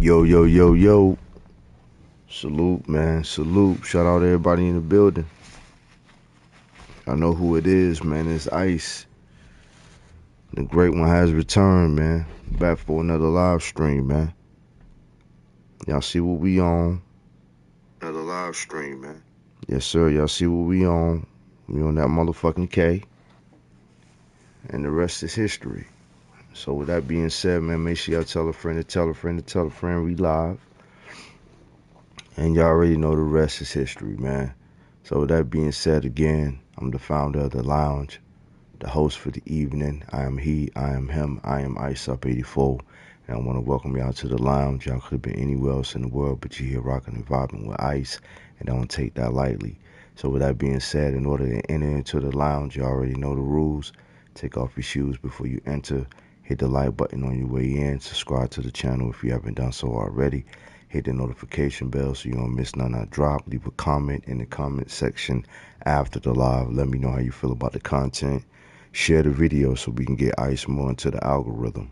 Yo, yo, yo, yo. Salute, man. Salute. Shout out to everybody in the building. I know who it is, man. It's Ice. The great one has returned, man. Back for another live stream, man. Y'all see what we on? Another live stream, man. Yes, sir. Y'all see what we on? We on that motherfucking K. And the rest is history. So with that being said, man, make sure y'all tell a friend to tell a friend to tell a friend we live. And y'all already know the rest is history, man. So with that being said, again, I'm the founder of the lounge, the host for the evening. I am he, I am him, I am Iceup84. And I want to welcome y'all to the lounge. Y'all could have been anywhere else in the world, but you're here rocking and vibing with Ice, and I don't take that lightly. So with that being said, in order to enter into the lounge, you already know the rules. Take off your shoes before you enter. Hit the like button on your way in. Subscribe to the channel if you haven't done so already. Hit the notification bell so you don't miss none I drop. Leave a comment in the comment section after the live. Let me know how you feel about the content. Share the video so we can get Ice more into the algorithm.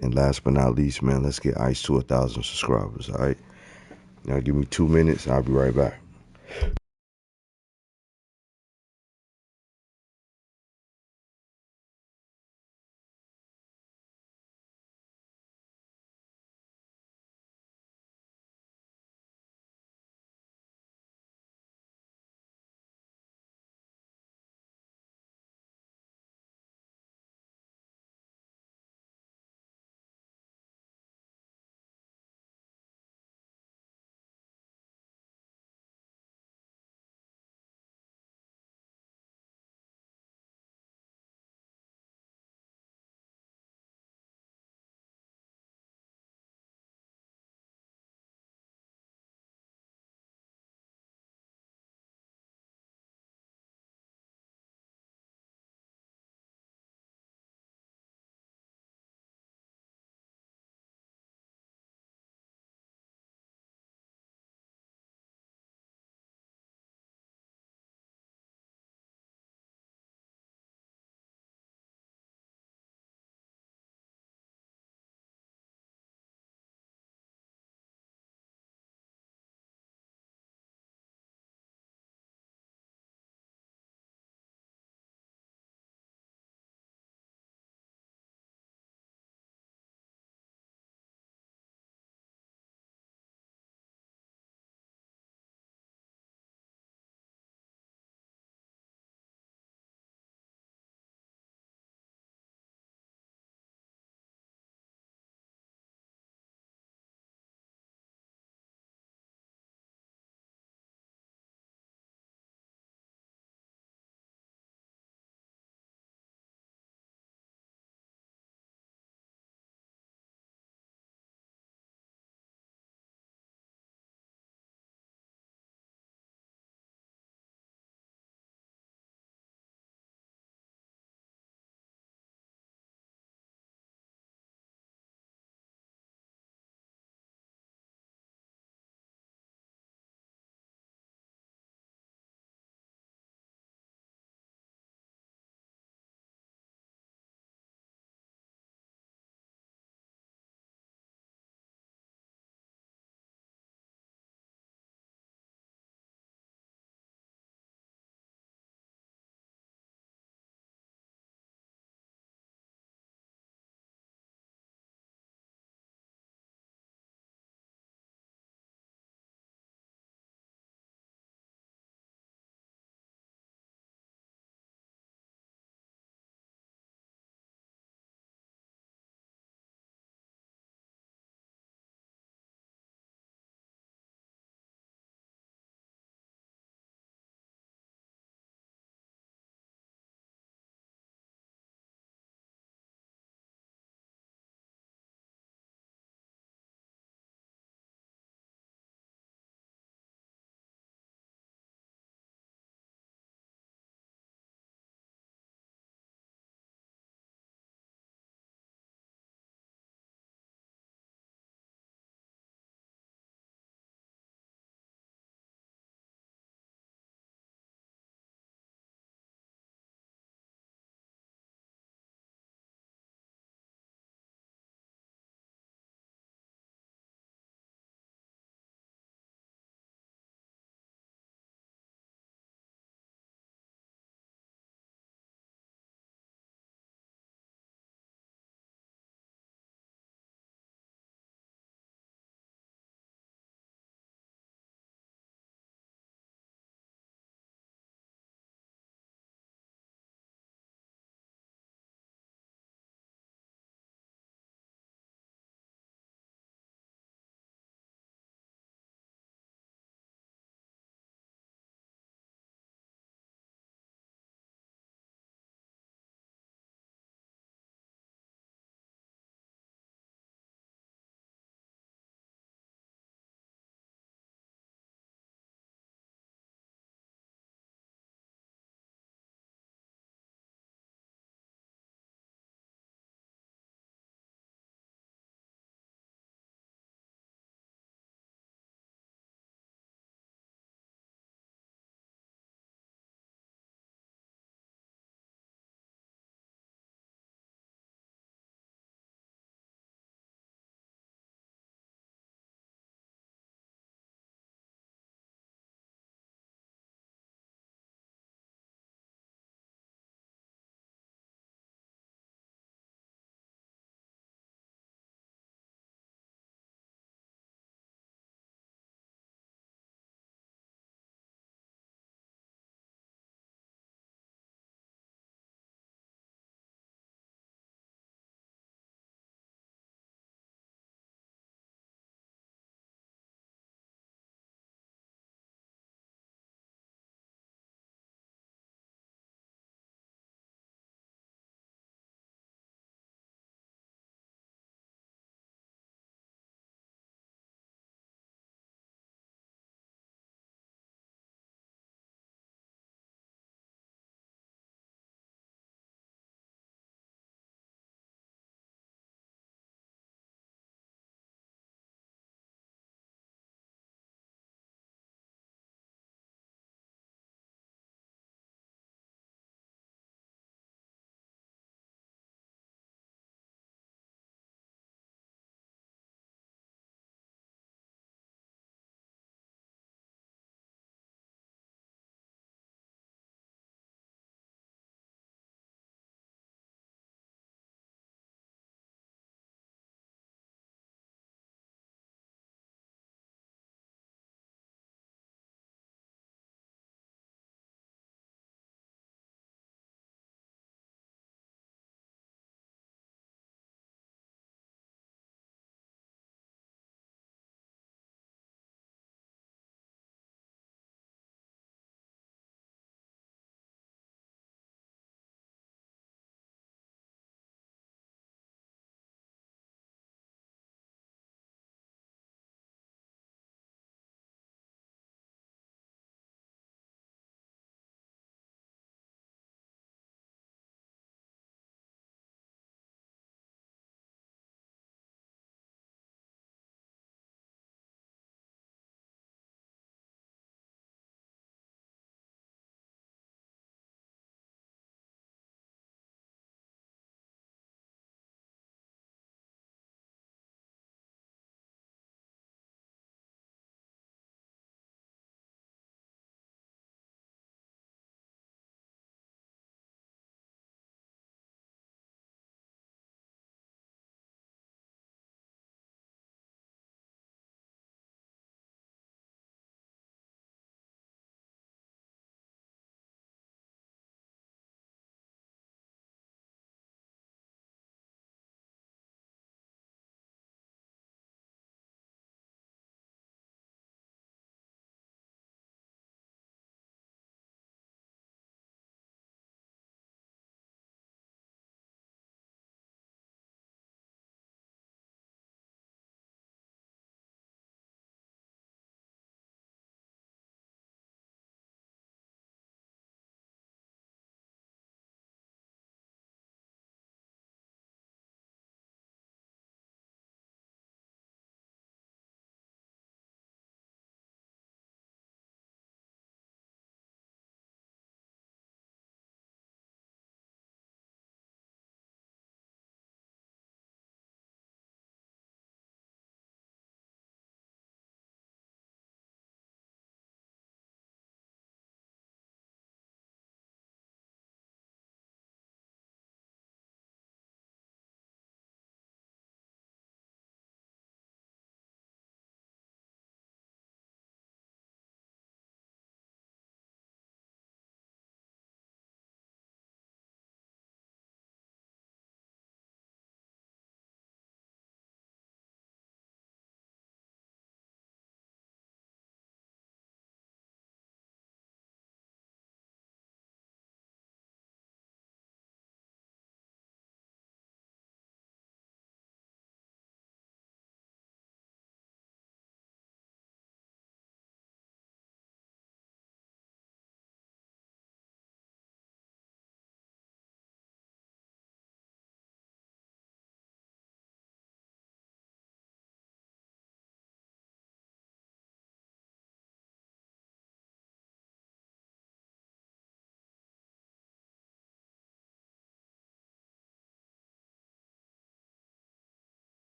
And last but not least, man, let's get Ice to 1,000 subscribers, all right? Now give me 2 minutes. I'll be right back.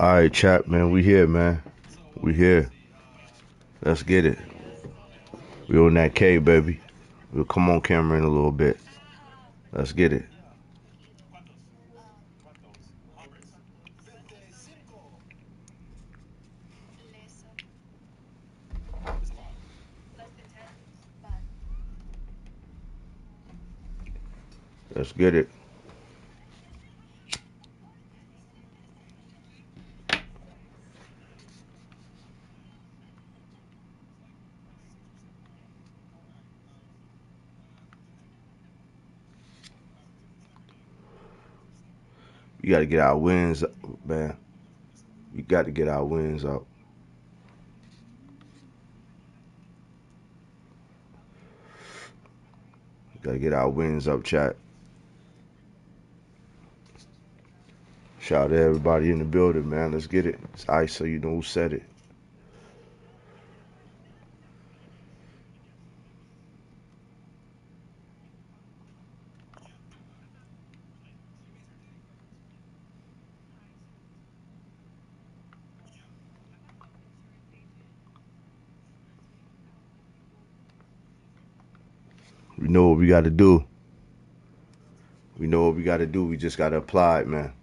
All right, chat, man. We here, man. We here. Let's get it. We on that K, baby. We'll come on camera in a little bit. Let's get it. Let's get it. We got to get our wins up, man. We got to get our wins up. We got to get our wins up, chat. Shout out to everybody in the building, man. Let's get it. It's Ice, so you know who said it. We know what we got to do. We know what we got to do. We just got to apply it, man.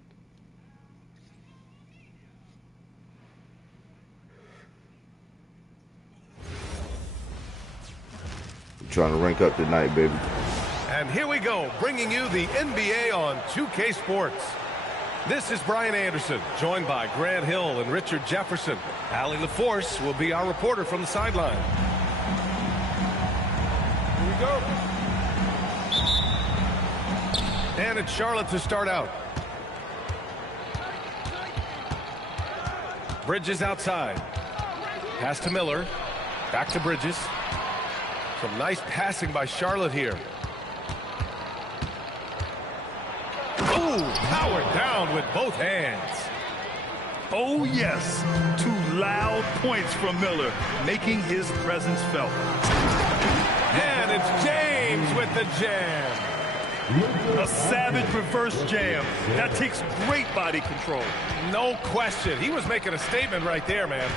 We're trying to rank up tonight, baby. And here we go, bringing you the NBA on 2K Sports. This is Brian Anderson, joined by Grant Hill and Richard Jefferson. Allie LaForce will be our reporter from the sideline. Here we go. And it's Charlotte to start out. Bridges outside. Pass to Miller. Back to Bridges. Some nice passing by Charlotte here. Ooh, powered down with both hands. Oh, yes. 2 loud points from Miller, making his presence felt. And it's James with the jam. A savage reverse jam. That takes great body control. No question. He was making a statement right there, man.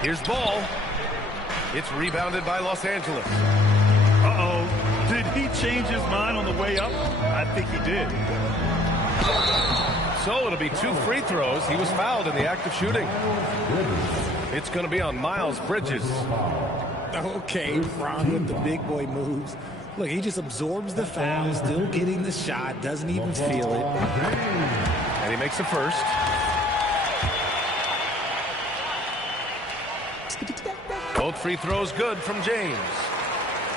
Here's ball. It's rebounded by Los Angeles. Uh-oh. Did he change his mind on the way up? I think he did. So it'll be 2 free throws. He was fouled in the act of shooting. It's going to be on Miles Bridges. Okay, Ron with the big boy moves. Look, he just absorbs the foul, still getting the shot, doesn't even feel it. And he makes the first. Both free throws good from James.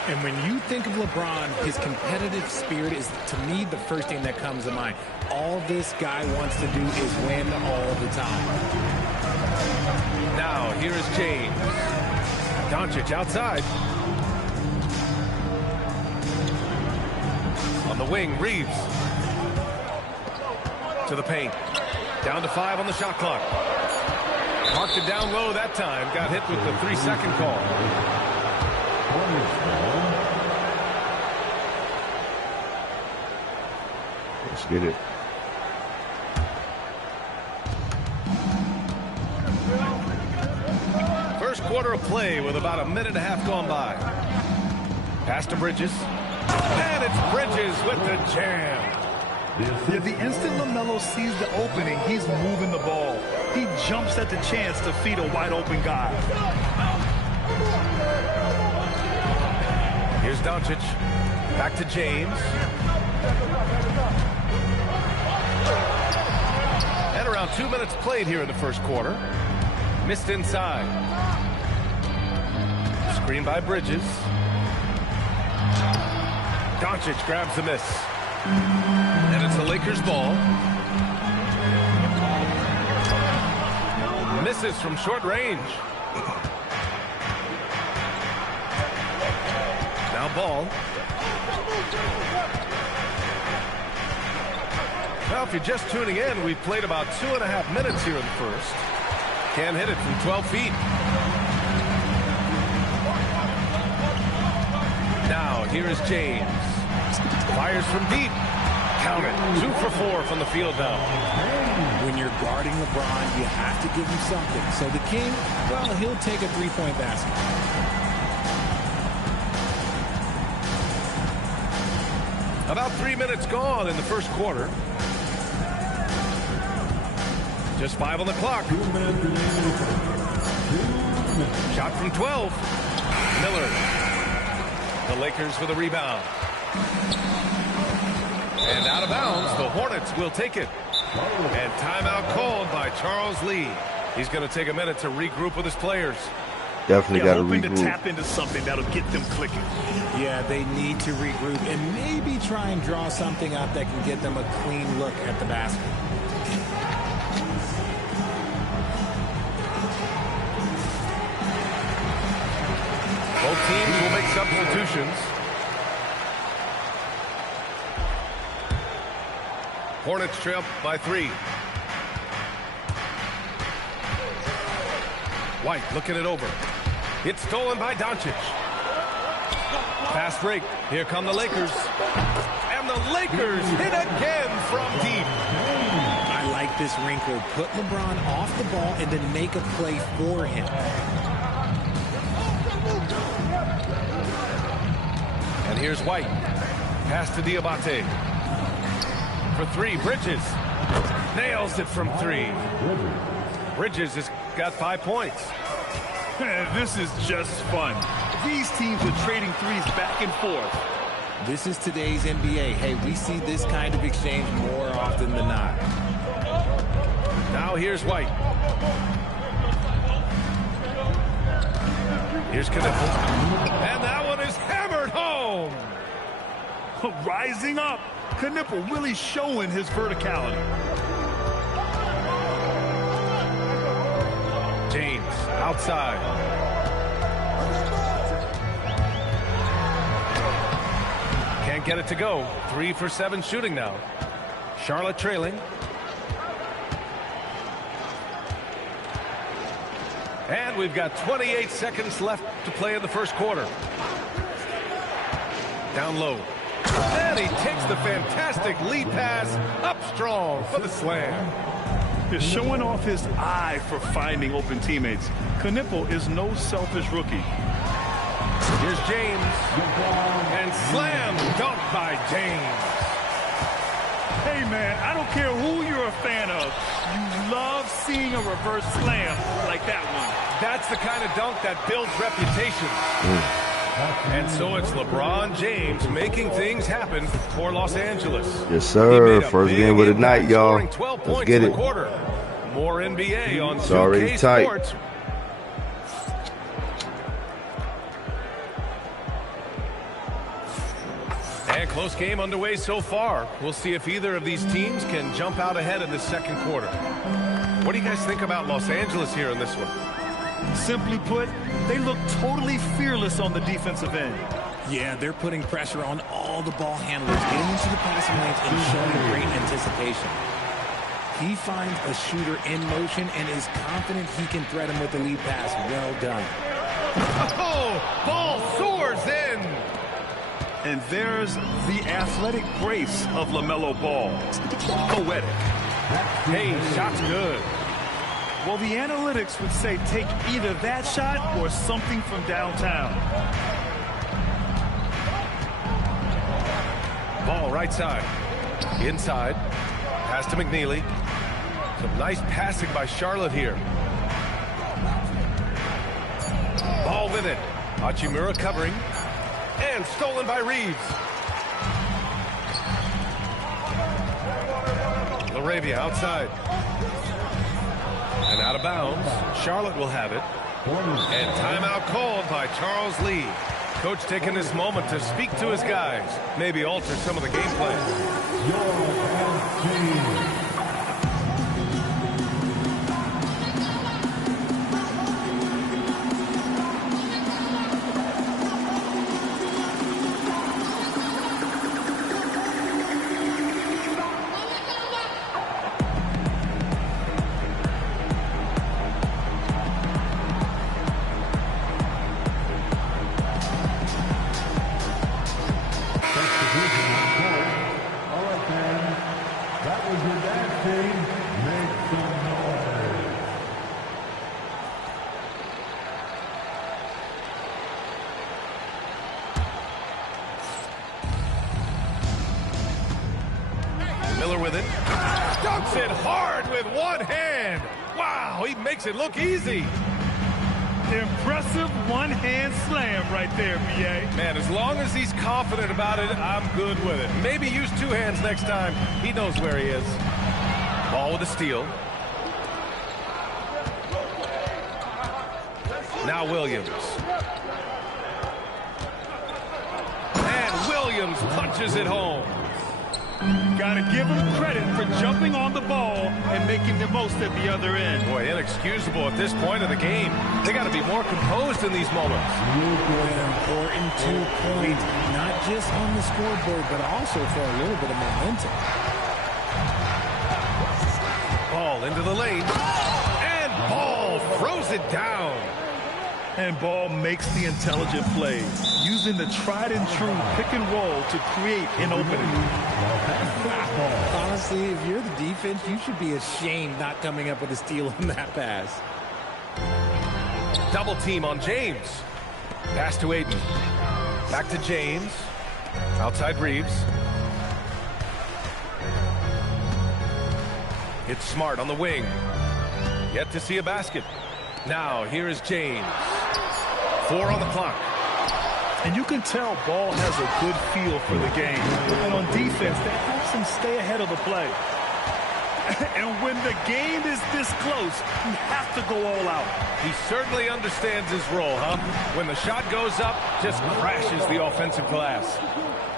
And when you think of LeBron, his competitive spirit is, to me, the first thing that comes to mind. All this guy wants to do is win all the time. Now, here is James. Doncic outside. On the wing, Reeves. To the paint. Down to 5 on the shot clock. Marked it down low that time. Got hit with the 3-second call. Let's get it. First quarter of play with about a minute and a half gone by. Pass to Bridges. And it's Bridges with the jam. Yeah, the instant LaMelo sees the opening, he's moving the ball. He jumps at the chance to feed a wide open guy. Here's Doncic. Back to James. And around 2 minutes played here in the first quarter. Missed inside. Screen by Bridges. Doncic grabs the miss. And it's the Lakers ball. Misses from short range. Now ball. Now, if you're just tuning in, we've played about 2.5 minutes here in the first. Can't hit it from 12 feet. Now, here is James. Fires from deep. Count it. 2 for 4 from the field now. When you're guarding LeBron, you have to give him something. So the King, well, he'll take a three-point basket. About 3 minutes gone in the first quarter. Just 5 on the clock. Shot from 12. Miller. The Lakers with a rebound. And out of bounds, the Hornets will take it. And timeout called by Charles Lee. He's going to take a minute to regroup with his players. Definitely got to hoping regroup. to tap into something that'll get them clicking. Yeah, they need to regroup and maybe try and draw something up that can get them a clean look at the basket. Both teams will make substitutions. Hornets trail by 3. White looking it over. It's stolen by Doncic. Fast break. Here come the Lakers. And the Lakers hit again from deep. I like this wrinkle. Put LeBron off the ball and then make a play for him. And here's White. Pass to Diabate. For 3, Bridges. Nails it from 3. Bridges has got 5 points. This is just fun. These teams are trading threes back and forth. This is today's NBA. Hey, we see this kind of exchange more often than not. Now here's White. Here's Knipple. And that one is hammered home. Rising up. Knipple really showing his verticality. James outside. Can't get it to go. 3 for 7 shooting now. Charlotte trailing. And we've got 28 seconds left to play in the first quarter. Down low. And he takes the fantastic lead pass up strong for the slam. He's showing off his eye for finding open teammates. Knipple is no selfish rookie. Here's James. And slam dunk by James. Hey, man, I don't care who you're a fan of. You love seeing a reverse slam like that one. That's the kind of dunk that builds reputation. And so it's LeBron James making things happen for Los Angeles. Yes, sir. First game of the night, y'all. Let's get it. More NBA on It's already 2K tight. Sports. And close game underway so far. We'll see if either of these teams can jump out ahead in the second quarter. What do you guys think about Los Angeles here in this one? Simply put, they look totally fearless on the defensive end. Yeah, they're putting pressure on all the ball handlers, getting into the passing lanes and showing great anticipation. He finds a shooter in motion and is confident he can threat him with the lead pass. Well done. Oh, ball soars in. And there's the athletic grace of LaMelo Ball. Poetic. Hey, shot's good. Well, the analytics would say take either that shot or something from downtown. Ball right side. Inside. Pass to McNeely. Some nice passing by Charlotte here. Ball with it. Hachimura covering. And stolen by Reeves. Laravia outside. And out of bounds. Charlotte will have it. And timeout called by Charles Lee. Coach taking this moment to speak to his guys. Maybe alter some of the game plan. hits it hard with one hand. Wow, he makes it look easy. Impressive one-hand slam right there, B.A. Man, as long as he's confident about it, I'm good with it. Maybe use two hands next time. He knows where he is. Ball with a steal. Now Williams. And Williams punches it home. Gotta give him credit for jumping on the ball and making the most at the other end. Boy, inexcusable at this point of the game. They got to be more composed in these moments. An important 2 points, not just on the scoreboard, but also for a little bit of momentum. Ball into the lane. And Ball throws it down. And Ball makes the intelligent play, using the tried and true pick and roll to create an opening. Honestly, if you're the defense, you should be ashamed not coming up with a steal on that pass. Double team on James. Pass to Aiden. Back to James. Outside Reeves. It's Smart on the wing. Yet to see a basket. Now, here is James. 4 on the clock. And you can tell Ball has a good feel for the game. And on defense, that helps him stay ahead of the play. And when the game is this close, you have to go all out. He certainly understands his role, huh? When the shot goes up, just crashes the offensive glass.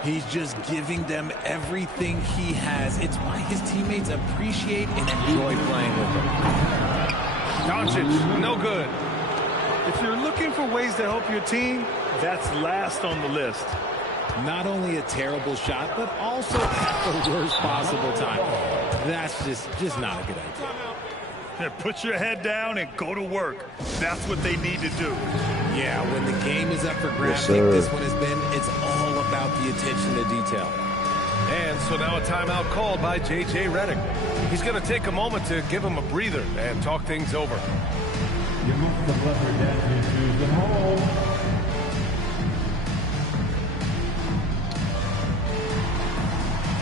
He's just giving them everything he has. It's why his teammates appreciate and enjoy playing with him. Doncic, no good. If you're looking for ways to help your team, that's last on the list. Not only a terrible shot, but also at the worst possible time. That's just not a good idea. Put your head down and go to work. That's what they need to do. Yeah, when the game is up for grabs like this one has been, it's all about the attention to detail. And so now a timeout called by J.J. Redick. He's going to take a moment to give him a breather and talk things over. You must have left her dancing shoes at home.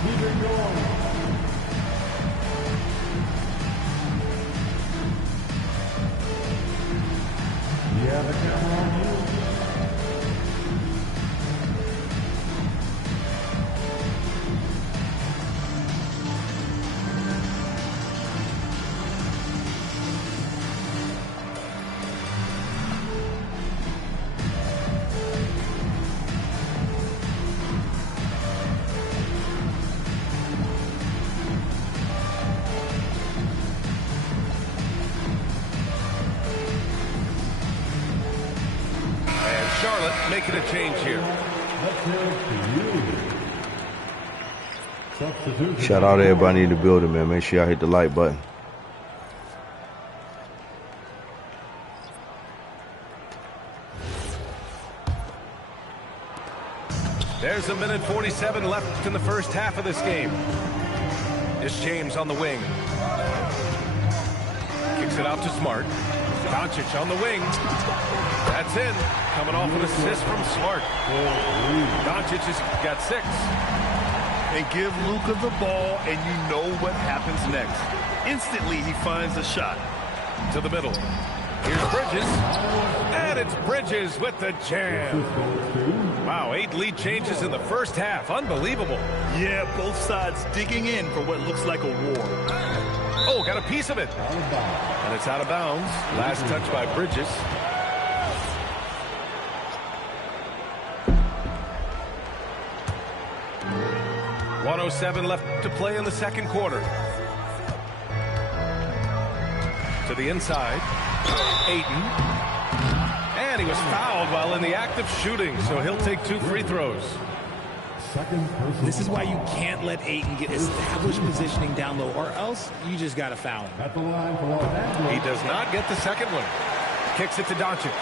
Keep it going. You have a camera on you. Charlotte making a change here. Shout out to everybody in the building, man. Make sure y'all hit the like button. There's a minute 47 left in the first half of this game. It's James on the wing. Kicks it out to Smart. Doncic on the wing. That's in. Coming off an assist from Smart. Doncic has got 6. And give Luka the ball, and you know what happens next. Instantly, he finds a shot. To the middle. Here's Bridges. And it's Bridges with the jam. Wow, 8 lead changes in the first half. Unbelievable. Yeah, both sides digging in for what looks like a war. Oh, got a piece of it. And it's out of bounds. Last touch by Bridges. .107 left to play in the second quarter. To the inside. Ayton. And he was fouled while in the act of shooting, so he'll take 2 free throws. This is why you can't let Ayton get established positioning down low, or else you just got to foul him. He does not get the second one. Kicks it to Doncic.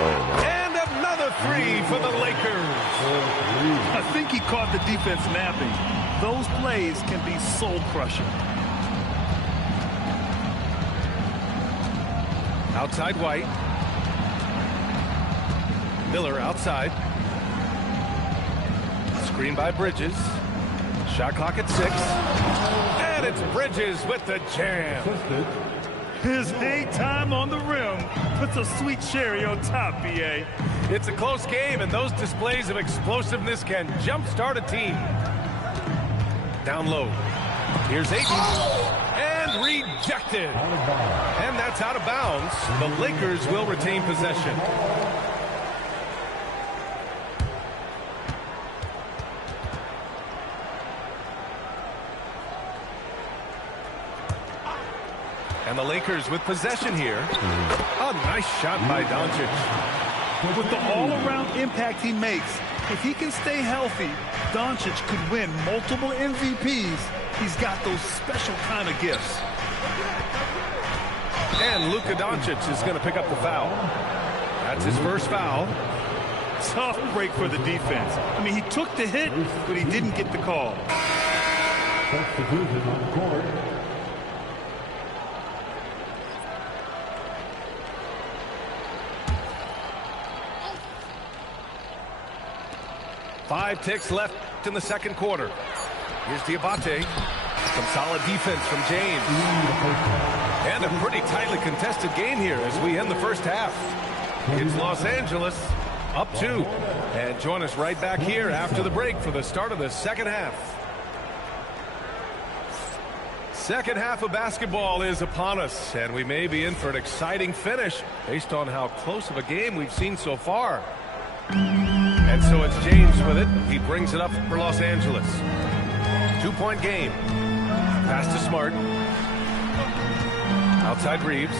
And another 3 for the Lakers. I think he caught the defense napping. Those plays can be soul-crushing. Outside White. Miller outside. Screen by Bridges. Shot clock at 6. And And it's Bridges with the jam. His hang time on the rim puts a sweet cherry on top, B.A. It's a close game, and those displays of explosiveness can jumpstart a team. Down low. Here's Ayton. And rejected. And that's out of bounds. The Lakers will retain possession. And the Lakers with possession here. A nice shot by Doncic. With the all-around impact he makes, if he can stay healthy, Doncic could win multiple MVPs. He's got those special kind of gifts. And Luka Doncic is going to pick up the foul. That's his first foul. Tough break for the defense. I mean, he took the hit, but he didn't get the call. Substitution on court. Five ticks left in the second quarter. Here's Diabate. Some solid defense from James. And a pretty tightly contested game here as we end the first half. It's Los Angeles up 2. And join us right back here after the break for the start of the second half. Second half of basketball is upon us, and we may be in for an exciting finish based on how close of a game we've seen so far. And so it's James with it. He brings it up for Los Angeles. 2-point game. Pass to Smart. Outside Reeves.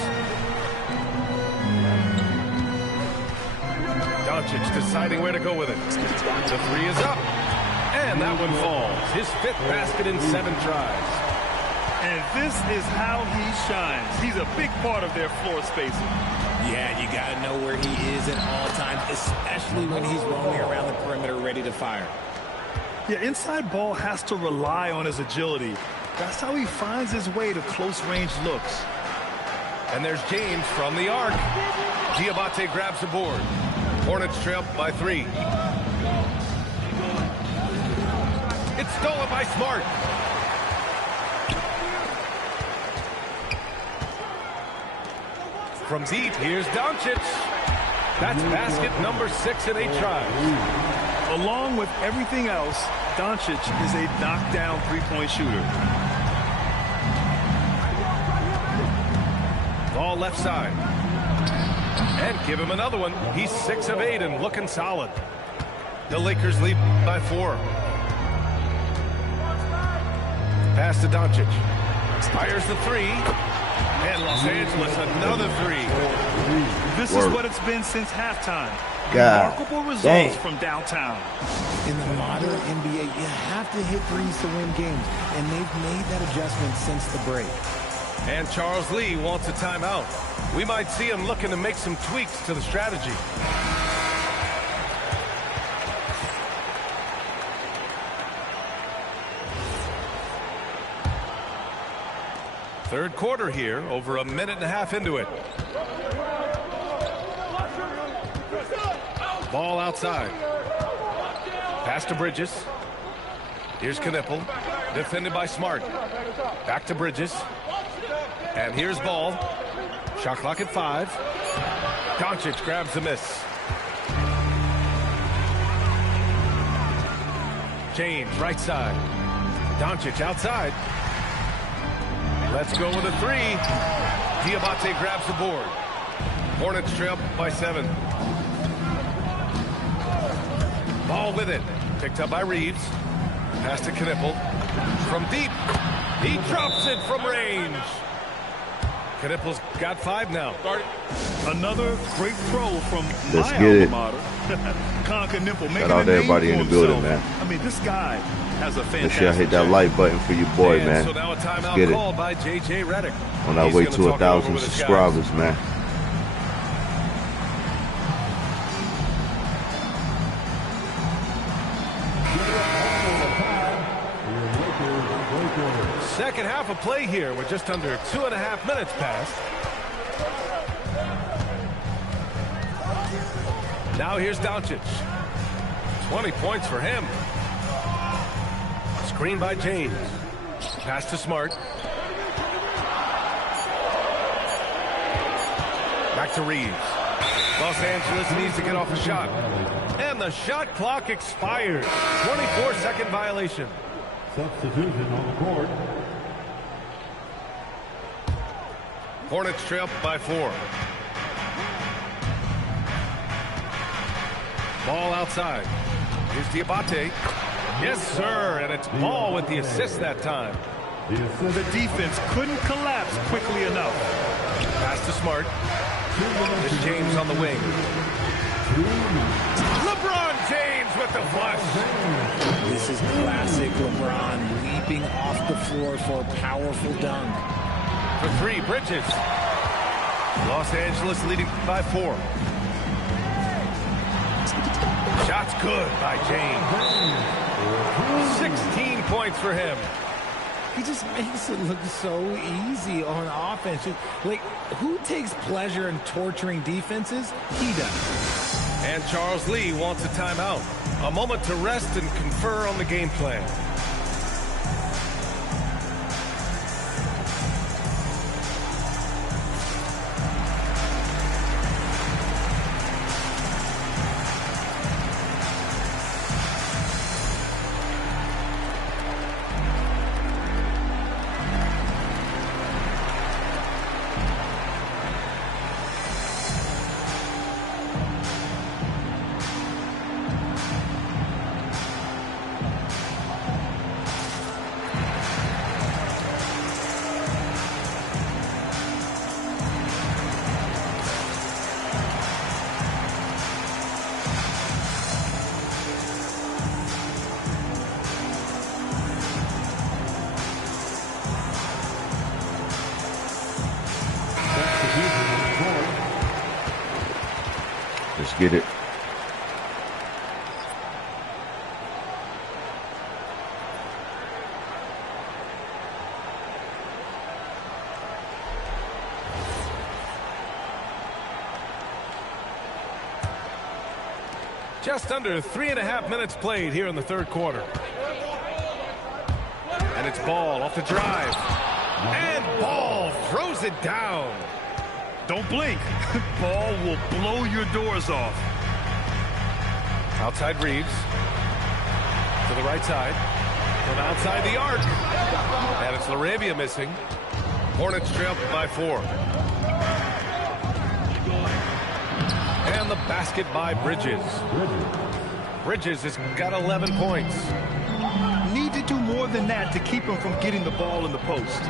Doncic deciding where to go with it. The three is up. And that one falls. His 5th basket in 7 tries. And this is how he shines. He's a big part of their floor spacing. Yeah, you got to know where he is at all times, especially when he's roaming around the perimeter ready to fire. Yeah, inside ball has to rely on his agility. That's how he finds his way to close-range looks. And there's James from the arc. Diabate grabs the board. Hornets trail by 3. It's stolen by Smart. From deep, here's Doncic. That's basket number 6 in 8 tries. Along with everything else, Doncic is a knockdown three-point shooter. Ball left side. And give him another one. He's 6 of 8 and looking solid. The Lakers lead by 4. Pass to Doncic. Fires the 3. And Los Angeles, another 3. This is what it's been since halftime. God. Remarkable results from downtown. In the modern NBA, you have to hit threes to win games, and they've made that adjustment since the break. And Charles Lee wants a timeout. We might see him looking to make some tweaks to the strategy. Third quarter here, over a minute and a half into it. Ball outside. Pass to Bridges. Here's Knipple. Defended by Smart. Back to Bridges. And here's Ball. Shot clock at 5. Doncic grabs the miss. James, right side. Doncic outside. Let's go with a 3. Diabate grabs the board. Hornets trail by 7. Ball with it. Picked up by Reeves. Pass to Knipple. From deep. He drops it from range. Knipple's got 5 now. Another great throw from Let's my get alma it. mater. Con Knipple making Shout out a to name everybody for in the building, himself. man. I mean, this guy has a Make fantastic sure I hit that journey. like button for your boy, And man. so now a Let's timeout get it. called by J.J. Redick. On our He's way gonna to talk it over 1,000 with his guys. subscribers, man. Second half of play here with just under 2.5 minutes passed. Now here's Doncic. 20 points for him. Screen by James. Pass to Smart. Back to Reeves. Los Angeles needs to get off a shot. And the shot clock expires. 24-second violation. Substitution on the court. Hornets trail by 4. Ball outside. Here's Diabate. Yes, sir, and it's Ball with the assist that time. The defense couldn't collapse quickly enough. Pass to Smart. It's James on the wing. LeBron James with the flush. This is classic LeBron leaping off the floor for a powerful dunk. For 3, Bridges. Los Angeles leading by 4. Shot's good by James. 16 points for him. He just makes it look so easy on offense. Like, who takes pleasure in torturing defenses? He does. And Charles Lee wants a timeout. A moment to rest and confer on the game plan. Let's get it. Just under 3.5 minutes played here in the third quarter. And it's Ball off the drive. And Ball throws it down. Don't blink. Ball will blow your doors off. Outside Reeves. To the right side. From outside the arc. And it's LaRavia missing. Hornets trail by 4. And the basket by Bridges. Bridges has got 11 points. Need to do more than that to keep him from getting the ball in the post.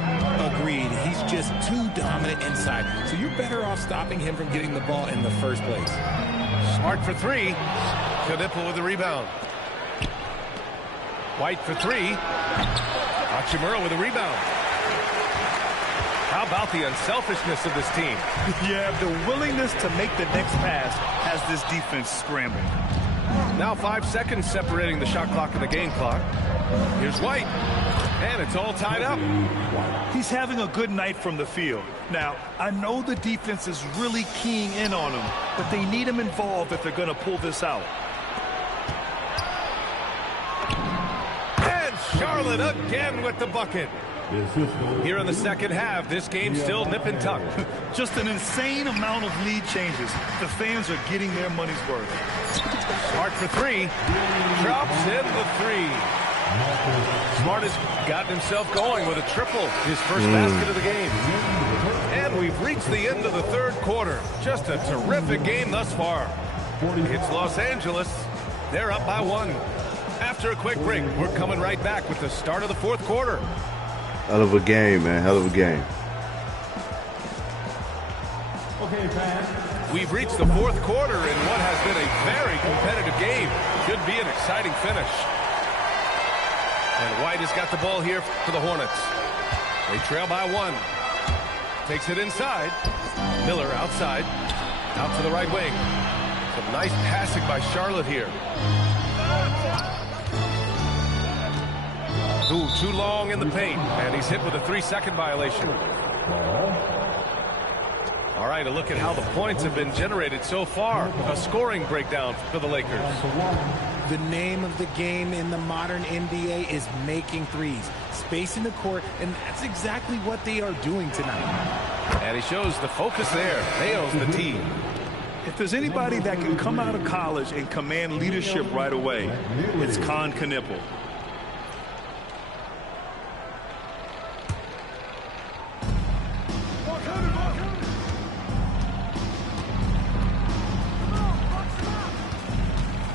Agreed. He's just too dominant inside. So you're better off stopping him from getting the ball in the first place. Smart for 3. Knipple with the rebound. White for 3. Hachimura with a rebound. How about the unselfishness of this team? Yeah, the willingness to make the next pass has this defense scrambling. Now 5 seconds separating the shot clock and the game clock. Here's White. And it's all tied up. He's having a good night from the field. Now, I know the defense is really keying in on him, but they need him involved if they're going to pull this out. And Charlotte again with the bucket. Here in the second half, this game's still nip and tuck. Just an insane amount of lead changes. The fans are getting their money's worth. Smart for 3. Drops in the 3. Smart has gotten himself going with a triple, his first basket of the game. And we've reached the end of the third quarter. Just a terrific game thus far. It's Los Angeles. They're up by 1. After a quick break, we're coming right back with the start of the fourth quarter. Hell of a game, man. Hell of a game. We've reached the fourth quarter in what has been a very competitive game. Should be an exciting finish. And White has got the ball here for the Hornets. They trail by 1. Takes it inside. Miller outside. Out to the right wing. Some nice passing by Charlotte here. Ooh, too long in the paint. And he's hit with a 3-second violation. All right, a look at how the points have been generated so far. A scoring breakdown for the Lakers. The name of the game in the modern NBA is making threes, spacing the court, and that's exactly what they are doing tonight. And he shows the focus there. Nails the tee. If there's anybody that can come out of college and command leadership right away, it's Con Knipple.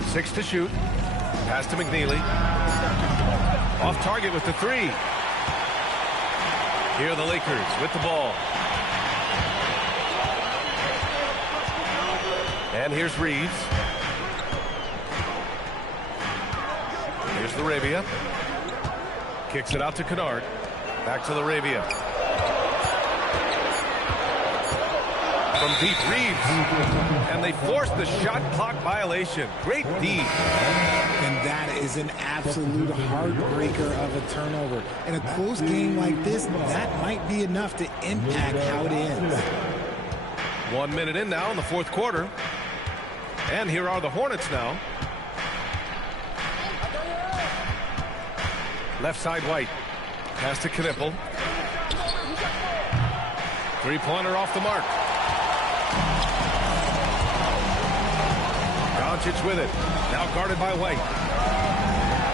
Six to shoot. Pass to McNeely. Off target with the three. Here are the Lakers with the ball. And here's Reeves. Here's Laravia. Kicks it out to Kennard. Back to Laravia. From deep, Reeves. And they force the shot clock violation. Great D. And that is an absolute heartbreaker of a turnover. In a close game like this, that might be enough to impact how it ends. 1 minute in now in the fourth quarter. And here are the Hornets now. Left side White. Pass to Knipple. Three-pointer off the mark. Doncic with it. Now guarded by White.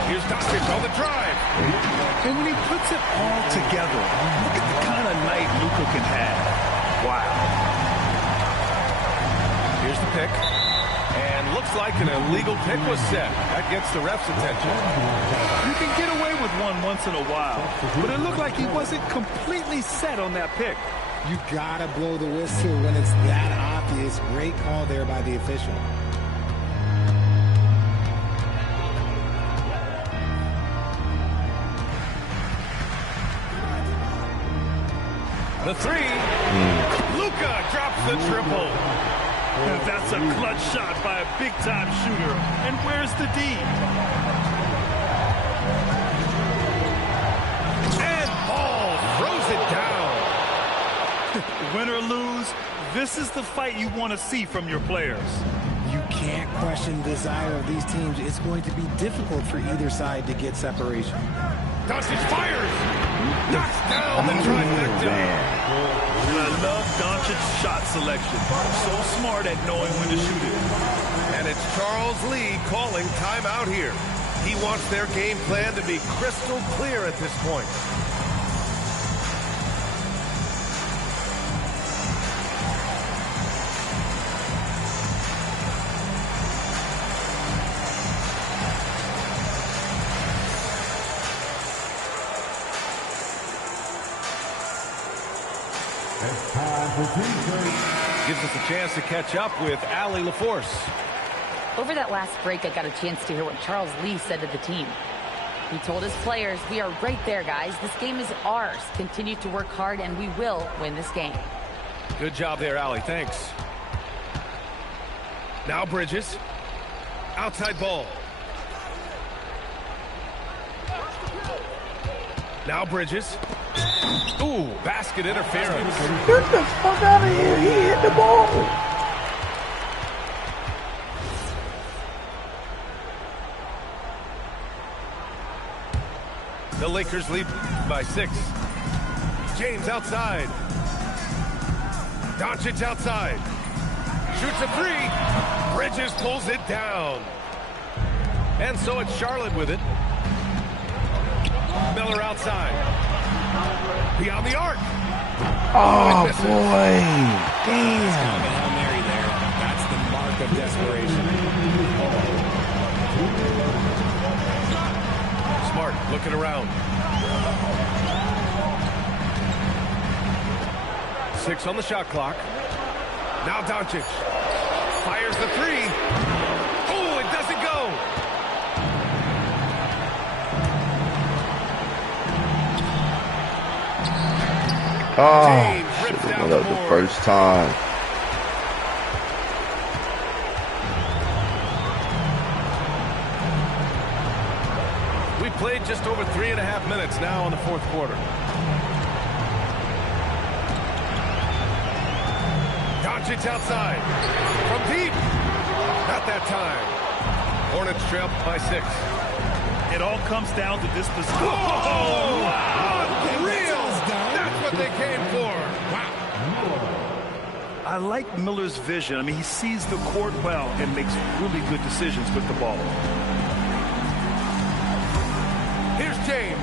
Here's Doncic on the drive. And when he puts it all together, look at the kind of night Luka can have. Wow. Here's the pick. And looks like an illegal pick was set. That gets the ref's attention. You can get away with one once in a while, but it looked like he wasn't completely set on that pick. You gotta blow the whistle when it's that obvious. Great call there by the official. The three. Luka drops the triple. That's a clutch shot by a big-time shooter. And where's the D? And Ball throws it down. Win or lose, this is the fight you want to see from your players. You can't question the desire of these teams. It's going to be difficult for either side to get separation. Doncic fires. Knocks down the trifecta. And I love Doncic's shot selection. So smart at knowing when to shoot it. And it's Charles Lee calling timeout here. He wants their game plan to be crystal clear at this point. Gives us a chance to catch up with Allie LaForce. Over that last break, I got a chance to hear what Charles Lee said to the team. He told his players, "We are right there, guys. This game is ours. Continue to work hard, and we will win this game." Good job there, Allie. Thanks. Now Bridges. Outside ball. Now Bridges. Ooh, basket interference. Get the fuck out of here. He hit the ball. The Lakers lead by 6. James outside. Doncic outside. Shoots a three. Bridges pulls it down. And so it's Charlotte with it. Miller outside. Beyond the arc. Oh, boy. Damn. Kind of a Hail Mary there. That's the mark of desperation. Smart looking around. 6 on the shot clock. Now Doncic. Fires the three. Oh, it doesn't go. Oh, James should rips have down went up the first time. We played just over 3.5 minutes now in the fourth quarter. Doncic outside. From deep. Not that time. Hornets trail by 6. It all comes down to this position. Oh, wow! Unreal! That's what they came for. I like Miller's vision. I mean, he sees the court well and makes really good decisions with the ball. Here's James.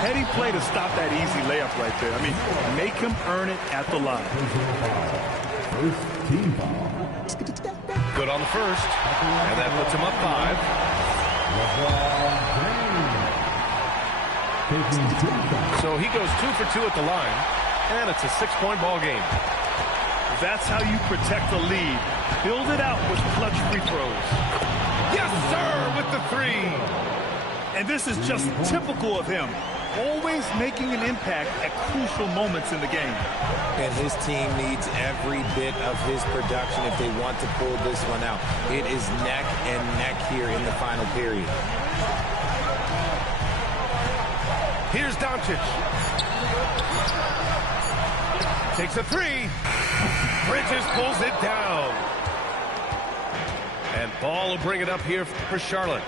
Heady play to stop that easy layup right there. I mean, make him earn it at the line. First team foul. Good on the first. And that puts him up 5. So he goes 2 for 2 at the line. And it's a 6-point ball game. That's how you protect the lead. Build it out with clutch free throws. Yes, sir, with the 3. And this is just typical of him. Always making an impact at crucial moments in the game. And his team needs every bit of his production if they want to pull this one out. It is neck and neck here in the final period. Here's Doncic. Takes a 3. Bridges pulls it down. And Ball will bring it up here for Charlotte.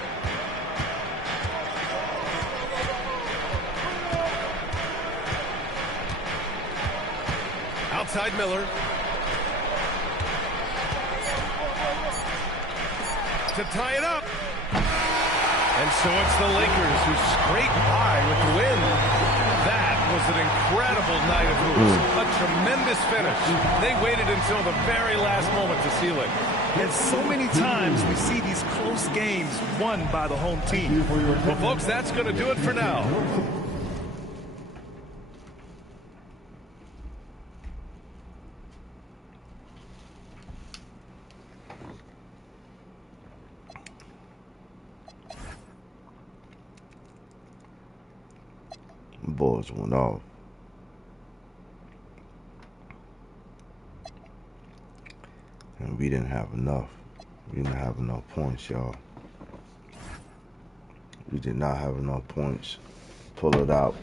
Outside Miller. To tie it up. And so it's the Lakers who scrape by with the win. That was an incredible night of hoops. A tremendous finish. They waited until the very last moment to seal it. And so many times we see these close games won by the home team. Well, folks, that's going to do it for now. Balls went off. And we didn't have enough. We didn't have enough points, y'all. We did not have enough points. Pull it out.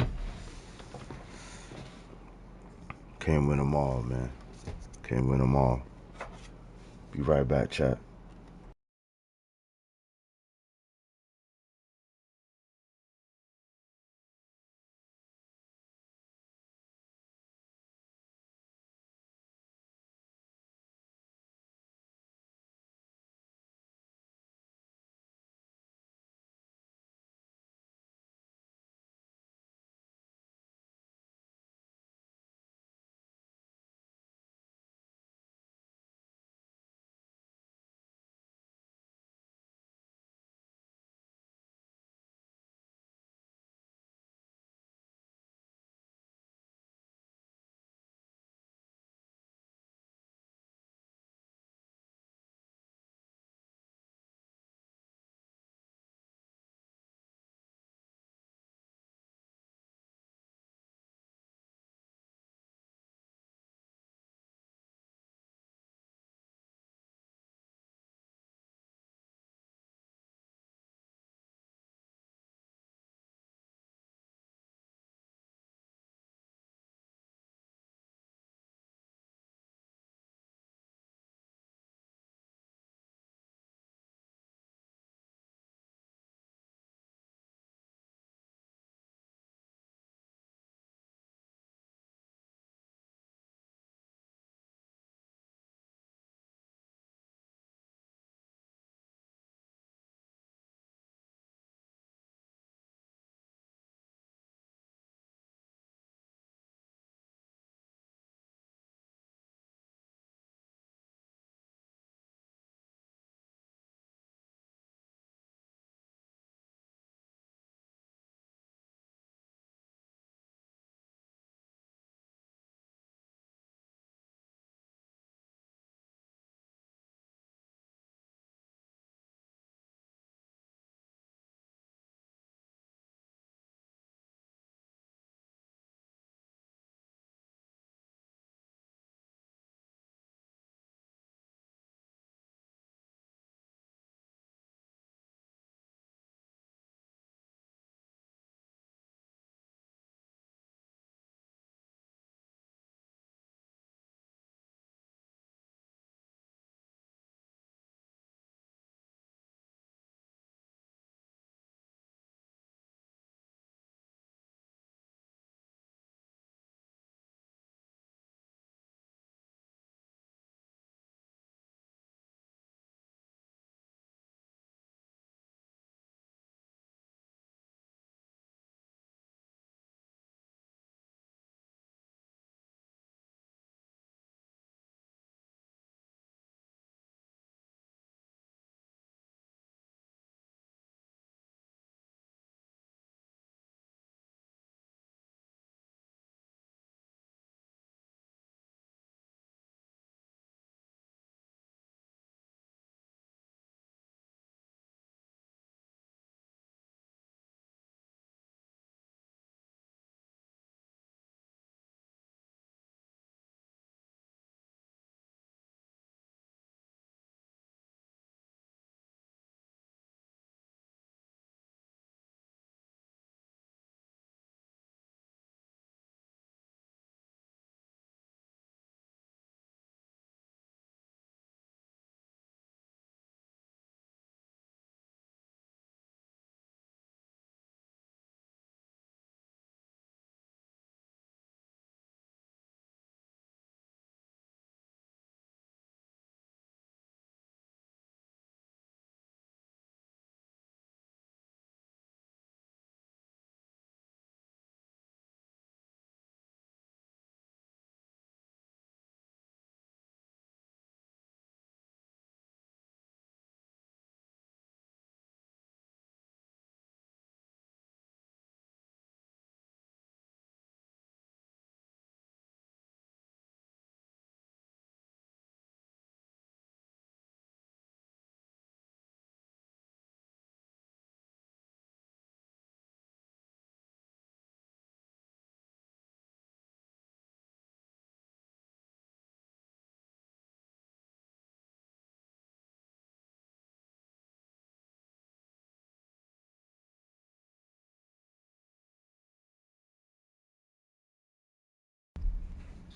Can't win them all, man. Can't win them all. Be right back, chat.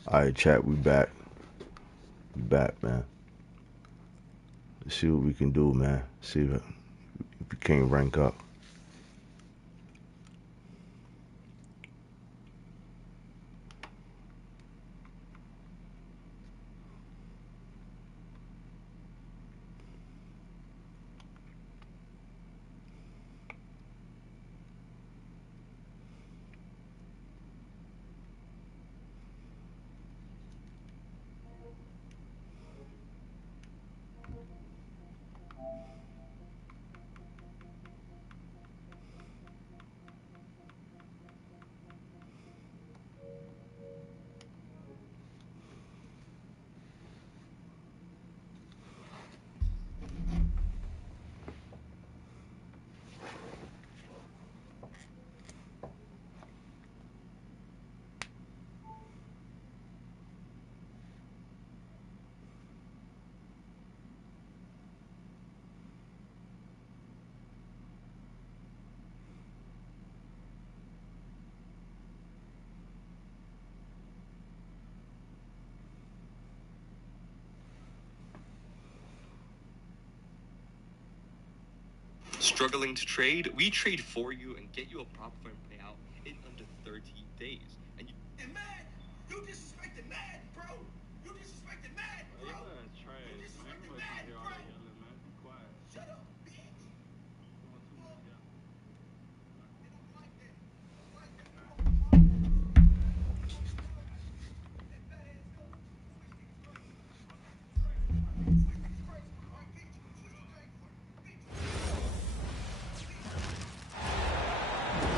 All right, chat, we back. We back, man. Let's see what we can do, man. See if we can't rank up. Struggling to trade? We trade for you and get you a prop firm payout in under 30 days. And you man, you disrespected Madden, bro. You disrespected Madden, bro. You disrespected Madden, bro. Shut up, bitch. They don't like that.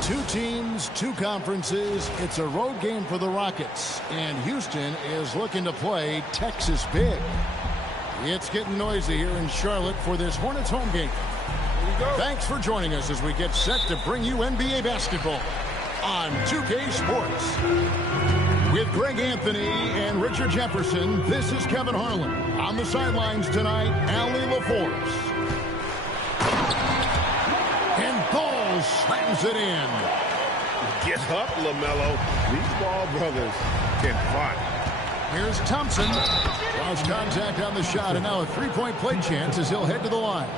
Two teams, two conferences. It's a road game for the Rockets, and Houston is looking to play Texas big. It's getting noisy here in Charlotte for this Hornets home game. Thanks for joining us as we get set to bring you NBA basketball on 2K Sports. With Greg Anthony and Richard Jefferson, this is Kevin Harlan. On the sidelines tonight, Allie LaForce. And Ball slams it in. Get up, LaMelo. These Ball brothers can fight. Here's Thompson. Lost contact on the shot, and now a three-point play chance as he'll head to the line.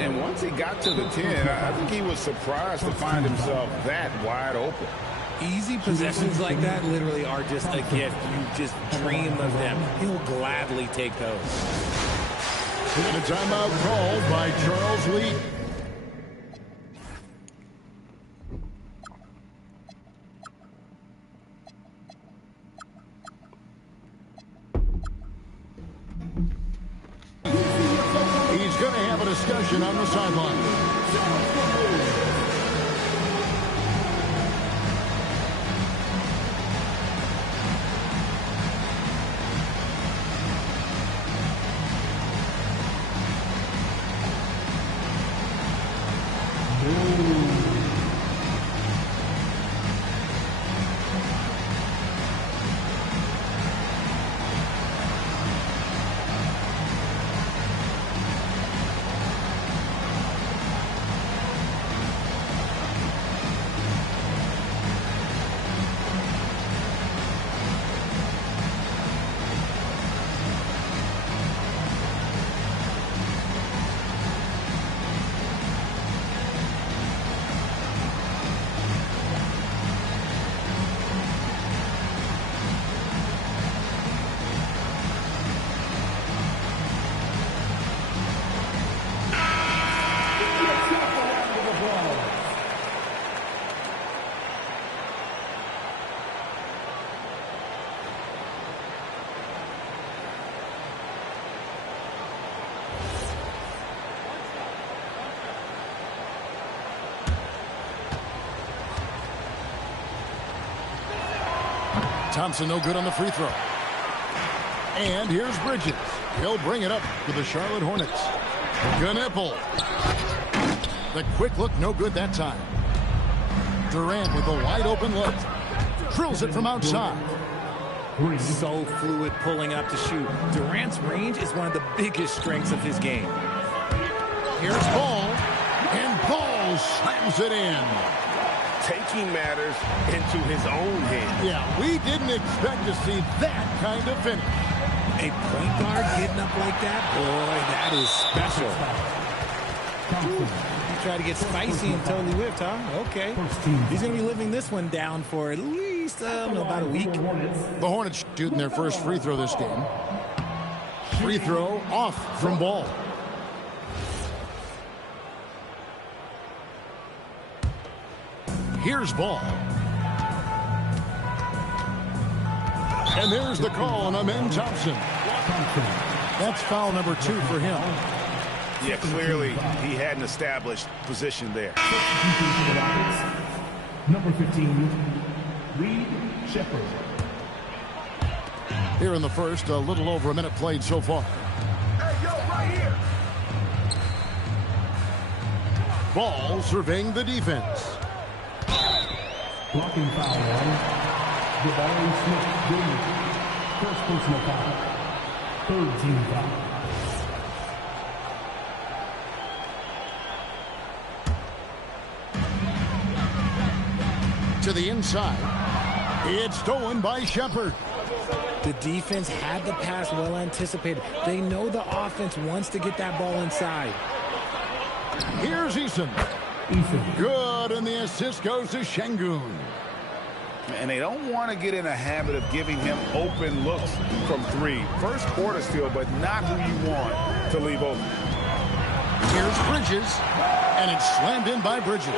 And once he got to the 10, I think he was surprised to find himself that wide open. Easy possessions like that literally are just a gift. You just dream of them. He'll gladly take those. And a timeout called by Charles Lee. He's going to have a discussion on the sideline. Thompson no good on the free throw. And here's Bridges. He'll bring it up for the Charlotte Hornets. Knueppel. The quick look no good that time. Durant with a wide open look. Drills it from outside. So fluid pulling up to shoot. Durant's range is one of the biggest strengths of his game. Here's Ball. And Ball slams it in. Takes taking matters into his own hands. Yeah, we didn't expect to see that kind of finish. A point guard getting up like that, boy, that is special. He tried to get spicy and totally whipped, huh? Okay. He's going to be living this one down for at least about a week. The Hornets shooting their first free throw this game. Free throw off from Ball. Here's Ball. And there's the call on Amen Thompson. That's foul number 2 for him. Yeah, clearly he had an established position there. Number 15, Reed Shepherd. Here in the first, a little over a minute played so far. Hey, yo, right here. Ball surveying the defense. Blocking foul on Devon Smith Jr. First personal foul. Third team foul. To the inside. It's stolen by Shepherd. The defense had the pass well anticipated. They know the offense wants to get that ball inside. Here's Eason. Good, and the assist goes to Şengün. And they don't want to get in a habit of giving him open looks from 3. First quarter still, but not who you want to leave open. Here's Bridges, and it's slammed in by Bridges.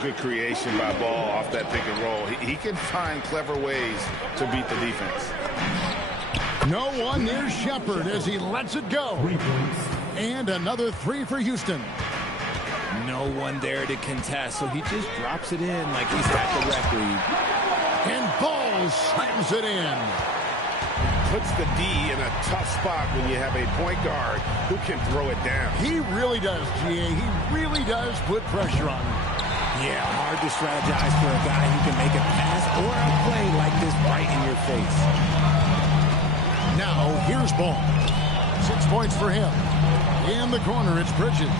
Good creation by Ball off that pick and roll. He can find clever ways to beat the defense. No one near Shepherd as he lets it go. And another 3 for Houston. No one there to contest, so he just drops it in like he's got the rec lead. And Ball slams it in. Puts the D in a tough spot when you have a point guard who can throw it down. He really does, GA. He really does put pressure on him. Yeah, hard to strategize for a guy who can make a pass or a play like this right in your face. Now, here's Ball. 6 points for him. In the corner, it's Bridges.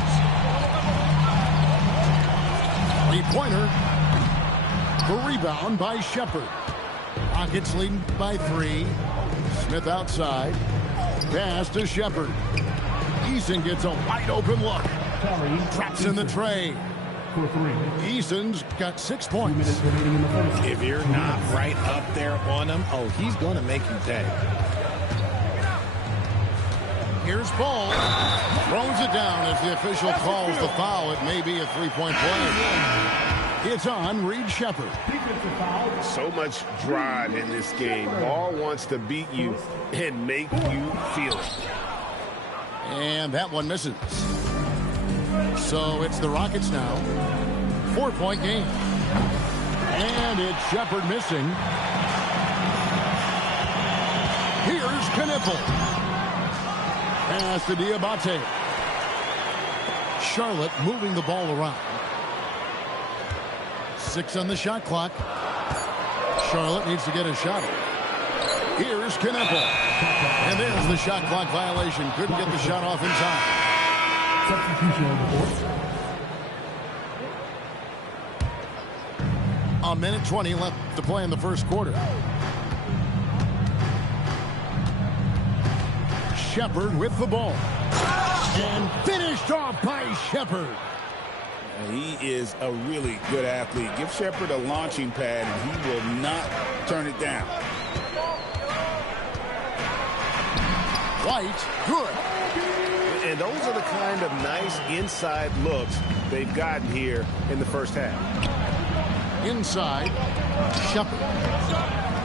Three-pointer. The rebound by Shepherd. Rockets leading by 3. Smith outside. Pass to Shepherd. Eason gets a wide-open look. Drops in the tray. Eason's got 6 points. If you're not right up there on him, oh, he's going to make you pay. Here's Ball. Throws it down as the official calls the foul. It may be a 3-point play. It's on Reed Shepherd. So much drive in this game. Ball wants to beat you and make you feel it. And that one misses. So it's the Rockets now. 4-point game. And it's Shepherd missing. Here's Knipple. Pass to Diabate. Charlotte moving the ball around. 6 on the shot clock. Charlotte needs to get a shot. Here's Knipple. And there's the shot clock violation. Couldn't get the shot off in time. Substitution on the board. A minute 20 left to play in the first quarter. Shepherd with the ball. And finished off by Shepherd. He is a really good athlete. Give Shepherd a launching pad, and he will not turn it down. White, good. And those are the kind of nice inside looks they've gotten here in the first half. Inside, Shepherd.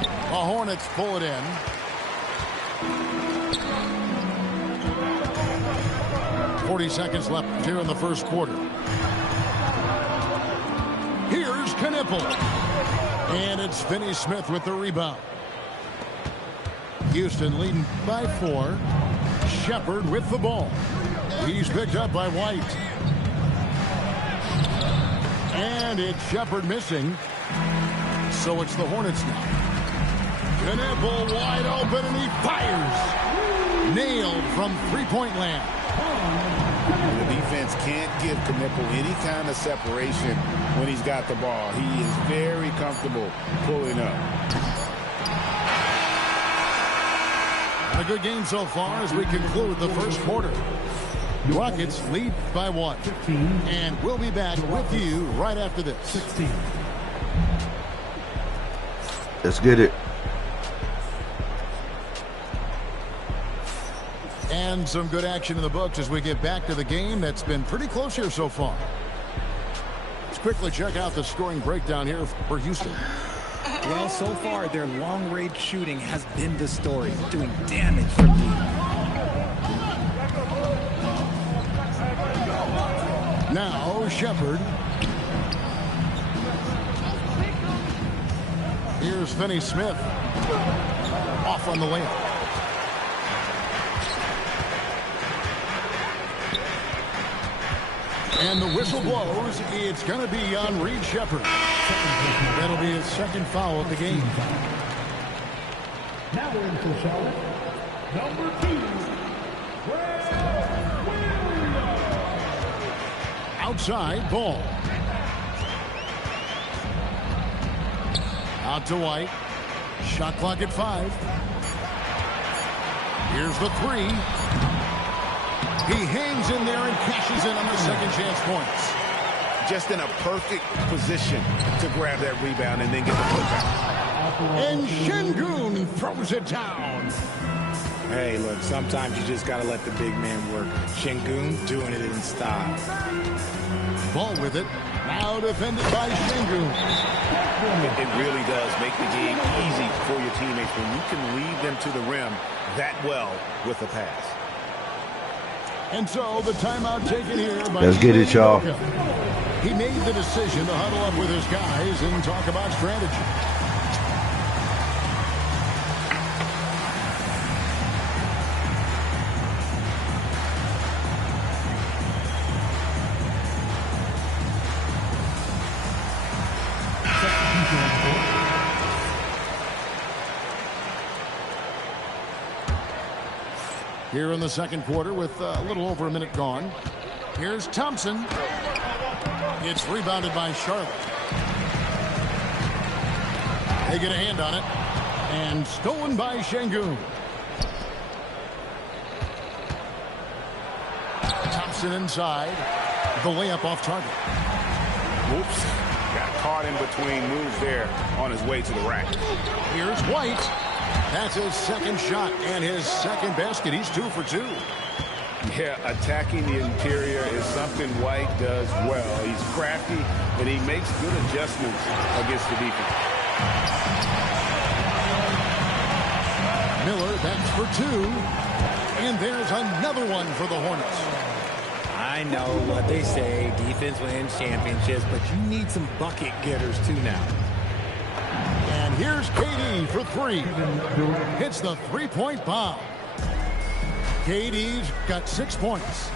The Hornets pull it in. .40 left here in the first quarter. Here's Knipple. And it's Finney-Smith with the rebound. Houston leading by 4. Shepherd with the ball. He's picked up by White. And it's Shepherd missing. So it's the Hornets now. Knipple wide open and he fires. Nailed from 3-point land. The defense can't give Knipple any kind of separation when he's got the ball. He is very comfortable pulling up. A good game so far as we conclude the first quarter. Rockets lead by 1. And we'll be back with you right after this. 16. Let's get it. And some good action in the books as we get back to the game that's been pretty close here so far. Let's quickly check out the scoring breakdown here for Houston. Well, so far, their long-range shooting has been the story, doing damage from deep. Now, Shepard. Here's Finney-Smith. Off on the layup. And the whistle blows. It's going to be on Reed Shepard. That'll be his second foul of the game. Now we're in for Charlotte. Number 2, outside, ball. Out to White. Shot clock at 5. Here's the 3. He hangs in there and cashes in on the second chance points. Just in a perfect position to grab that rebound and then get the putback. And Şengün throws it down. Hey, look, sometimes you just got to let the big man work. Şengün doing it in style. Ball with it. Now defended by Şengün. It really does make the game easy for your teammates when you can lead them to the rim that well with a pass. And so the timeout taken here by Let's get it, y'all. He made the decision to huddle up with his guys and talk about strategy. Here in the second quarter with a little over a minute gone. Here's Thompson. It's rebounded by Charlotte. They get a hand on it. And stolen by Şengün. Thompson inside. The layup off target. Whoops. Got caught in between moves there on his way to the rack. Here's White. That's his second shot and his second basket. He's 2 for 2. Yeah, attacking the interior is something White does well. He's crafty, and he makes good adjustments against the defense. Miller backs for 2. And there's another one for the Hornets. I know what they say, defense wins championships, but you need some bucket getters too now. And here's KD for 3. Hits the three-point bomb. KD's got 6 points.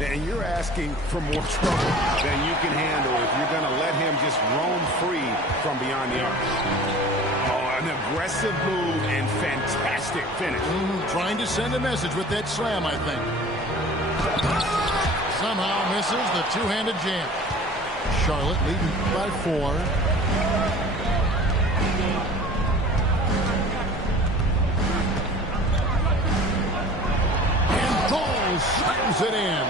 And you're asking for more trouble than you can handle if you're going to let him just roam free from beyond the arc. Oh, an aggressive move and fantastic finish. Trying to send a message with that slam, I think. Somehow misses the two-handed jam. Charlotte leading by 4. Slams it in.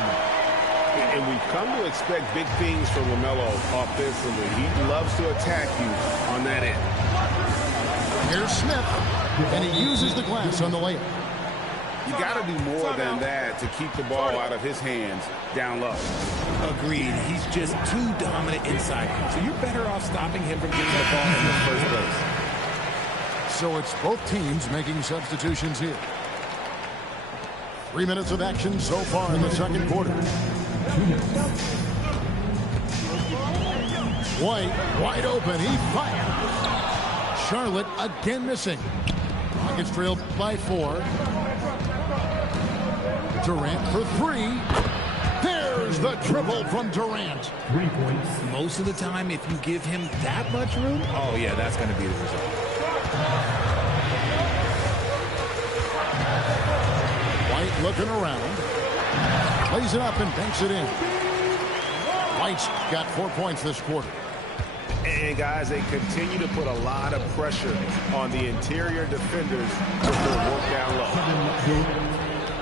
And we've come to expect big things from LaMelo offensively. He loves to attack you on that end. Here's Smith, and he uses the glass on the layup. You got to do more than that to keep the ball out of his hands down low. Agreed. He's just too dominant inside. So you're better off stopping him from getting the ball in the first place. So it's both teams making substitutions here. 3 minutes of action so far in the second quarter. White wide open. He fires. Charlotte again missing. Rockets trailed by 4. Durant for 3. There's the triple from Durant. 3 points. Most of the time, if you give him that much room, oh yeah, that's going to be the result. White looking around. Plays it up and banks it in. White's got 4 points this quarter. And guys, they continue to put a lot of pressure on the interior defenders with their work down low.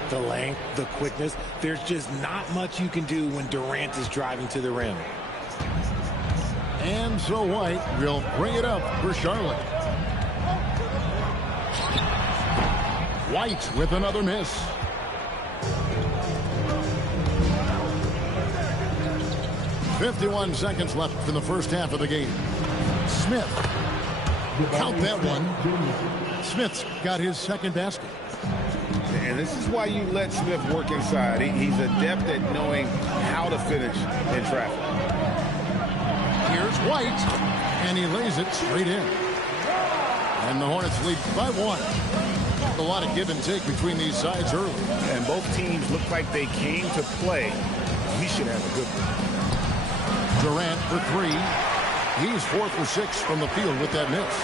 The length, the quickness, there's just not much you can do when Durant is driving to the rim. And so White will bring it up for Charlotte. White with another miss. .51 seconds left in the first half of the game. Smith. Count that one. Smith's got his second basket. And this is why you let Smith work inside. He's adept at knowing how to finish in traffic. Here's White, and he lays it straight in. And the Hornets lead by 1. A lot of give and take between these sides early. And both teams look like they came to play. We should have a good one. Durant for 3. He's 4 for 6 from the field with that miss.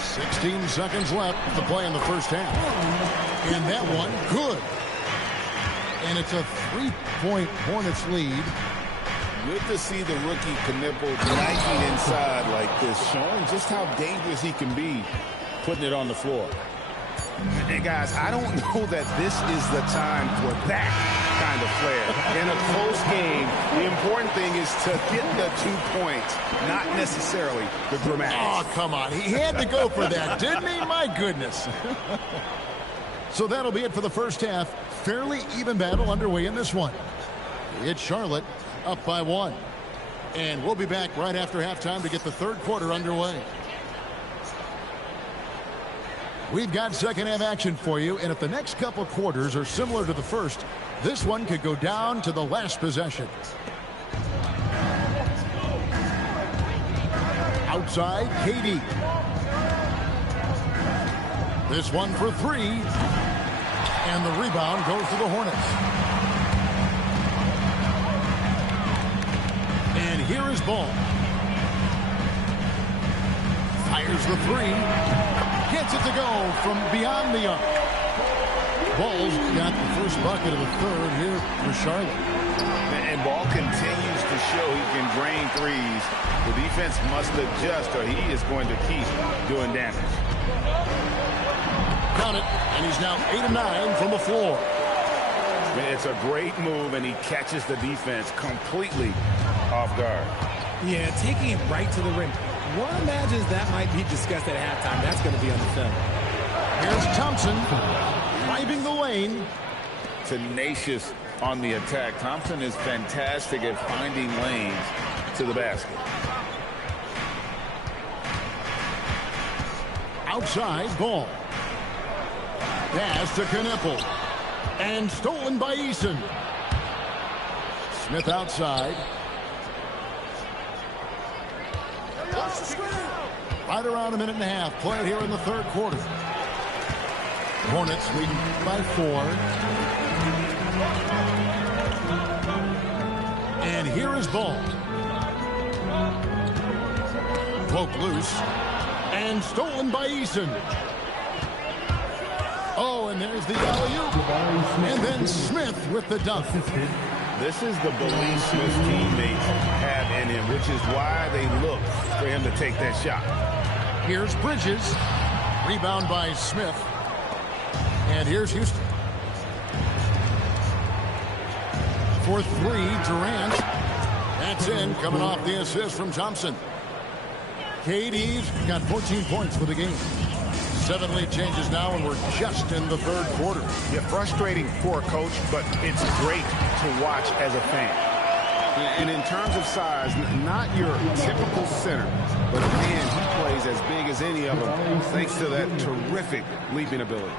16 seconds left to play in the first half. And that one, good. And it's a 3-point Hornets lead. Good to see the rookie Knipple knifing inside like this, showing just how dangerous he can be putting it on the floor. And guys, I don't know that this is the time for that kind of flair. In a close game, the important thing is to get the 2 points, not necessarily the dramatics. Oh, come on. He had to go for that, didn't he? My goodness. So that'll be it for the first half. Fairly even battle underway in this one. It's Charlotte up by 1. And we'll be back right after halftime to get the third quarter underway. We've got second half action for you, and if the next couple quarters are similar to the first, this one could go down to the last possession. Outside, KD. This one for 3. And the rebound goes to the Hornets. And here is Ball. Fires the 3. Gets it to go from beyond the arc. Ball's got the first bucket of the third here for Charlotte. And Ball continues to show he can drain threes. The defense must adjust or he is going to keep doing damage. Count it, and he's now 8 of 9 from the floor. It's a great move, and he catches the defense completely off guard. Yeah, taking it right to the rim. One imagines that might be discussed at halftime. That's going to be on the film. Here's Thompson driving the lane. Tenacious on the attack. Thompson is fantastic at finding lanes to the basket. Outside, Ball. Pass to Knipple. And stolen by Eason. Smith outside. Right around a minute and a half played here in the third quarter. Hornets leading by 4. And here is Ball. Poke loose. And stolen by Eason. Oh, and there's the alley-oop. And then Smith with the dunk. This is the belief Smith's teammates have in him, which is why they look for him to take that shot. Here's Bridges. Rebound by Smith. And here's Houston. For 3, Durant. That's in, coming off the assist from Thompson. KD's got 14 points for the game. 7 lead changes now, and we're just in the third quarter. Yeah, frustrating for a coach, but it's great to watch as a fan. And in terms of size, not your typical center, but man, he plays as big as any of them thanks to that terrific leaping ability.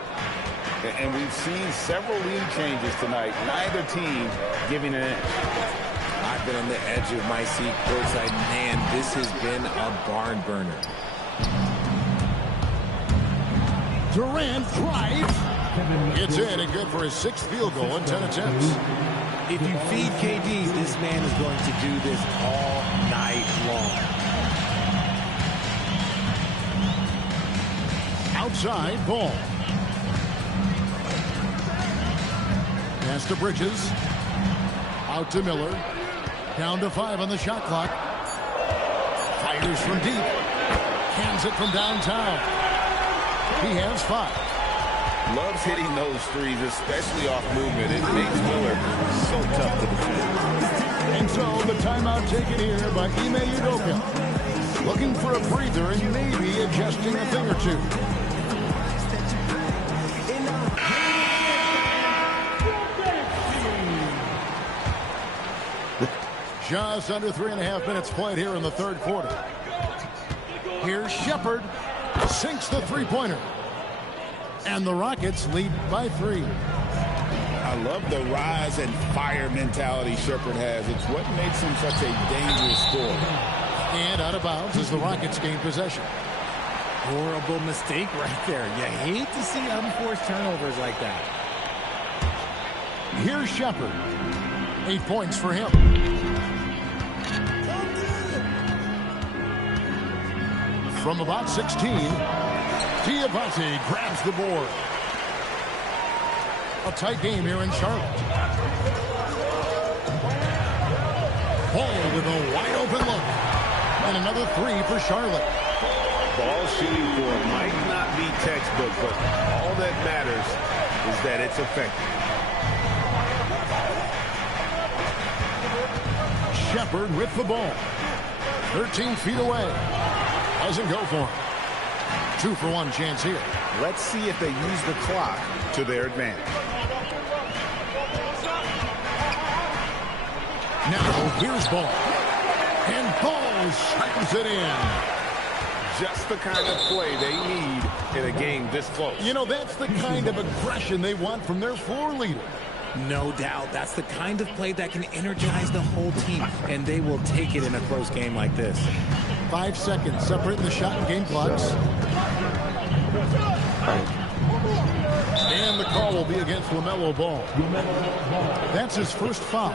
And we've seen several lead changes tonight, neither team giving an inch. I've been on the edge of my seat courtside. Man, this has been a barn burner. Durant drives. It's in and good for his 6th field goal in 10 attempts. If you feed KD, this man is going to do this all night long. Outside, Ball. Pass to Bridges. Out to Miller. Down to 5 on the shot clock. Fires from deep. Cans it from downtown. He has 5. Loves hitting those threes, especially off movement. It makes Miller so tough to defend. And so the timeout taken here by Ime Udoka. Looking for a breather and maybe adjusting a thing or two. Just under 3.5 minutes played here in the third quarter. Here's Shepherd. Sinks the three-pointer. And the Rockets lead by 3. I love the rise and fire mentality Shepherd has. It's what makes him such a dangerous scorer. And out of bounds as the Rockets gain possession. Horrible mistake right there. You hate to see unforced turnovers like that. Here's Shepherd. 8 points for him. From about 16, Diabate grabs the board. A tight game here in Charlotte. Ball with a wide open look. And another 3 for Charlotte. Ball shooting for might not be textbook, but all that matters is that it's effective. Shepherd with the ball. 13 feet away. Doesn't go for him. 2-for-1 chance here. Let's see if they use the clock to their advantage. Now here's Ball. And Ball slams it in. Just the kind of play they need in a game this close. You know, that's the kind of aggression they want from their floor leader. No doubt. That's the kind of play that can energize the whole team, and they will take it in a close game like this. 5 seconds separating the shot and game clocks. And the call will be against LaMelo Ball. That's his first foul.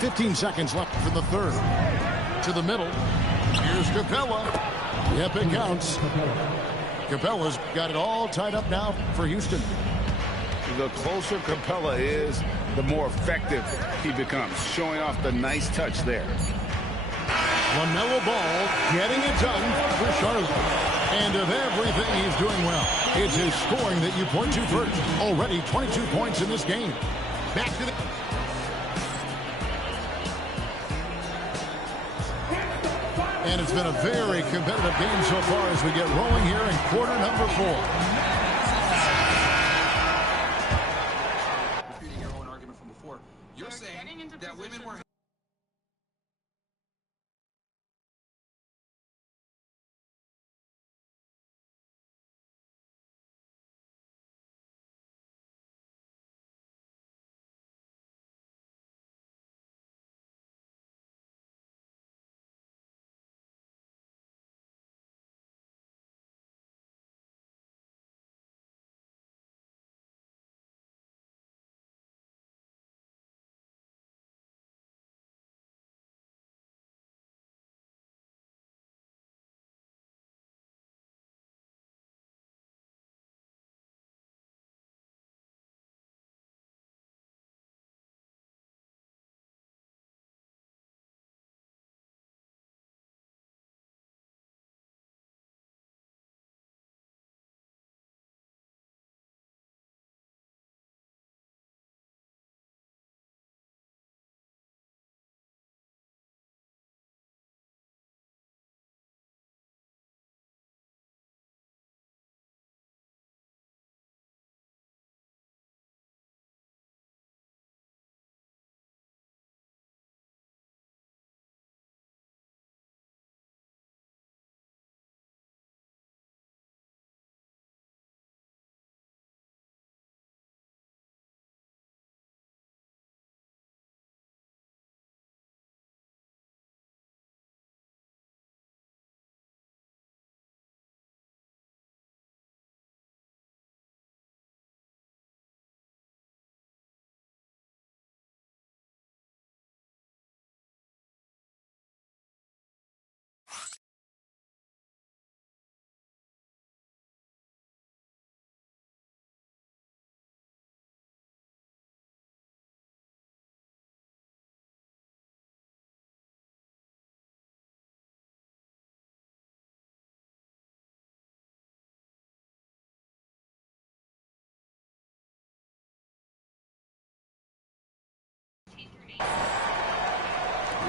15 seconds left for the third. To the middle. Here's Capella. Yep, it counts. Capella's got it all tied up now for Houston. The closer Capella is, the more effective he becomes, showing off the nice touch there. LaMelo Ball getting it done for Charlotte. And of everything he's doing well, it's his scoring that you point to first. Already 22 points in this game. Back to the... And it's been a very competitive game so far as we get rolling here in quarter number 4. Repeating your own argument from before, you're saying that women were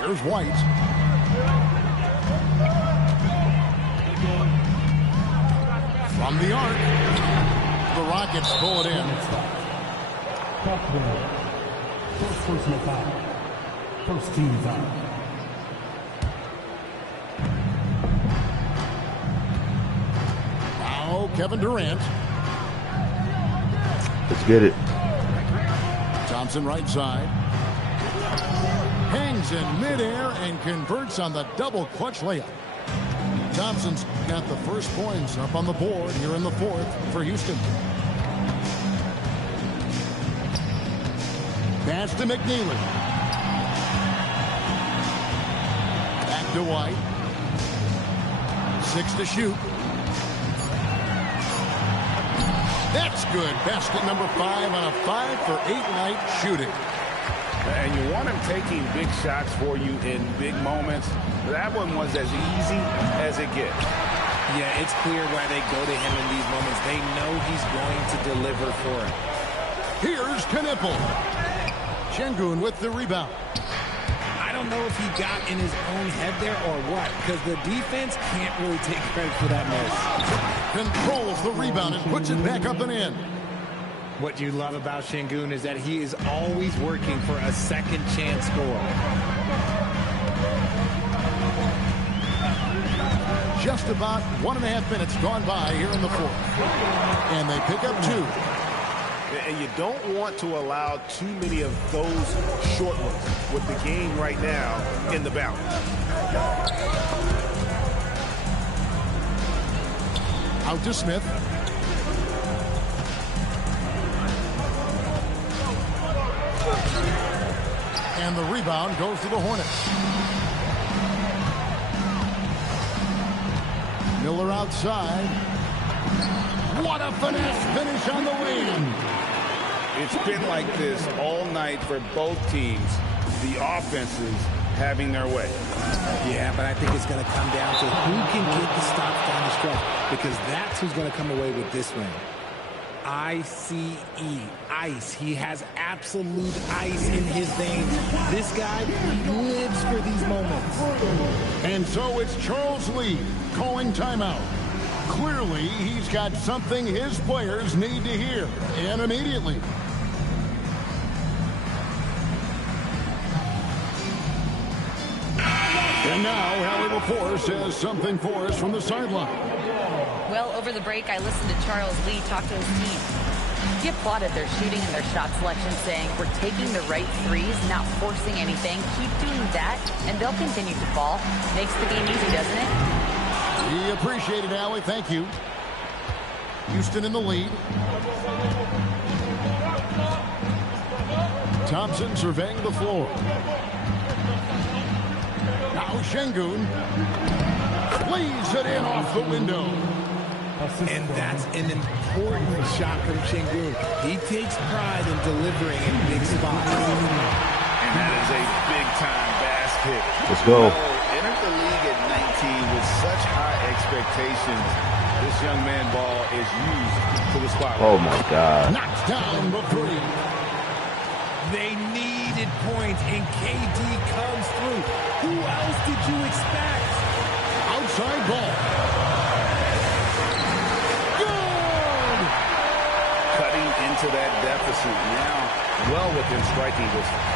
Here's White. From the arc. The Rockets pull it in. First personal foul. First team foul. Now Kevin Durant. Let's get it. Thompson right side. Hangs in midair and converts on the double clutch layup. Thompson's got the first points up on the board here in the fourth for Houston. Pass to McNeely. Back to White. 6 to shoot. That's good. Basket number 5 on a 5-for-8 night shooting. And you want him taking big shots for you in big moments. That one was as easy as it gets. Yeah, it's clear why they go to him in these moments. They know he's going to deliver for him. Here's Knipple. Şengün with the rebound. I don't know if he got in his own head there or what, because the defense can't really take credit for that miss. Controls the rebound and puts it back up and in. What you love about Şengün is that he is always working for a second chance score. Just about 1.5 minutes gone by here in the fourth. And they pick up 2. And you don't want to allow too many of those short ones with the game right now in the balance. Out to Smith. And the rebound goes to the Hornets. Miller outside. What a finesse finish on the wing. It's been like this all night for both teams. The offenses having their way. Yeah, but I think it's going to come down to who can get the stops down the stretch, because that's who's going to come away with this win. I-C-E, ice. He has absolute ice in his veins. This guy lives for these moments. And so it's Charles Lee calling timeout. Clearly, he's got something his players need to hear, and immediately. And now, Hallie LaForce has something for us from the sideline. Well, over the break, I listened to Charles Lee talk to his team. He applauded their shooting and their shot selection, saying, "We're taking the right threes, not forcing anything. Keep doing that, and they'll continue to fall." Makes the game easy, doesn't it? We appreciate it, Allie. Thank you. Houston in the lead. Thompson surveying the floor. Now Şengün lays it in off the window. And that's an important shot from Şengün. He takes pride in delivering in big spots. And that is a big-time basket. Let's go. Entered the league at 19 with such high expectations. This young man ball is used to the spotlight. Oh, my God. Knocks down the 3. They needed points, and KD comes through. Who else did you expect? Outside ball. Good! Cutting into that deficit now, well within striking distance.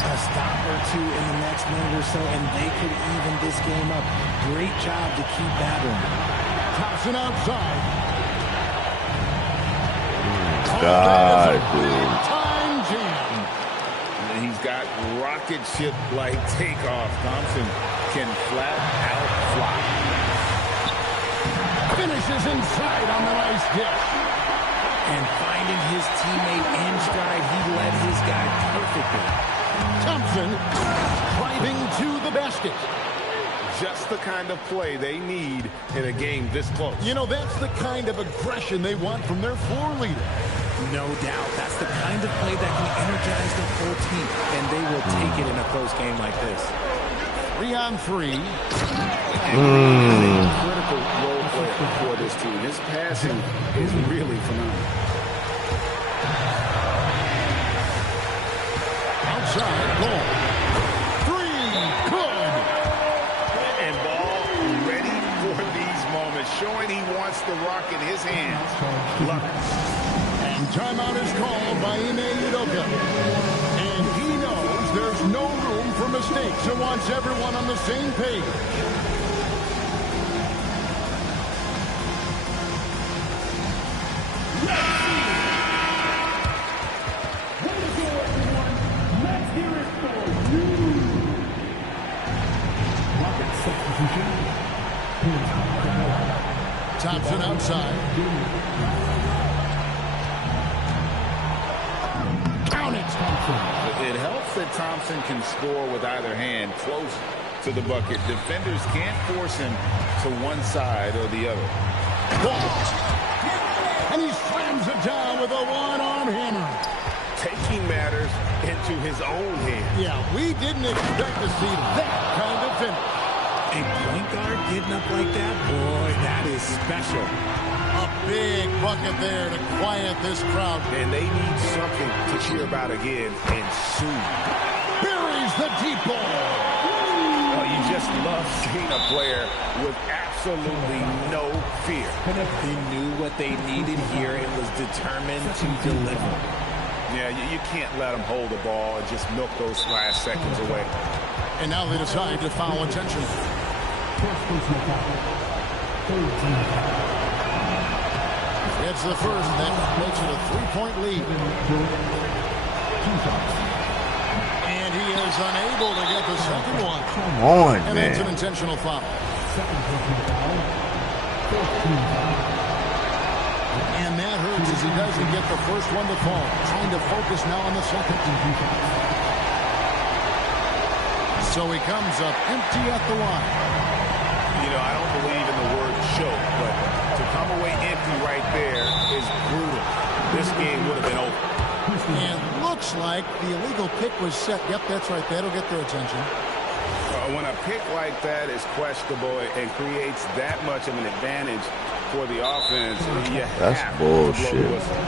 A stop or two in the next minute or so, and they could even this game up. Great job to keep battling. Thompson outside. God, dude. Time jam. And he's got rocket ship-like takeoff. Thompson can flat out fly. Finishes inside on the nice dish. And finding his teammate in stride, he led his guy perfectly. Thompson driving to the basket. Just the kind of play they need in a game this close. You know, that's the kind of aggression they want from their floor leader. No doubt. That's the kind of play that can energize the whole team, and they will take it in a close game like this. 3-on-3. Critical role player for this team. His passing is really phenomenal. Outside, ball. 3, wants the rock in his hands. Love it. And timeout is called by Ime Udoka. And he knows there's no room for mistakes and wants everyone on the same page. Thompson outside. Count it, Thompson. It helps that Thompson can score with either hand close to the bucket. Defenders can't force him to one side or the other. And he slams it down with a one-arm hammer. Taking matters into his own hands. Yeah, we didn't expect to see that kind of finish. A point guard getting up like that, boy, that is special. A big bucket there to quiet this crowd. And they need something to cheer about again, and soon. Buries the deep ball. Oh, you just love seeing a player with absolutely no fear. He knew what they needed here and was determined to deliver. Yeah, you can't let them hold the ball and just milk those last seconds away. And now they decide to foul intention. It's the first, that makes it a three-point lead. And he is unable to get the second one. Come on, and man. that's an intentional foul. And that hurts as he doesn't get the first one to fall. Trying to focus now on the second. So he comes up empty at the line. You know, I don't believe in the word choke, but to come away empty right there is brutal. This game would have been over. And looks like the illegal pick was set. Yep, that's right. That'll get their attention. When a pick like that is questionable and creates that much of an advantage for the offense, you That's have bullshit. to blow the whistle.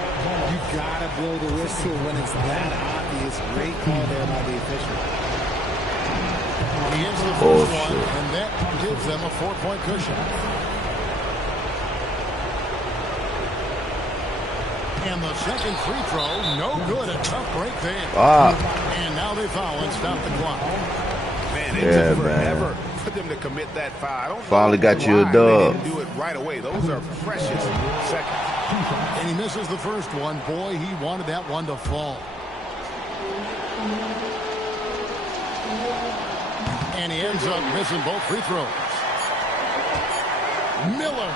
You gotta blow the whistle when it's that obvious. Great call there by the official. He hits the first one, and that gives them a 4-point cushion. And the second free throw, no good. A tough break there. And now they foul and stop the clock. Man, it took forever for them to commit that foul. I don't Finally know got you a why dub. They didn't do it right away. Those are precious seconds. And he misses the first one. Boy, he wanted that one to fall. And he ends up missing both free throws. Miller.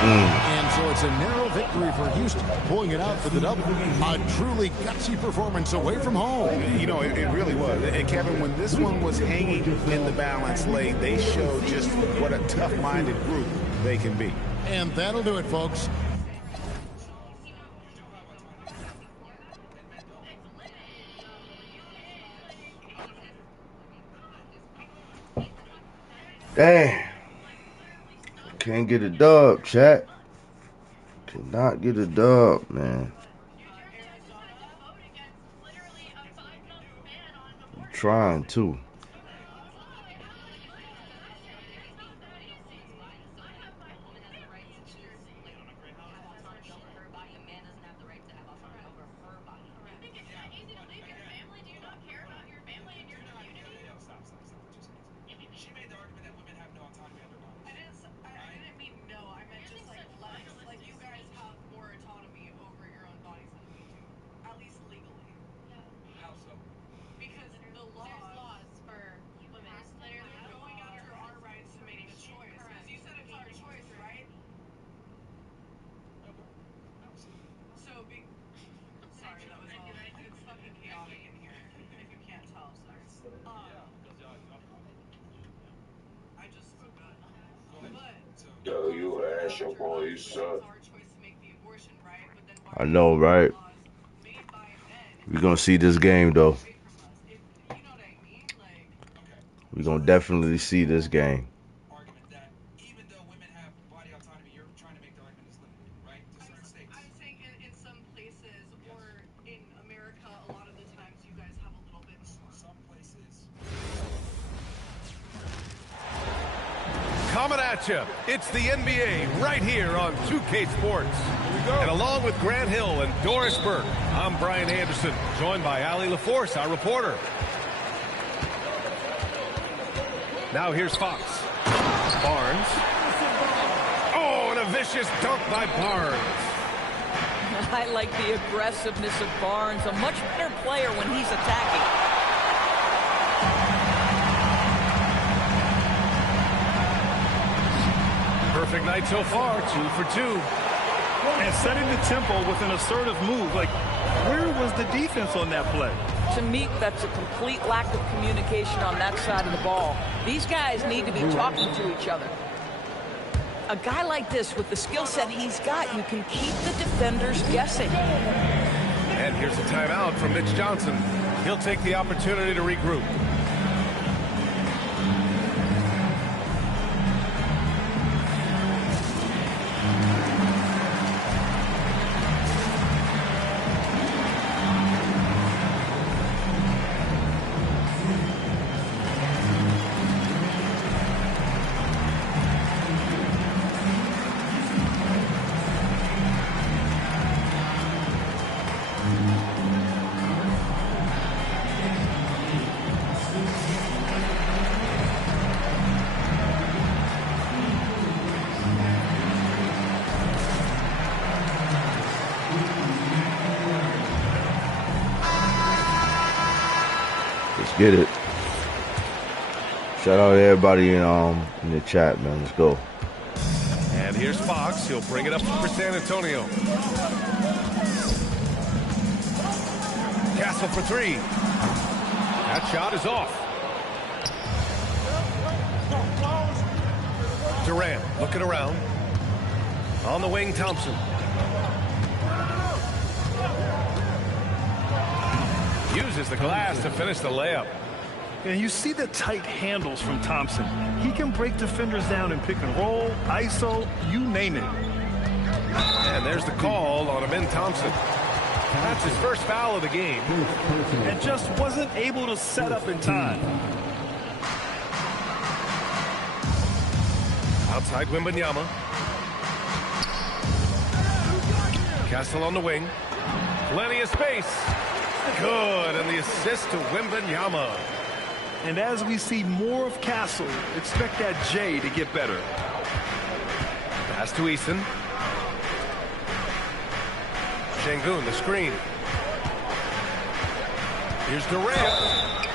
And so it's a narrow victory for Houston, pulling it out for the double. A truly gutsy performance away from home. You know, it really was. And Kevin, when this one was hanging in the balance late, they showed just what a tough-minded group they can be. And that'll do it, folks. Damn. Can't get a dub, chat. Cannot get a dub, man. I'm trying to. Your boy Iceup. I know, right? We're gonna see this game, though. We're gonna definitely see this game. Coming at you, it's the NBA right here on 2K Sports. And along with Grant Hill and Doris Burke, I'm Brian Anderson, joined by Allie LaForce, our reporter. Now here's Fox. Barnes. Oh, and a vicious dunk by Barnes. I like the aggressiveness of Barnes, a much better player when he's attacking. Perfect night so far, 2 for 2. And setting the tempo with an assertive move. Like, where was the defense on that play? To me, that's a complete lack of communication on that side of the ball. These guys need to be talking to each other. A guy like this, with the skill set he's got, you can keep the defenders guessing. And here's a timeout from Mitch Johnson. He'll take the opportunity to regroup. Get it. Shout out to everybody in the chat, man. Let's go. And here's Fox. He'll bring it up for San Antonio. Castle for 3. That shot is off. Durant looking around. On the wing, Thompson. Uses the glass to finish the layup. And you see the tight handles from Thompson. He can break defenders down in pick and roll, ISO, you name it. And there's the call on Amin Thompson. That's his first foul of the game. And just wasn't able to set up in time. Outside Wembanyama. Castle on the wing. Plenty of space. Good, and the assist to Wembanyama. And as we see more of Castle, expect that J to get better. Pass to Eason. Şengün, the screen. Here's Durant.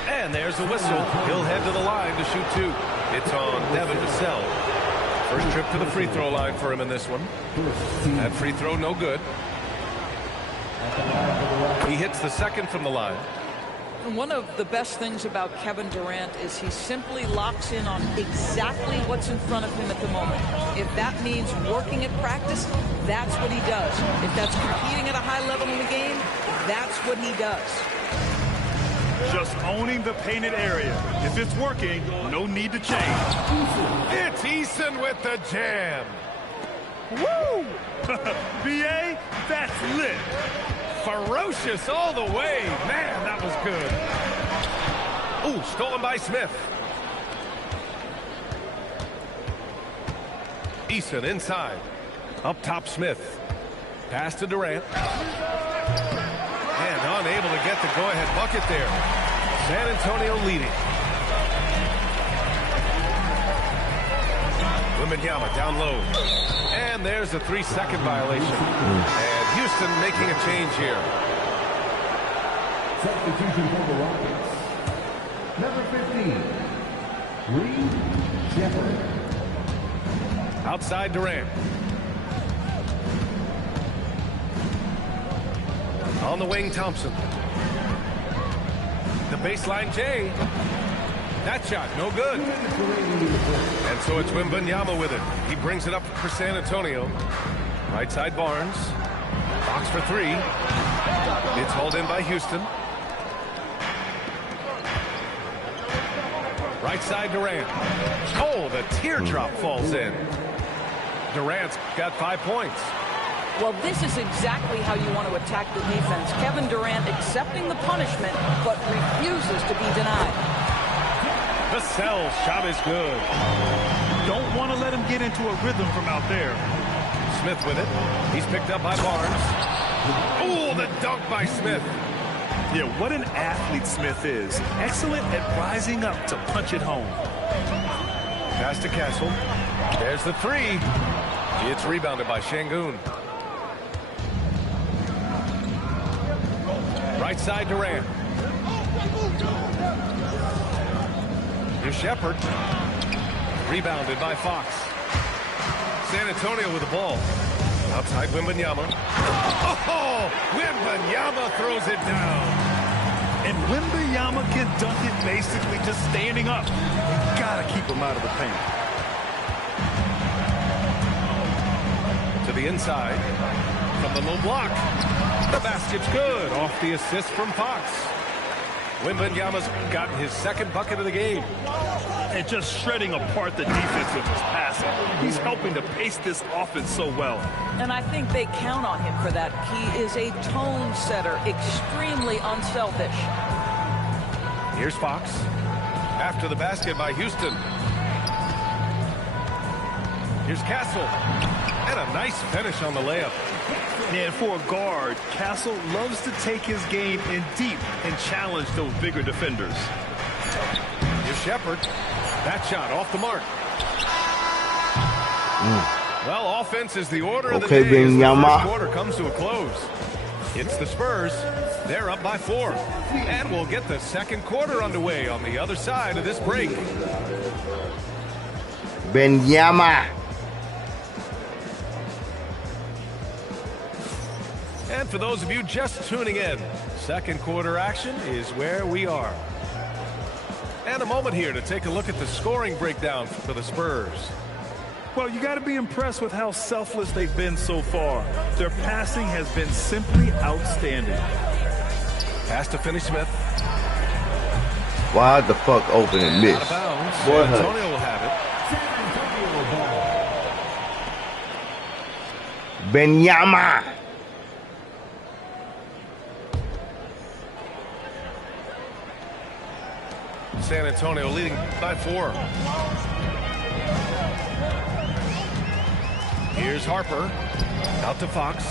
And there's the whistle. He'll head to the line to shoot 2. It's on Devin Vassell. First trip to the free throw line for him in this one. That free throw no good. He hits the second from the line. And one of the best things about Kevin Durant is he simply locks in on exactly what's in front of him at the moment. If that means working at practice, that's what he does. If that's competing at a high level in the game, that's what he does. Just owning the painted area. If it's working, no need to change. It's Eason with the jam. Woo! BA, that's lit. Ferocious all the way. Man, that was good. Ooh, stolen by Smith. Eason inside. Up top, Smith. Pass to Durant. And unable to get the go-ahead bucket there. San Antonio leading. Wembanyama down low. And there's a 3-second violation. And Houston making a change here. Substitution for the Rockets. Number 15, Reed Shepard. Outside Durant. On the wing, Thompson. The baseline, Jay. That shot, no good. And so it's Wembanyama with it. He brings it up for San Antonio. Right side, Barnes. Box for 3. It's hauled in by Houston. Right side, Durant. Oh, the teardrop falls in. Durant's got 5 points. Well, this is exactly how you want to attack the defense. Kevin Durant accepting the punishment, but refuses to be denied. The Cell shot is good. Don't want to let him get into a rhythm from out there. Smith with it. He's picked up by Barnes. Oh, the dunk by Smith. Yeah, what an athlete Smith is. Excellent at rising up to punch it home. Pass to Castle. There's the three. It's rebounded by Şengün. Right side Durant. Here's Shepherd. Rebounded by Fox. San Antonio with the ball. Outside Wembanyama. Oh, Wembanyama throws it down. And Wembanyama can dunk it basically just standing up. You gotta keep him out of the paint. To the inside. From the low block. The basket's good. Off the assist from Fox. Wembanyama's gotten his second bucket of the game. And just shredding apart the defense with his passing. He's helping to pace this offense so well. And I think they count on him for that. He is a tone setter, extremely unselfish. Here's Fox. After the basket by Houston. Here's Castle. And a nice finish on the layup. And for a guard, Castle loves to take his game in deep and challenge those bigger defenders. Here's Shepherd. That shot off the mark. Well, offense is the order of the day as the first quarter comes to a close. It's the Spurs. They're up by 4. And we'll get the second quarter underway on the other side of this break. Wembanyama. And for those of you just tuning in, second quarter action is where we are. And a moment here to take a look at the scoring breakdown for the Spurs. Well, you got to be impressed with how selfless they've been so far. Their passing has been simply outstanding. Pass to Finney Smith. Why the fuck open and miss? Out of bounds. Boy, San Antonio will have it. Wembanyama. San Antonio leading by 4. Here's Harper. Out to Fox.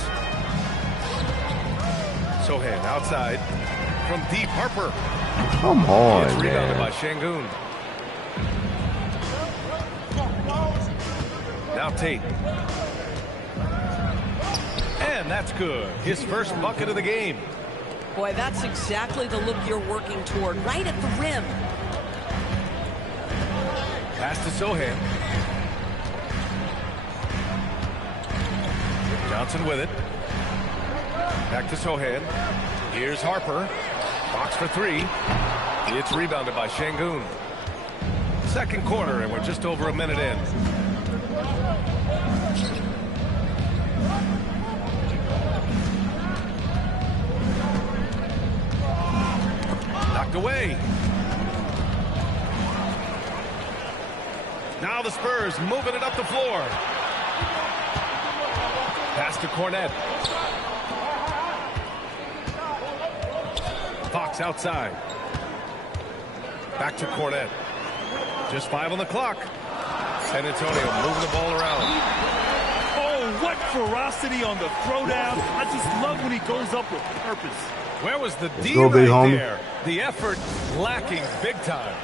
Sohan outside. From deep, Harper. Come on, it's rebounded man. by Şengün. Now Tate. And that's good. His first bucket of the game. Boy, that's exactly the look you're working toward, right at the rim. Pass to Sohan. Johnson with it. Back to Sohan. Here's Harper. Fox for 3. It's rebounded by Şengün. Second quarter, and we're just over a minute in. Knocked away. Now the Spurs moving it up the floor. Pass to Cornette. Fox outside. Back to Cornette. Just 5 on the clock. San Antonio moving the ball around. Oh, what ferocity on the throwdown. I just love when he goes up with purpose. Where was the D go, big right homie. there? The effort lacking big time.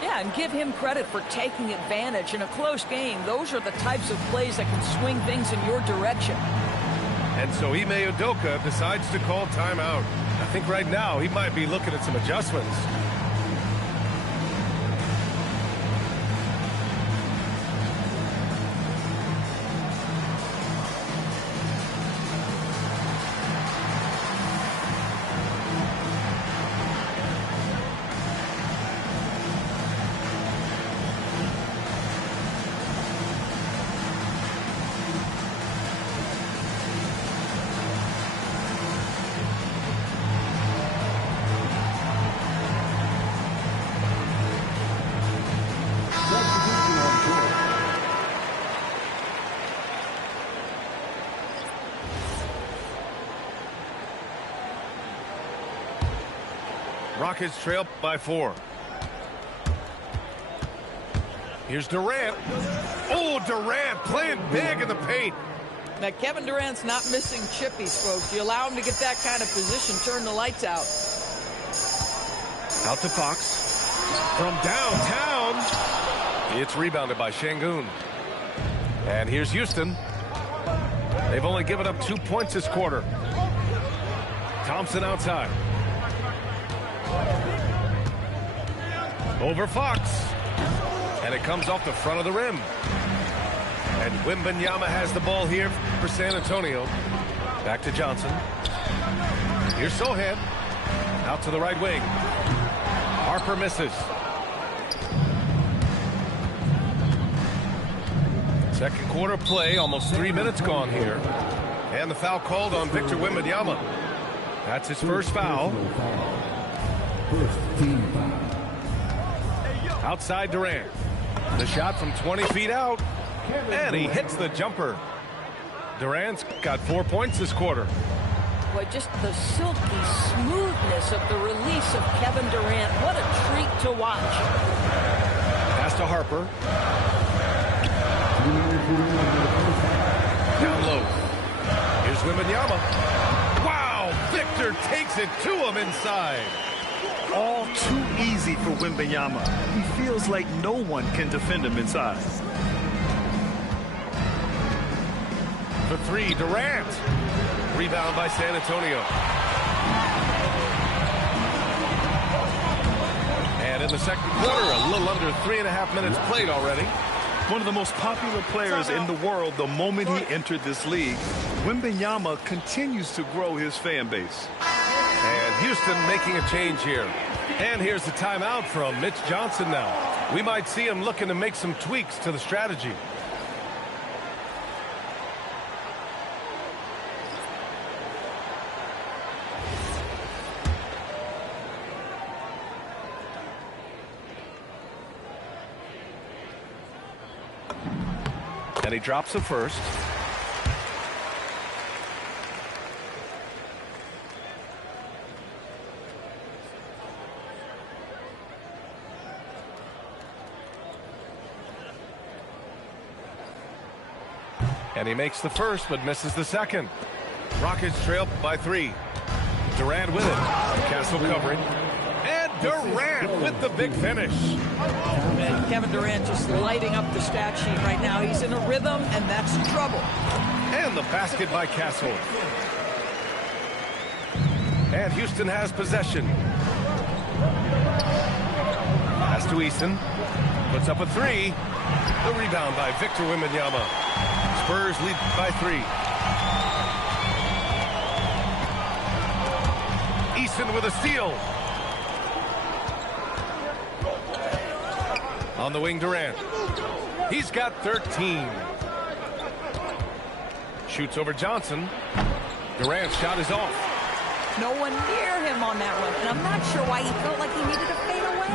Yeah, and give him credit for taking advantage in a close game. Those are the types of plays that can swing things in your direction. And so Ime Udoka decides to call timeout. I think right now he might be looking at some adjustments. Rockets trail by 4. Here's Durant. Oh, Durant playing big in the paint. Now, Kevin Durant's not missing chippies, folks. You allow him to get that kind of position, turn the lights out. Out to Fox. From downtown. It's rebounded by Şengün. And here's Houston. They've only given up 2 points this quarter. Thompson outside. Over Fox. And it comes off the front of the rim. And Wembanyama has the ball here for San Antonio. Back to Johnson. Here's Sohan. Out to the right wing. Harper misses. Second quarter play, almost 3 minutes gone here. And the foul called on Victor Wembanyama. That's his first foul. First team foul. Outside Durant. The shot from 20 feet out. And he hits the jumper. Durant's got 4 points this quarter. Boy, just the silky smoothness of the release of Kevin Durant. What a treat to watch. Pass to Harper. Down low. Here's Wembanyama. Wow, Victor takes it to him inside. All too easy for Wembanyama. He feels like no one can defend him inside. For three, Durant. Rebound by San Antonio. And in the second quarter, a little under 3.5 minutes played already. One of the most popular players in the world the moment he entered this league, Wembanyama continues to grow his fan base. And Houston making a change here. And here's the timeout from Mitch Johnson now. We might see him looking to make some tweaks to the strategy. And he drops the first. And he makes the first, but misses the second. Rockets trail by 3. Durant with it. Castle covering. And Durant with the big finish. And Kevin Durant just lighting up the stat sheet right now. He's in a rhythm, and that's trouble. And the basket by Castle. And Houston has possession. Pass to Eason. Puts up a 3. The rebound by Victor Wembanyama. Spurs lead by 3. Eason with a steal. On the wing, Durant. He's got 13. Shoots over Johnson. Durant's shot is off. No one near him on that one, and I'm not sure why he felt like he needed to fade away.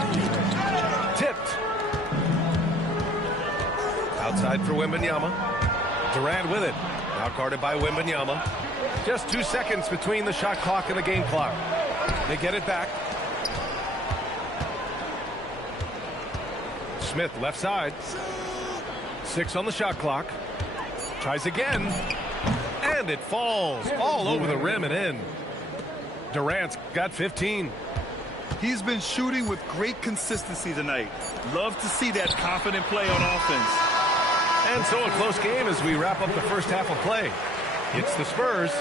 Tipped. Outside for Wembanyama. Durant with it. Now guarded by Wembanyama. Just 2 seconds between the shot clock and the game clock. They get it back. Smith left side. 6 on the shot clock. Tries again. And it falls all over the rim and in. Durant's got 15. He's been shooting with great consistency tonight. Love to see that confident play on offense. And so a close game as we wrap up the first half of play. It's the Spurs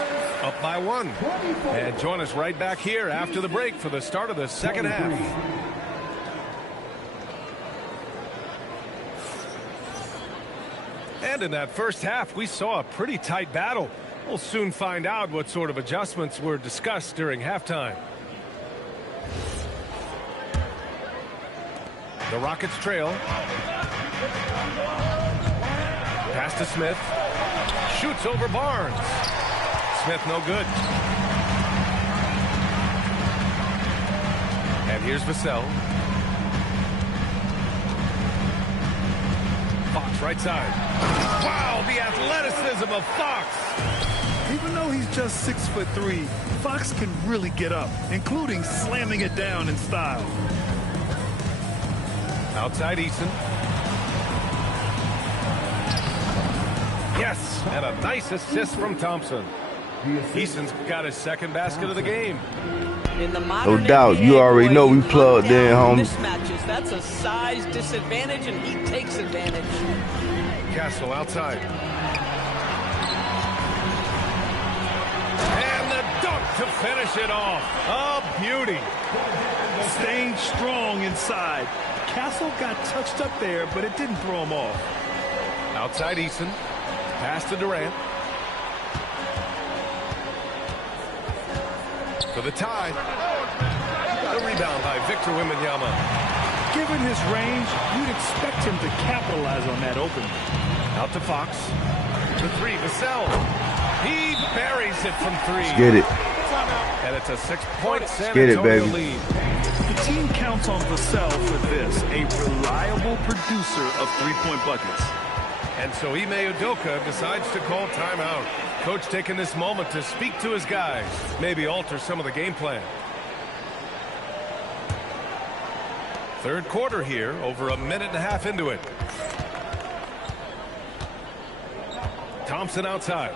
up by 1. And join us right back here after the break for the start of the second half. And in that first half, we saw a pretty tight battle. We'll soon find out what sort of adjustments were discussed during halftime. The Rockets trail. Pass to Smith. Shoots over Barnes. Smith no good. And here's Vassell. Fox right side. Wow, the athleticism of Fox. Even though he's just 6'3", Fox can really get up, including slamming it down in style. Outside Eason. Yes, and a nice assist from Thompson. Eason's got his second basket of the game. In the modern No doubt. NBA, You already boy, know we you plugged lock in, down homie. mismatches. That's a size disadvantage, and he takes advantage. Castle outside. And the dunk to finish it off. A beauty. Staying strong inside. Castle got touched up there, but it didn't throw him off. Outside Eason. Pass to Durant. For the tie. The rebound by Victor Wembanyama. Given his range, you'd expect him to capitalize on that opening. Out to Fox. The three, Vassell. He buries it from three. Let's get it. And it's a 6-point San Get it, Antonio baby. lead. The team counts on Vassell for this, a reliable producer of three-point buckets. And so Ime Udoka decides to call timeout. Coach taking this moment to speak to his guys, maybe alter some of the game plan. Third quarter here, over a minute and a half into it. Thompson outside.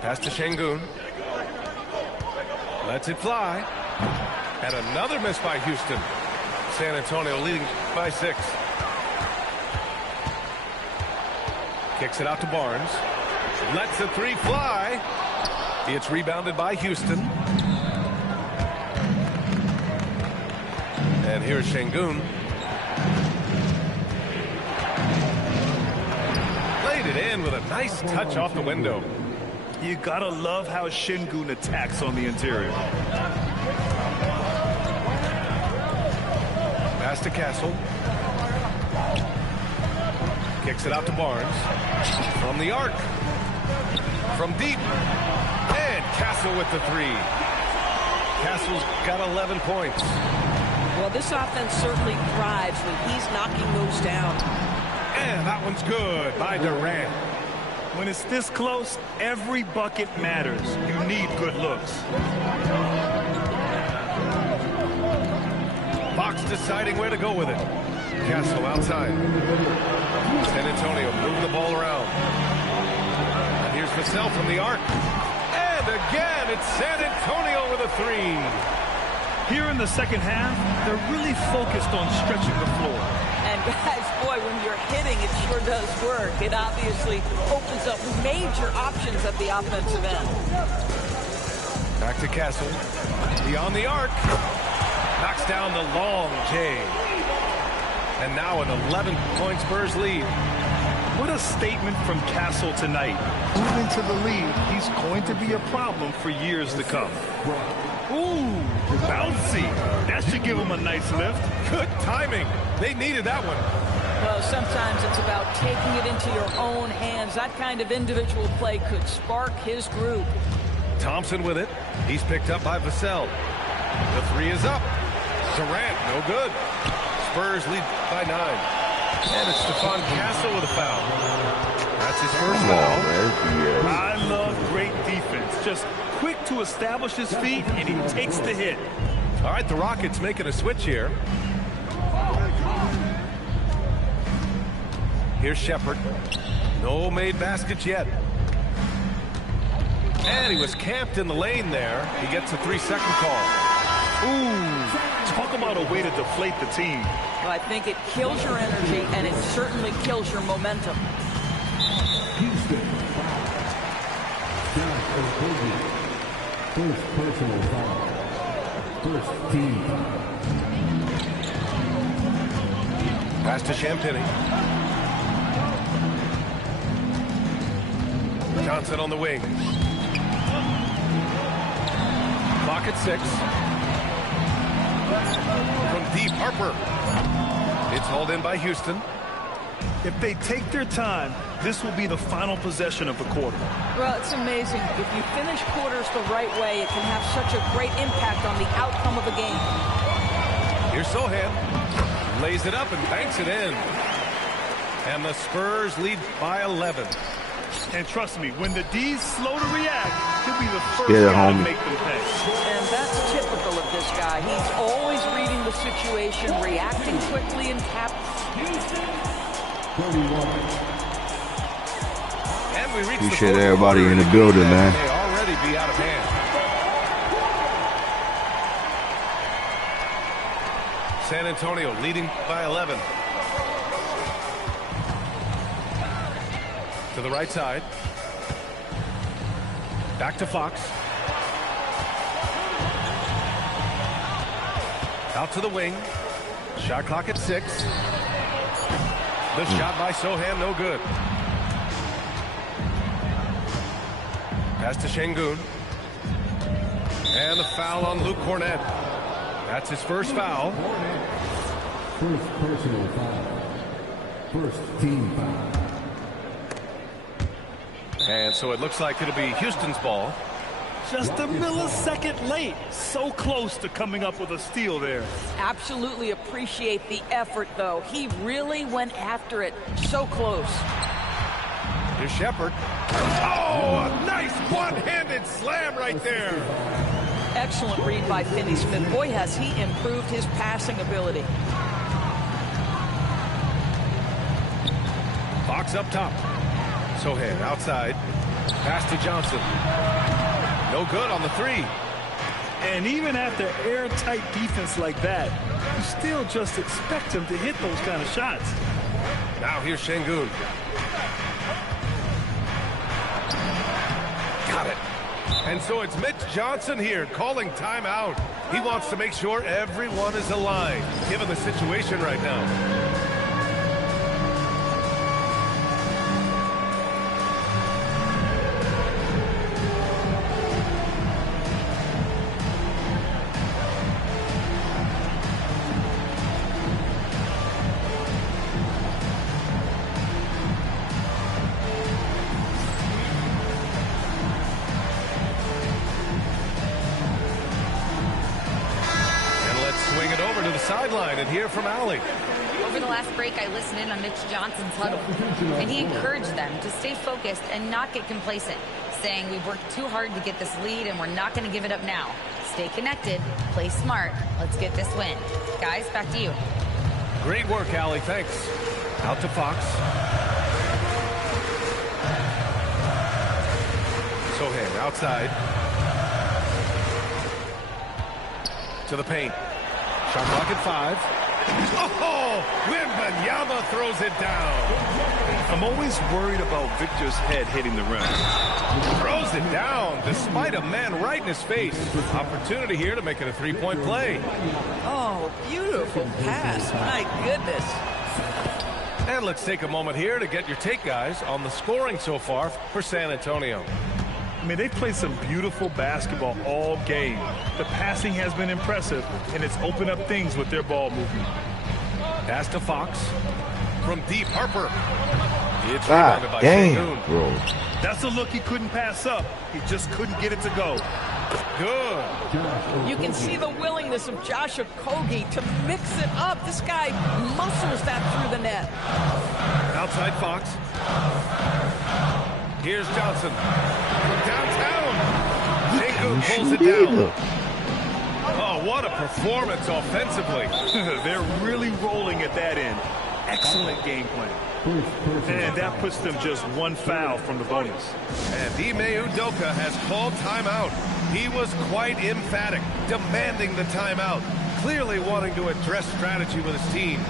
Pass to Şengün. Lets it fly. And another miss by Houston. San Antonio leading by 6. Kicks it out to Barnes. Lets the three fly. It's rebounded by Houston. And here's Şengün. Laid it in with a nice touch off the window. You gotta love how Şengün attacks on the interior. Pass to Castle. Kicks it out to Barnes. From the arc. From deep. And Castle with the three. Castle's got 11 points. Well, this offense certainly thrives when he's knocking those down. And that one's good by Durant. When it's this close, every bucket matters. You need good looks. Fox deciding where to go with it. Castle outside. San Antonio moving the ball around. And here's Vassell from the arc. And again, it's San Antonio with a three. Here in the second half, they're really focused on stretching the floor. And guys, boy, when you're hitting, it sure does work. It obviously opens up major options at the offensive end. Back to Castle. Beyond the arc. Knocks down the long J. And now an 11-point Spurs lead. What a statement from Castle tonight. Moving to the lead, he's going to be a problem for years to come. Ooh, bouncy. That should give him a nice lift. Good timing. They needed that one. Well, sometimes it's about taking it into your own hands. That kind of individual play could spark his group. Thompson with it. He's picked up by Vassell. The three is up. Durant, no good. Spurs lead by 9. And it's Stephon Castle with a foul. That's his first foul. I love great defense. Just quick to establish his feet, and he takes the hit. All right, the Rockets making a switch here. Here's Shepherd. No made baskets yet. And he was camped in the lane there. He gets a 3-second call. Ooh, talk about a way to deflate the team. Well, I think it kills your energy, and it certainly kills your momentum. Houston. First personal foul. First team. Pass to Champagny. Johnson on the wing. Clock at 6. From deep, Harper. It's hauled in by Houston. If they take their time, this will be the final possession of the quarter. Well, it's amazing. If you finish quarters the right way, it can have such a great impact on the outcome of a game. Here's Sohan. Lays it up and banks it in. And the Spurs lead by 11. And trust me, when the D's slow to react, he'll be the first guy to make them pay. And that's typical of this guy. He's always reading the situation, reacting quickly, and And we reach Appreciate everybody in the building, man. May already be out of hand. San Antonio leading by 11. To the right side. Back to Fox. Out to the wing. Shot clock at 6. The shot by Sohan, no good. Pass to Şengün. And the foul on Luke Cornett. That's his first foul. First personal foul. First team foul. And so it looks like it'll be Houston's ball. Just a millisecond late. So close to coming up with a steal there. Absolutely appreciate the effort, though. He really went after it. So close. Here's Shepard. Oh, a nice one-handed slam right there. Excellent read by Finney-Smith. Boy, has he improved his passing ability. Fox up top. Sohan outside. Pass to Johnson. No good on the 3. And even after airtight defense like that, you still just expect him to hit those kind of shots. Now here's Şengün. Got it. And so it's Mitch Johnson here calling timeout. He wants to make sure everyone is aligned, given the situation right now. Sideline and hear from Allie. Over the last break, I listened in on Mitch Johnson's huddle, and he encouraged them to stay focused and not get complacent, saying we've worked too hard to get this lead and we're not going to give it up now. Stay connected, play smart, let's get this win. Guys, back to you. Great work, Allie, thanks. Out to Fox. Sohan outside. To the paint. Shot clock at 5. Oh, Wembanyama throws it down. I'm always worried about Victor's head hitting the rim. Throws it down despite a man right in his face. Opportunity here to make it a 3-point play. Oh, beautiful pass. My goodness. And let's take a moment here to get your take, guys, on the scoring so far for San Antonio. I mean, they've played some beautiful basketball all game. The passing has been impressive, and it's opened up things with their ball movement. Pass to Fox. From deep, Harper. It's rebounded by Şengün. Bro. That's a look he couldn't pass up. He just couldn't get it to go. Good. You can see the willingness of Josh Okogie to mix it up. This guy muscles that through the net. Outside Fox. Here's Johnson. From downtown. Şengün pulls it down. Oh, what a performance offensively. They're really rolling at that end. Excellent game plan. And that puts them just one foul from the bonus. And Ime Udoka has called timeout. He was quite emphatic, demanding the timeout, clearly wanting to address strategy with his team.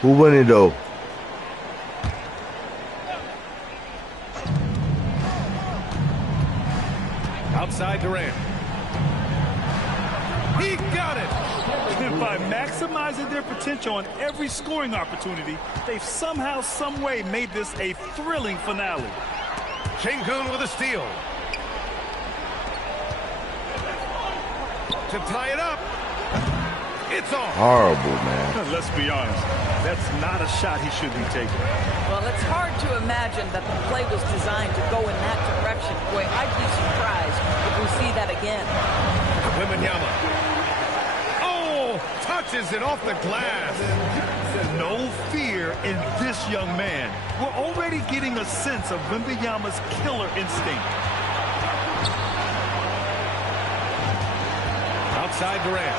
Who won it though? Outside Durant. He got it! By maximizing their potential on every scoring opportunity, they've somehow, some way made this a thrilling finale. Şengün with a steal. To tie it up. It's off. Horrible, man. Let's be honest. That's not a shot he should be taking. Well, it's hard to imagine that the play was designed to go in that direction. Boy, I'd be surprised if we see that again. Wembanyama. Oh, touch dishes it off the glass. No fear in this young man. We're already getting a sense of Wembanyama's killer instinct. Outside Durant.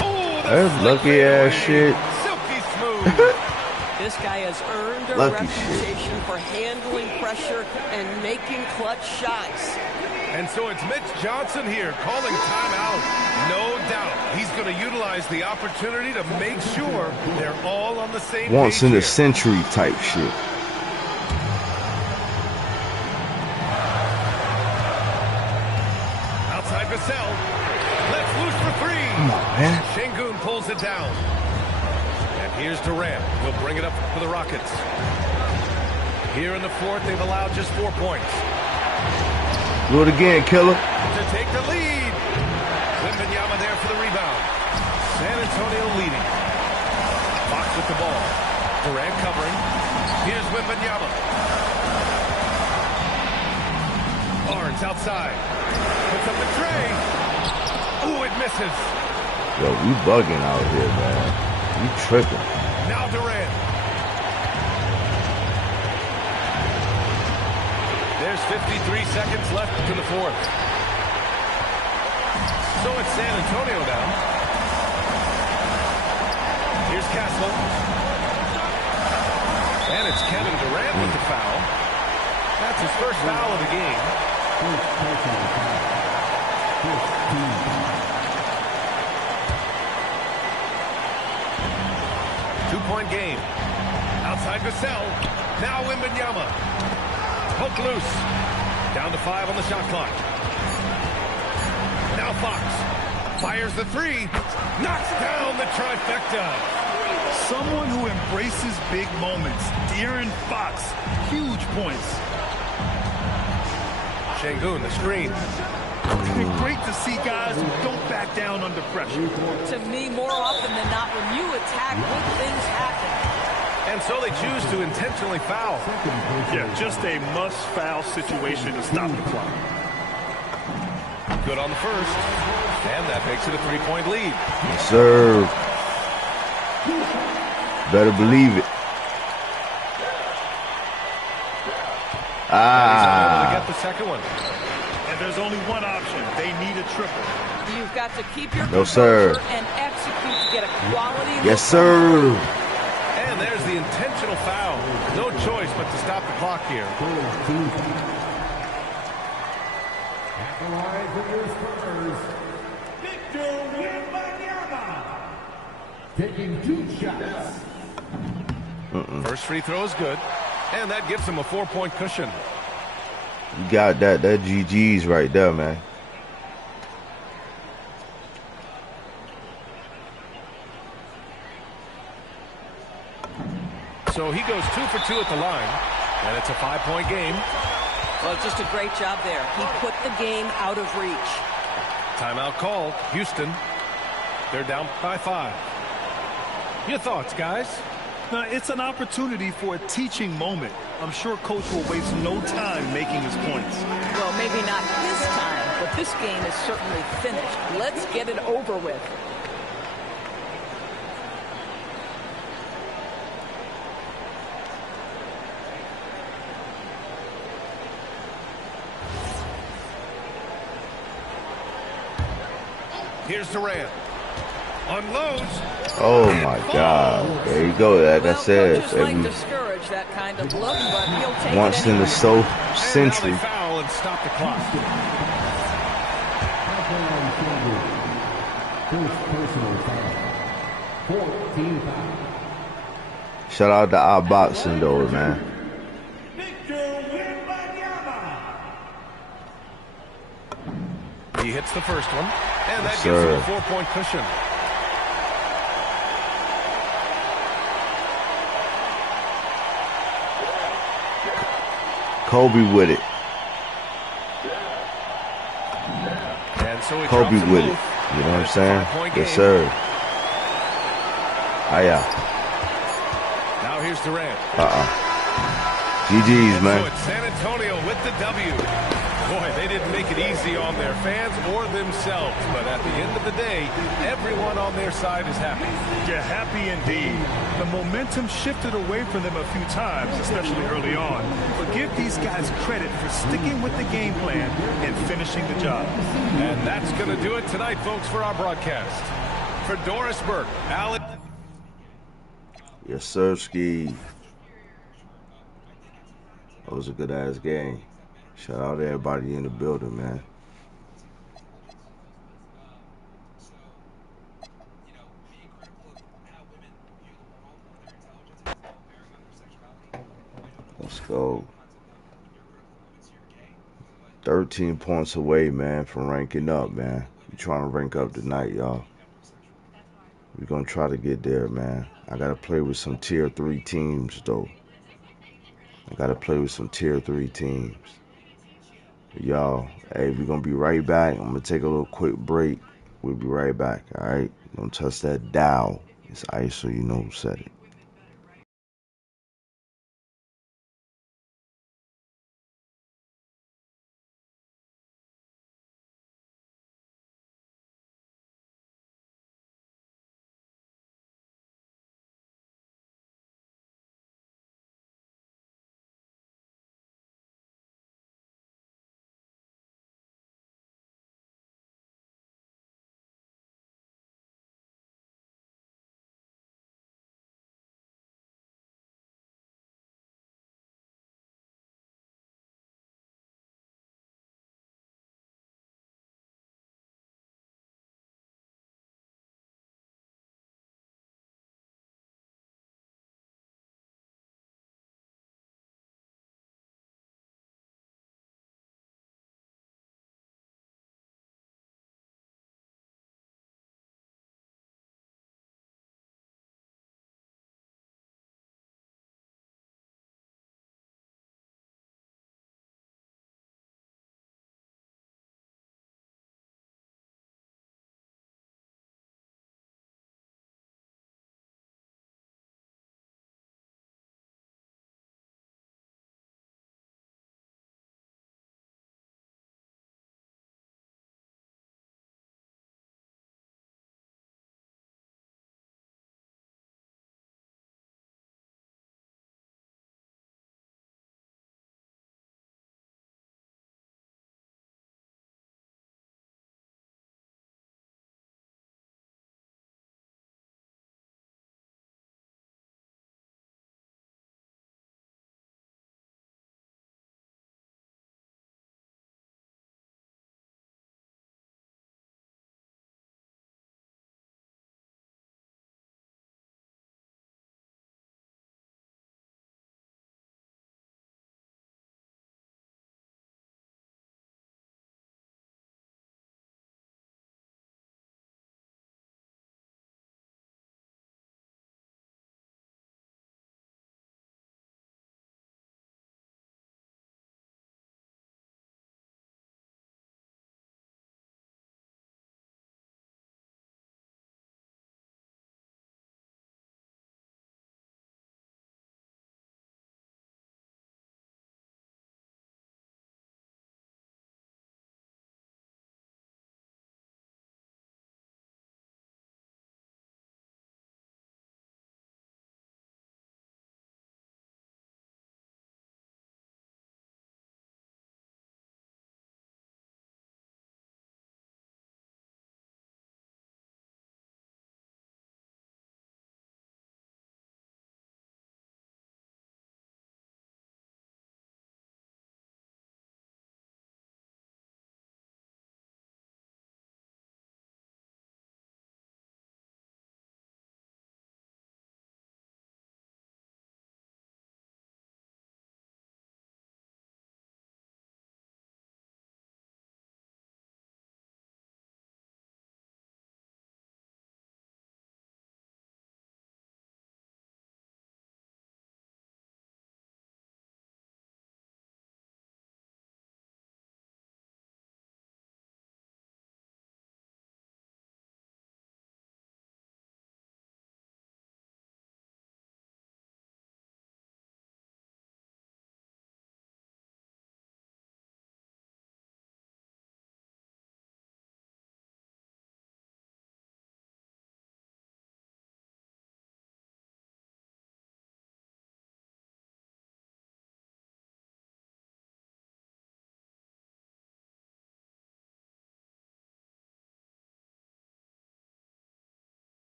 Oh, that's lucky ass shit. Silky smooth. This guy has earned a reputation for handling pressure and making clutch shots. And so it's Mitch Johnson here calling timeout. No doubt he's going to utilize the opportunity to make sure they're all on the same page. Once in a century type shit. Outside Vassell. Let's loose for three. Come on, man. Şengün pulls it down. And here's Durant. We'll bring it up for the Rockets. Here in the fourth, they've allowed just 4 points. Do it again, killer. To take the lead. Wembanyama there for the rebound. San Antonio leading. Fox with the ball. Durant covering. Here's Wembanyama. Barnes outside. Puts up the tray. Ooh, it misses. Yo, we bugging out here, man. We tripping. Now Durant. There's 53 seconds left to the fourth. So it's San Antonio now. Here's Castle. And it's Kevin Durant with the foul. That's his first foul of the game. 2-point game. Outside Vassell. Now Wembanyama. Poke loose. Down to 5 on the shot clock. Now Fox. Fires the three. Knocks down the trifecta. Someone who embraces big moments. De'Aaron Fox. Huge points. Şengün, the screen. Great to see guys who don't back down under pressure. To me, more often than not, when you attack, good things happen. And so they choose to intentionally foul. Yeah, just a must-foul situation to stop the clock. Good on the first. And that makes it a 3-point lead. Yes, sir. Better believe it. To get the second one. And there's only one option. They need a triple. You've got to keep your No, sir. and execute to get a quality. Yes, sir. And there's the intentional foul. No choice but to stop the clock here. At the line for your Spurs, Victor Wembanyama. Taking 2 shots. First free throw is good. And that gives him a 4-point cushion. You got that GG's right there, man. So he goes 2 for 2 at the line. And it's a 5-point game. Well, just a great job there. He put the game out of reach. Timeout called. Houston. They're down by 5. Your thoughts, guys? Now, it's an opportunity for a teaching moment. I'm sure Coach will waste no time making his points. Well, maybe not this time, but this game is certainly finished. Let's get it over with. Here's Durant. Unloads. Oh my God! There you go. Like I said, Discourage that kind of look, but he'll take once in the century. Foul and stop the clock. First personal foul. 14 foul. Shout out to our boxing though, man. Victor Wembanyama. He hits the first one, and that Yes, gives him sir. a 4-point cushion. Kobe with it. And so he Kobe drops them with both. it. You know what I'm saying? 5-point Yes, game. sir. Ah, yeah. Now here's Durant. GG's, man. So it's San Antonio with the W. Boy, they didn't make it easy on their fans or themselves. But at the end of the day, everyone on their side is happy. Yeah, happy indeed. The momentum shifted away from them a few times, especially early on. But give these guys credit for sticking with the game plan and finishing the job. And that's going to do it tonight, folks, for our broadcast. For Doris Burke, Alex. Yes, sir, Ski. That was a good-ass game. Shout out to everybody in the building, man. Let's go. 13 points away, man, from ranking up, man. We're trying to rank up tonight, y'all. We're going to try to get there, man. I got to play with some tier 3 teams, though. I got to play with some tier 3 teams. Y'all, hey, we're going to be right back. I'm going to take a little quick break. We'll be right back, all right? Don't touch that dial. It's Ice, so you know who said it.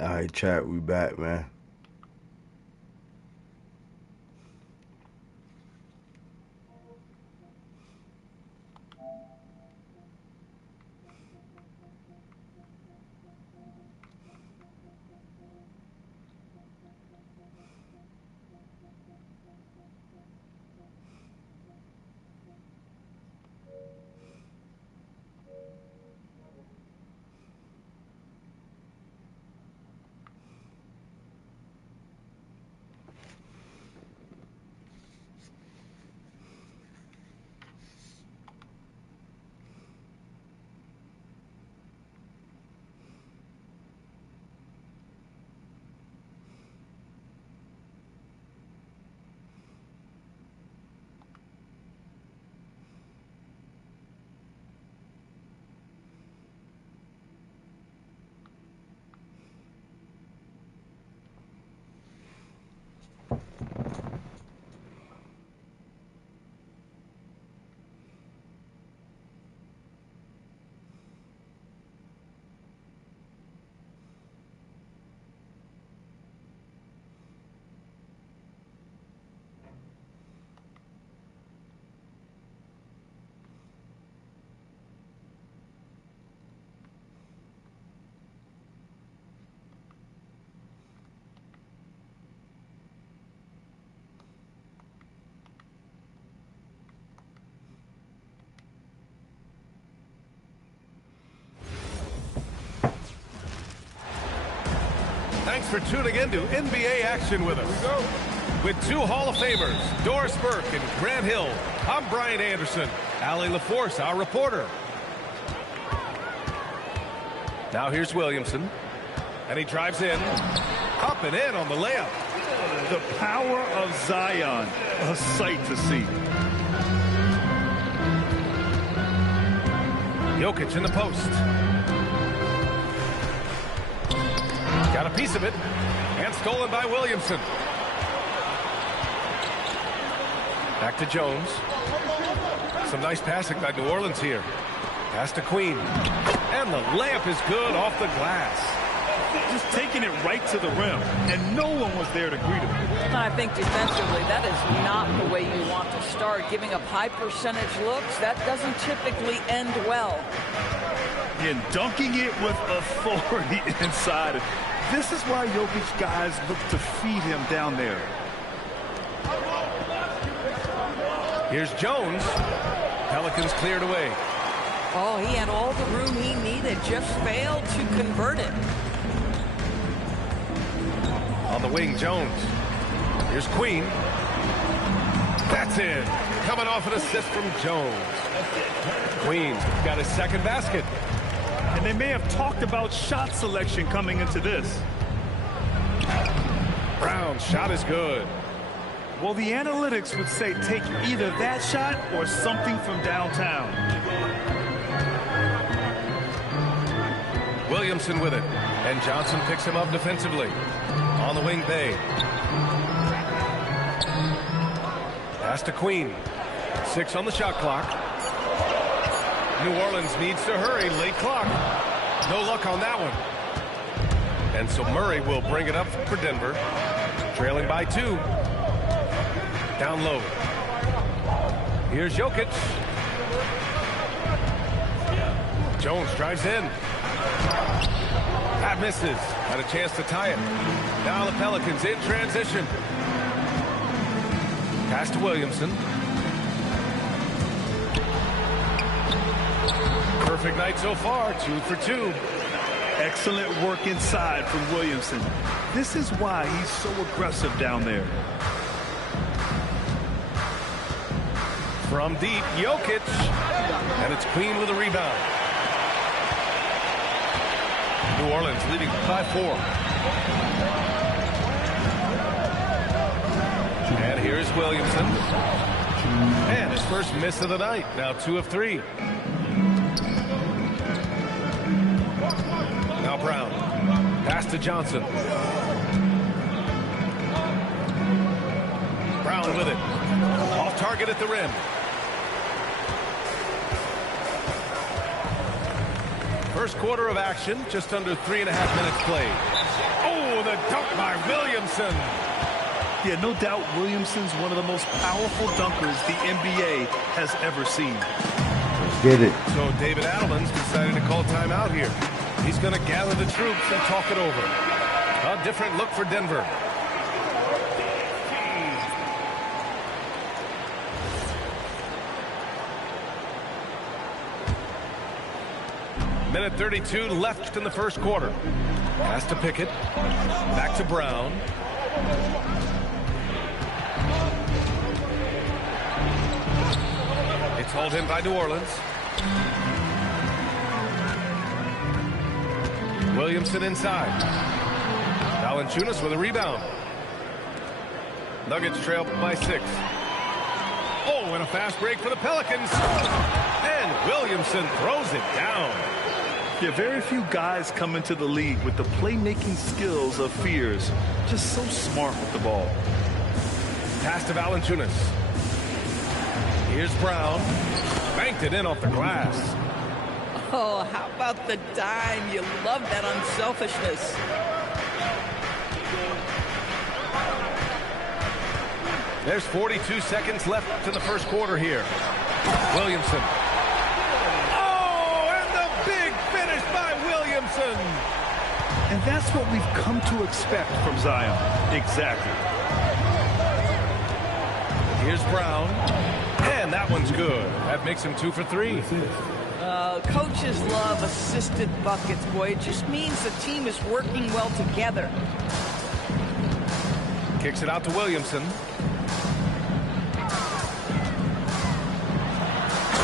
All right, chat, we back, man. Thanks for tuning in to NBA action with us. With two Hall of Famers, Doris Burke and Grant Hill, I'm Brian Anderson. Allie LaForce, our reporter. Now here's Williamson. And he drives in. Up and in on the layup. The power of Zion, a sight to see. Jokic in the post. Got a piece of it. And stolen by Williamson. Back to Jones. Some nice passing by New Orleans here. Pass to Queen. And the layup is good off the glass. Just taking it right to the rim, and no one was there to greet him. I think defensively, that is not the way you want to start. Giving up high percentage looks, that doesn't typically end well. And dunking it with authority inside. This is why Jokic guys look to feed him down there. Here's Jones. Pelicans cleared away. Oh, he had all the room he needed, just failed to convert it. On the wing, Jones. Here's Queen. That's in. Coming off an assist from Jones. Queen got his second basket. And they may have talked about shot selection coming into this. Brown's shot is good. Well, the analytics would say take either that shot or something from downtown. Williamson with it. And Johnson picks him up defensively. On the wing, Bay. Pass to Queen. 6 on the shot clock. New Orleans needs to hurry. Late clock. No luck on that one. And so Murray will bring it up for Denver. Trailing by 2. Down low. Here's Jokic. Jones drives in. That misses. Had a chance to tie it. Now the Pelicans in transition. Pass to Williamson. Perfect night so far. 2 for 2. Excellent work inside from Williamson. This is why he's so aggressive down there. From deep, Jokic. And it's Queen with a rebound. New Orleans leading by 4. And here's Williamson. And his first miss of the night. Now 2 of 3. Now Brown. Pass to Johnson. Brown with it. Off target at the rim. First quarter of action, just under 3.5 minutes played. Oh, the dunk by Williamson. Yeah, no doubt Williamson's one of the most powerful dunkers the NBA has ever seen. Let's get it. So David Adelman's decided to call timeout here. He's going to gather the troops and talk it over. A different look for Denver. Minute 32 left in the first quarter. Pass to Pickett. Back to Brown. It's hauled in by New Orleans. Williamson inside. Valanciunas with a rebound. Nuggets trail by 6. Oh, and a fast break for the Pelicans. And Williamson throws it down. Yeah, very few guys come into the league with the playmaking skills of Fears. Just so smart with the ball. Pass to Valanciunas. Here's Brown. Banked it in off the glass. Oh, how about the dime? You love that unselfishness. There's 42 seconds left in the first quarter here. Williamson. Oh, and the big finish by Williamson. And that's what we've come to expect from Zion. Exactly. Here's Brown. And that one's good. That makes him 2 for 3. Coaches love assisted buckets, boy. It just means the team is working well together. Kicks it out to Williamson.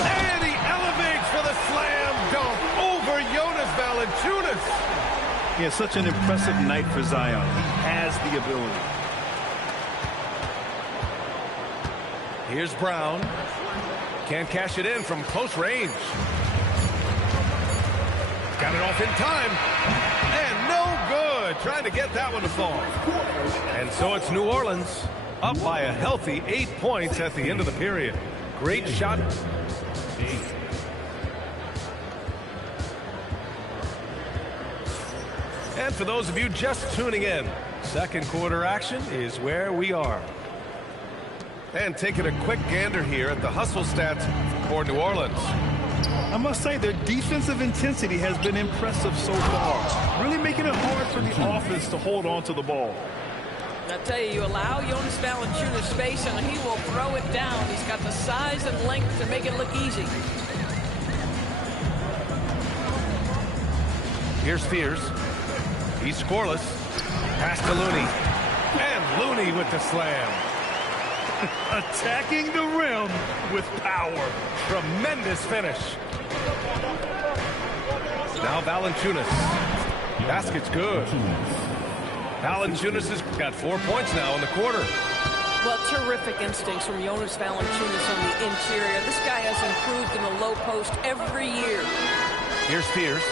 And he elevates for the slam dunk over Jonas Valanciunas. He has such an impressive night for Zion. He has the ability. Here's Brown. Can't cash it in from close range. Got it off in time. And no good. Trying to get that one to fall. And so it's New Orleans up by a healthy 8 points at the end of the period. Great shot. And for those of you just tuning in, second quarter action is where we are. And taking a quick gander here at the hustle stats for New Orleans. I must say their defensive intensity has been impressive so far. Really making it hard for the offense to hold on to the ball. I tell you, you allow Jonas Valanciunas space and he will throw it down. He's got the size and length to make it look easy. Here's Fears. He's scoreless. Pass to Looney. And Looney with the slam. Attacking the rim with power. Tremendous finish. Now Valanciunas. Basket's good. Valanciunas has got 4 points now in the quarter. Well, terrific instincts from Jonas Valanciunas on the interior. This guy has improved in the low post every year. Here's Fears.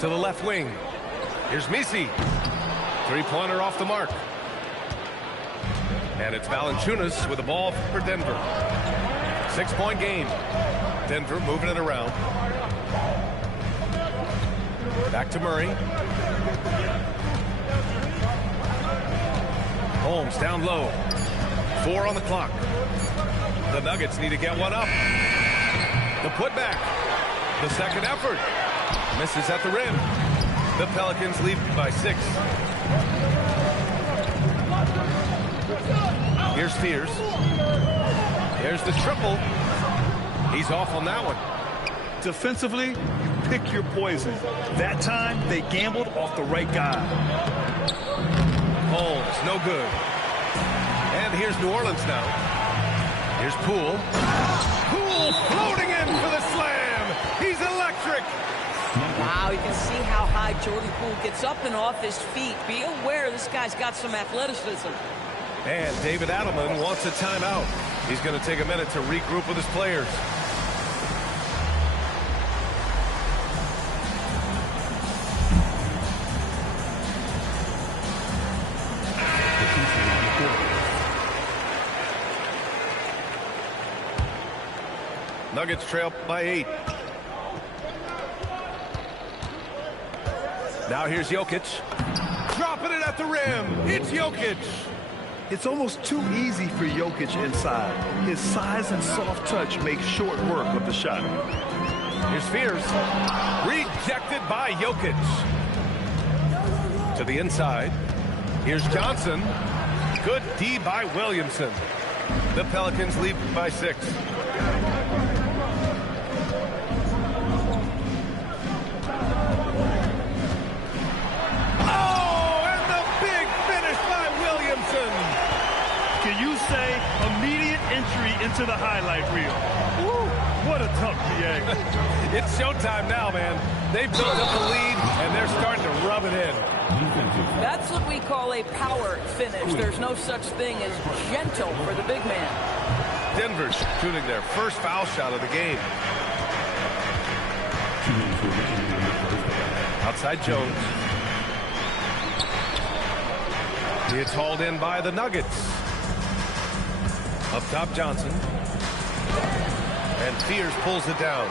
To the left wing. Here's Misi. Three-pointer off the mark. And it's Valanciunas with the ball for Denver. 6-point game. Denver moving it around. Back to Murray. Holmes down low. 4 on the clock. The Nuggets need to get one up. The putback. The second effort. Misses at the rim. The Pelicans lead by 6. Here's Fears. Here's the triple. He's off on that one. Defensively, you pick your poison. That time, they gambled off the right guy. Holmes, no good. And here's New Orleans now. Here's Poole. Poole floating in for the slam. He's electric. Wow, you can see how high Jordan Poole gets up and off his feet. Be aware this guy's got some athleticism. And David Adelman wants a timeout. He's going to take a minute to regroup with his players. Nuggets trail by 8. Now here's Jokic. Dropping it at the rim. It's Jokic. It's almost too easy for Jokic inside. His size and soft touch make short work of the shot. Here's Fears. Rejected by Jokic. To the inside. Here's Johnson. Good D by Williamson. The Pelicans lead by 6. Oh, and the big finish by Williamson. Can you say immediate entry into the highlight reel? Woo, what a tough PA. It's showtime now, man. They've built up the lead, and they're starting to rub it in. That's what we call a power finish. There's no such thing as gentle for the big man. Denver's shooting their first foul shot of the game. Outside Jones. It's hauled in by the Nuggets. Up top Johnson. And Fears pulls it down.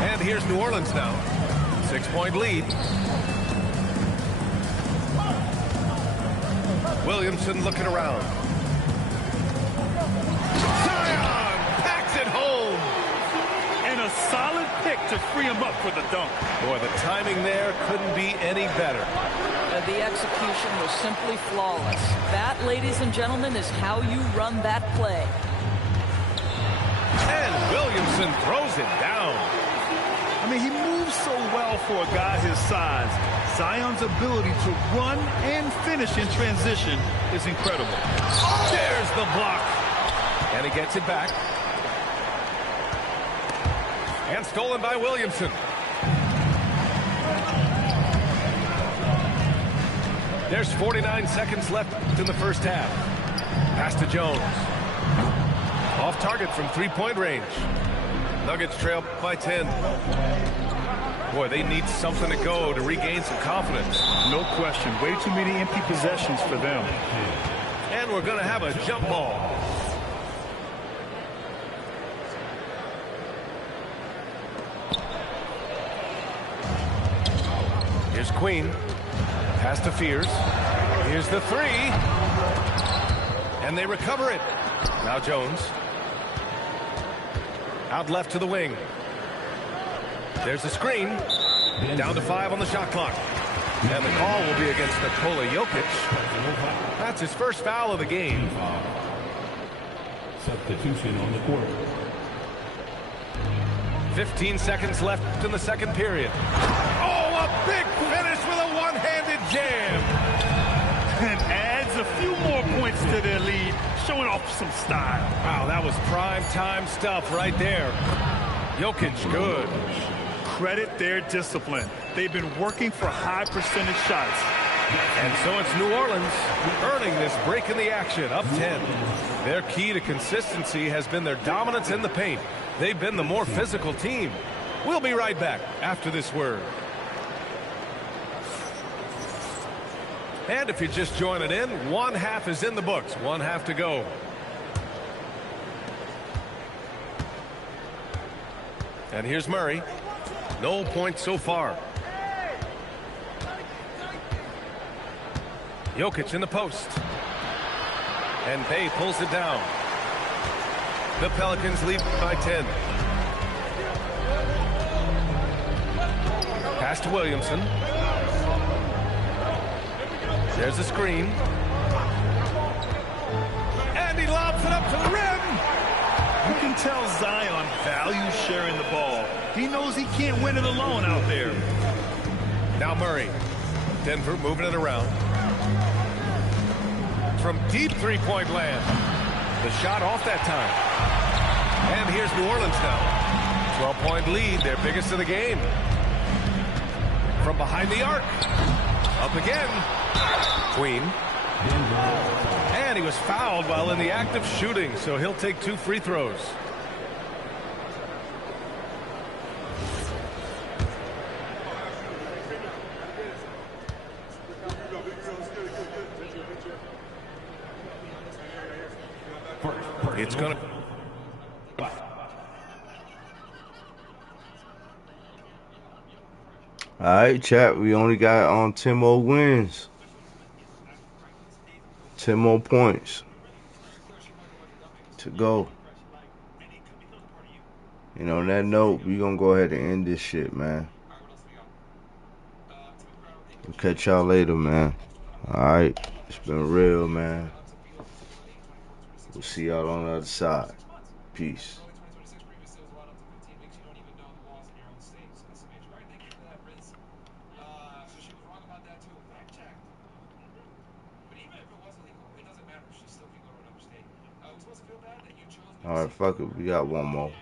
And here's New Orleans now. 6-point lead. Williamson looking around. Zion packs it home. And a solid pick to free him up for the dunk. Boy, the timing there couldn't be any better. The execution was simply flawless. That, ladies and gentlemen, is how you run that play. And Williamson throws it down. I mean, he moves so well for a guy his size. Zion's ability to run and finish in transition is incredible. There's the block. And he gets it back. And stolen by Williamson. There's 49 seconds left in the first half. Pass to Jones. Off target from three-point range. Nuggets trail by 10. Boy, they need something to go to regain some confidence. No question. Way too many empty possessions for them. And we're going to have a jump ball. Here's Queen. Pass to Fears. Here's the three. And they recover it. Now Jones. Out left to the wing. There's the screen. Down to 5 on the shot clock. And the call will be against Nikola Jokic. That's his first foul of the game. Substitution on the court. 15 seconds left in the second period. Oh, a big finish with a one-handed jam. And adds a few more points to their lead, showing off some style. Wow, that was prime time stuff right there. Jokic, good. Credit their discipline. They've been working for high percentage shots. And so it's New Orleans earning this break in the action, up 10. Their key to consistency has been their dominance in the paint. They've been the more physical team. We'll be right back after this word. And if you're just joining in, one half is in the books. One half to go. And here's Murray. No points so far. Jokic in the post. And Bay pulls it down. The Pelicans lead by 10. Pass to Williamson. There's a screen. And he lobs it up to the rim. You can tell Zion values sharing the ball. He knows he can't win it alone out there. Now Murray. Denver moving it around. From deep three-point land. The shot off that time. And here's New Orleans now. 12-point lead, their biggest of the game. From behind the arc. Up again. Queen. And he was fouled while in the act of shooting, so he'll take 2 free throws. It's going to... All right, chat. We only got on 10 more wins, 10 more points to go. And on that note, we gonna go ahead and end this shit, man. We'll catch y'all later, man. All right, it's been real, man. We'll see y'all on the other side. Peace. All right, fuck it. We got one more.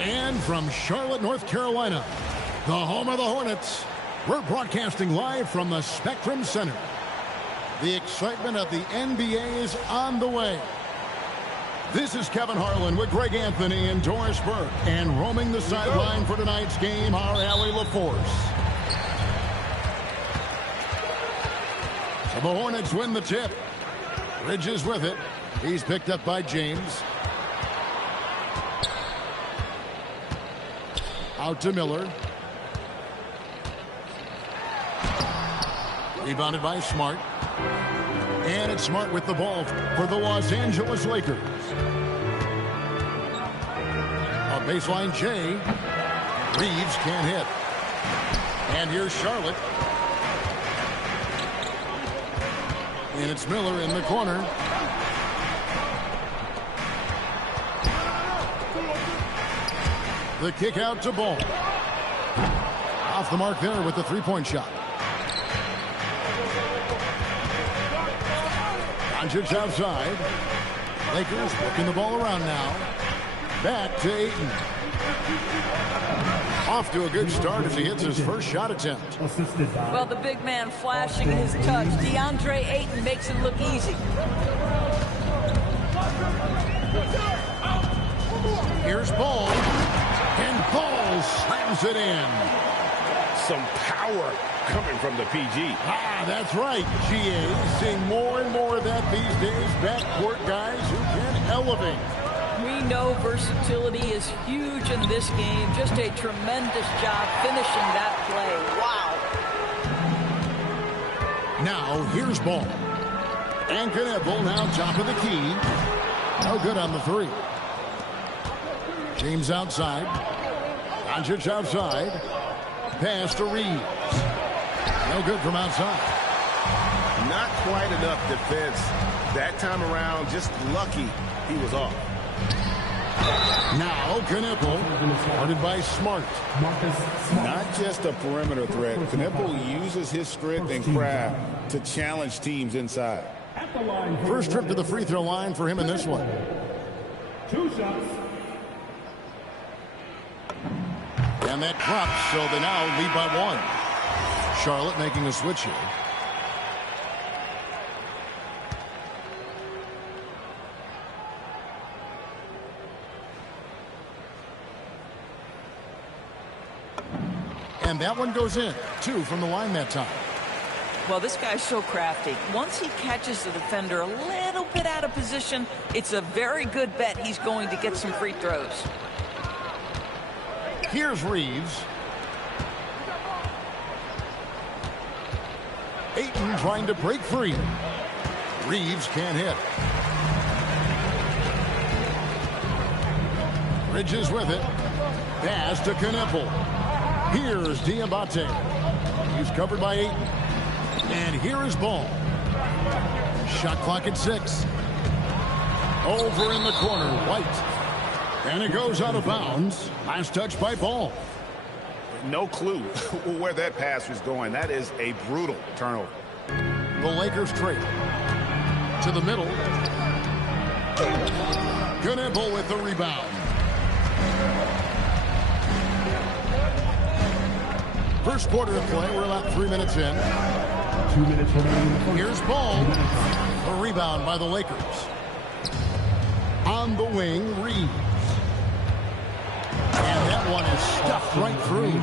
And from Charlotte, North Carolina, the home of the Hornets, we're broadcasting live from the Spectrum Center. The excitement of the NBA is on the way. This is Kevin Harlan with Greg Anthony and Doris Burke. And roaming the sideline for tonight's game, our Allie LaForce. So the Hornets win the tip. Bridges with it. He's picked up by James. Out to Miller. Rebounded by Smart. And it's Smart with the ball for the Los Angeles Lakers. A baseline J. Reeves can't hit. And here's Charlotte. And it's Miller in the corner. The kick out to Ball. Off the mark there with the three-point shot. Doncic outside. Lakers working the ball around now. Back to Ayton. Off to a good start as he hits his first shot attempt. Well, the big man flashing his touch. DeAndre Ayton makes it look easy. Here's Ball. And Ball slams it in. Some power coming from the PG. Ah, that's right, GA. Seeing more and more of that these days. Backcourt guys who can elevate. We know versatility is huge in this game. Just a tremendous job finishing that play. Wow. Now, here's Ball. And Knueppel now top of the key. No good on the three. James outside. Doncic outside. Pass to Reeves. No good from outside. Not quite enough defense that time around. Just lucky he was off. Now Knueppel, guarded by Smart. Not just a perimeter threat. Knueppel uses his strength and craft to challenge teams inside. First trip to the free throw line for him in this one. 2 shots. And that drops, so they now lead by 1. Charlotte making a switch here. And that one goes in. 2 from the line that time. Well, this guy's so crafty. Once he catches the defender a little bit out of position, it's a very good bet he's going to get some free throws. Here's Reeves. Ayton trying to break free. Reeves can't hit. Bridges with it. Pass to Knippel. Here's Diabate. He's covered by Ayton. And here is Ball. Shot clock at 6. Over in the corner, White. And it goes out of bounds. Last touch by Ball. No clue where that pass was going. That is a brutal turnover. The Lakers trail. To the middle. Knippel with the rebound. First quarter of play. We're about 3 minutes in. 2 minutes remaining. Here's Ball. A rebound by the Lakers. On the wing, Reeves. And that one is stuffed right through.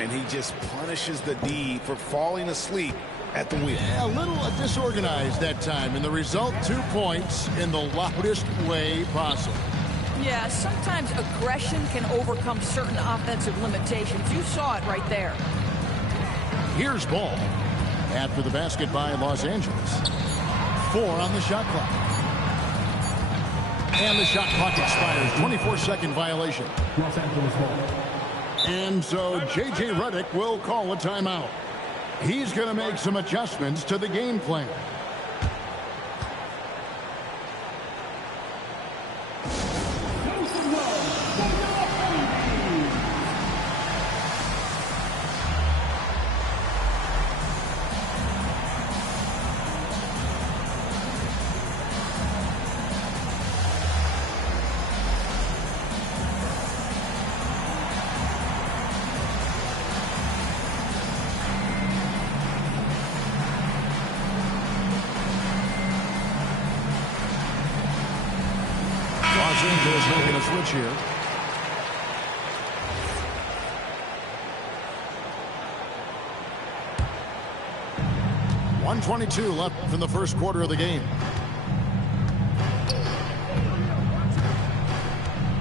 And he just punishes the D for falling asleep at the wheel. Yeah, a little disorganized that time. And the result, 2 points in the loudest way possible. Yeah, sometimes aggression can overcome certain offensive limitations. You saw it right there. Here's Ball. After the basket by Los Angeles. 4 on the shot clock. And the shot clock expires. 24-second violation. Los Angeles ball. And so J.J. Redick will call a timeout. He's going to make some adjustments to the game plan. Los Angeles making a switch here. .122 left in the first quarter of the game.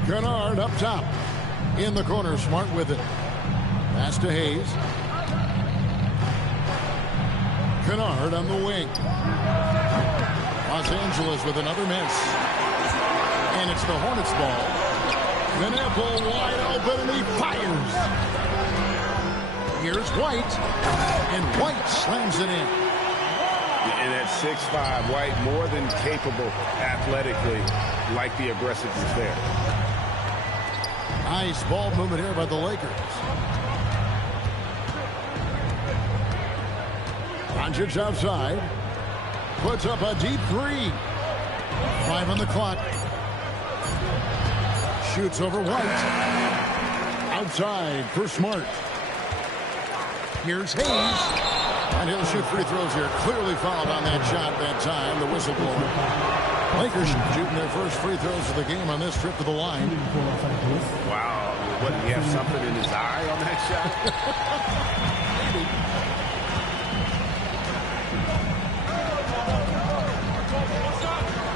Kennard up top. In the corner, Smart with it. Pass to Hayes. Kennard on the wing. Los Angeles with another miss. And it's the Hornets ball. Knippel wide open and he fires. Here's White. And White slams it in. And at 6'5", White more than capable athletically, like the aggressiveness there. Nice ball movement here by the Lakers. Doncic outside. Puts up a deep 3. 5 on the clock. Shoots over White. Outside for Smart. Here's Hayes. And he'll shoot free throws here. Clearly fouled on that shot that time. The whistleblower. Lakers shooting their first free throws of the game on this trip to the line. Wow. What, did he have something in his eye on that shot?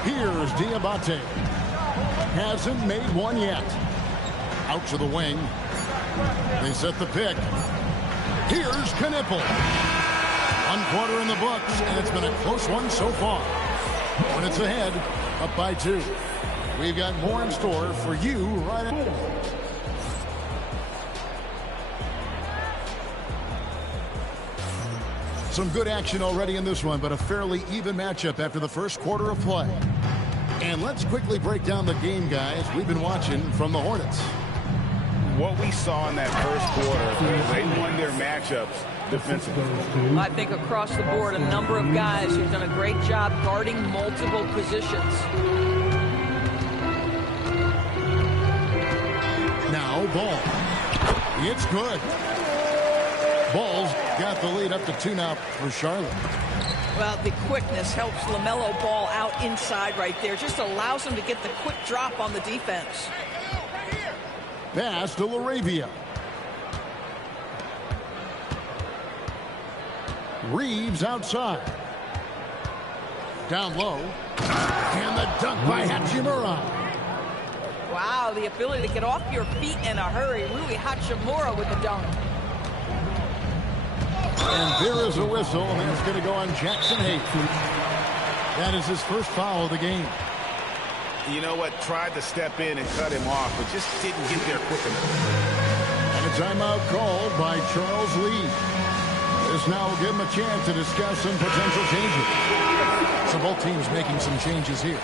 Here's Diabate. Hasn't made one yet. Out to the wing. They set the pick. Here's Knippel. 1 quarter in the books, and it's been a close one so far. Hornets ahead, up by 2. We've got more in store for you right after. Some good action already in this one, but a fairly even matchup after the first quarter of play. And let's quickly break down the game, guys. We've been watching from the Hornets. What we saw in that first quarter, they won their matchups defensively. I think across the board, a number of guys who've done a great job guarding multiple positions. Now Ball. It's good. Ball's got the lead up to 2 now for Charlotte. Well, the quickness helps LaMelo Ball out inside right there. Just allows him to get the quick drop on the defense. Pass to LaRavia. Reeves outside. Down low. And the dunk by Hachimura. Wow, the ability to get off your feet in a hurry. Rui Hachimura with the dunk. And there is a whistle, and that's going to go on Jackson Hayes. That is his first foul of the game. You know what? Tried to step in and cut him off, but just didn't get there quick enough. And a timeout called by Charles Lee. This now will give him a chance to discuss some potential changes. So both teams making some changes here.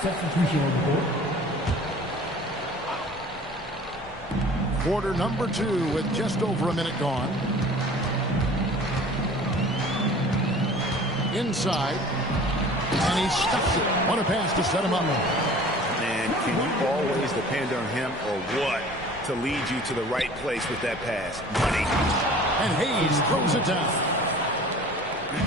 Substitution on the board. Quarter number 2 with just over a minute gone. Inside. And he stuffs it. What a pass to set him up. Man, can you always depend on him or what to lead you to the right place with that pass? Money. And Hayes throws it down.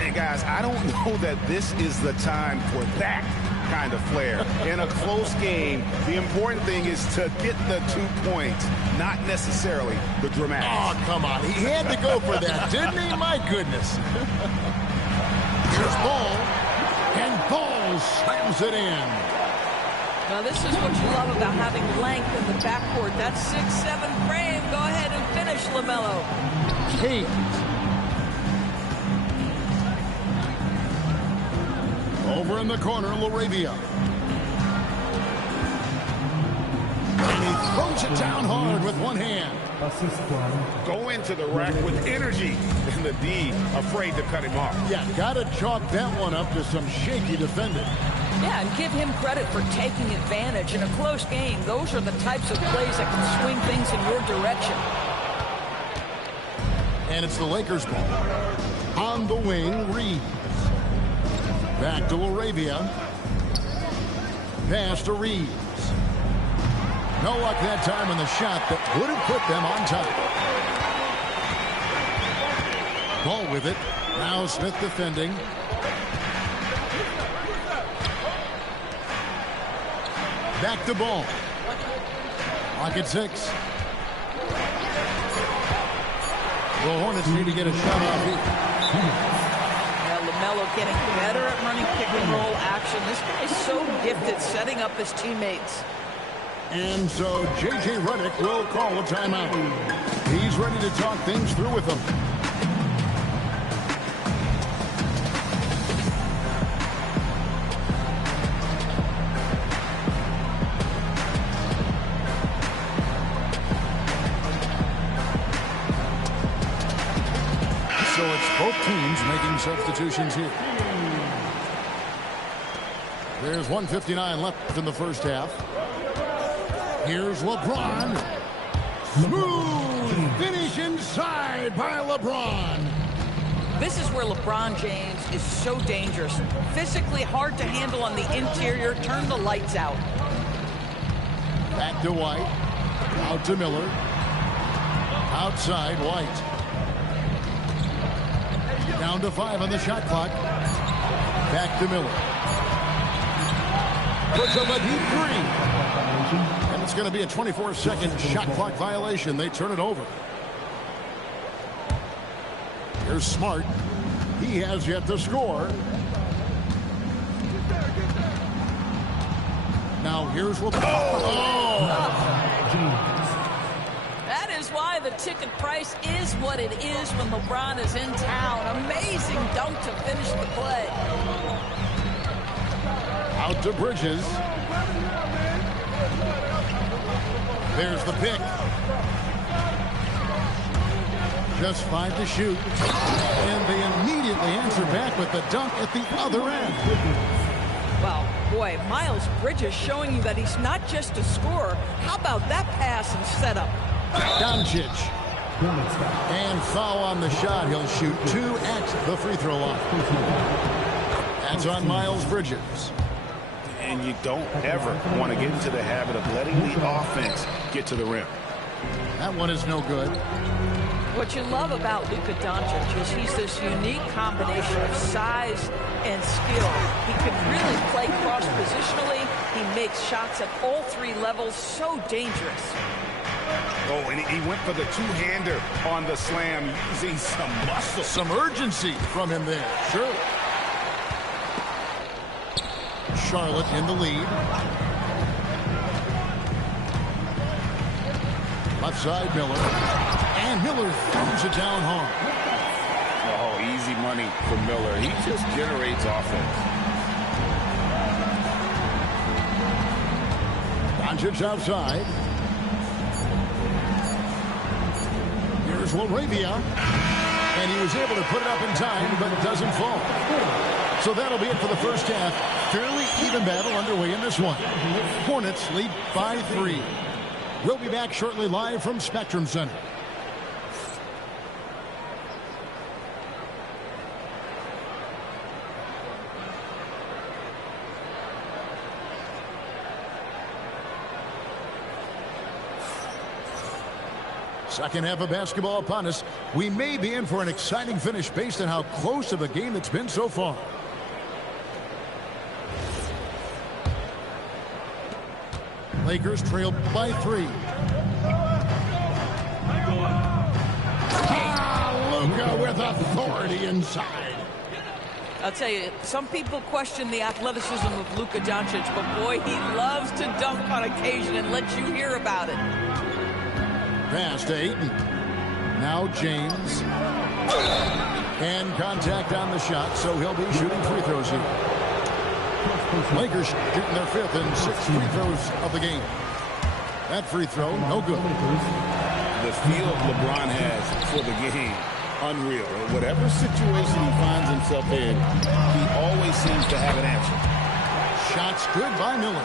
And guys, I don't know that this is the time for that kind of flair. In a close game, the important thing is to get the 2 points, not necessarily the dramatics. Oh, come on. He had to go for that, didn't he? My goodness. Here's Ball. And Ball slams it in. Now, this is what you love about having length in the backcourt. That 6'7" frame. Go ahead and finish, LaMelo. Hayes. Over in the corner, LaRavia. And he throws it down hard with one hand. Go into the rack with energy. And the D afraid to cut him off. Yeah, got to chalk that one up to some shaky defending. Yeah, and give him credit for taking advantage in a close game. Those are the types of plays that can swing things in your direction. And it's the Lakers ball. On the wing, Reeves. Back to LaRavia. Pass to Reeves. No luck that time on the shot that would have put them on top. Ball with it. Now Smith defending. Back to Ball. Lock at 6. The Hornets need to get a shot off here. LaMelo getting better at running pick and roll action. This guy's so gifted setting up his teammates. And so J.J. Redick will call a timeout. He's ready to talk things through with them. So it's both teams making substitutions here. There's 1:59 left in the first half. Here's LeBron. Smooth finish inside by LeBron. This is where LeBron James is so dangerous. Physically hard to handle on the interior. Turn the lights out. Back to White. Out to Miller. Outside White. Down to 5 on the shot clock. Back to Miller. Puts up a deep 3. And it's going to be a 24-second shot clock violation. They turn it over. Here's Smart. He has yet to score. Now here's LeBron. That is why the ticket price is what it is when LeBron is in town. Amazing dunk to finish the play. Out to Bridges. There's the pick. Just 5 to shoot. And they immediately answer back with the dunk at the other end. Wow, boy, Miles Bridges showing you that he's not just a scorer. How about that pass and setup? Doncic. And foul on the shot. He'll shoot 2 at the free throw line. That's on Miles Bridges. And you don't ever want to get into the habit of letting the offense get to the rim. That one is no good. What you love about Luka Doncic is he's this unique combination of size and skill. He can really play cross-positionally. He makes shots at all 3 levels. So dangerous. Oh, and he went for the two-hander on the slam, using some muscle. Some urgency from him there. Sure. Charlotte in the lead. Left side, Miller. And Miller throws it down hard. Oh, easy money for Miller. He just generates offense. Doncic outside. Here's Laravia. And he was able to put it up in time, but it doesn't fall. So that'll be it for the first half. Fairly even battle underway in this one. Hornets lead by 3. We'll be back shortly live from Spectrum Center. Second half of basketball upon us. We may be in for an exciting finish based on how close of a game it's been so far. Lakers trail by 3. Luka with authority inside. I'll tell you, some people question the athleticism of Luka Doncic, but boy, he loves to dunk on occasion and let you hear about it. Pass to Ayton. Now James. And contact on the shot, so he'll be shooting free throws here. Lakers shooting their 5th and 6th free throws of the game. That free throw, no good. The feel LeBron has for the game, unreal. Whatever situation he finds himself in, he always seems to have an answer. Shots good by Miller.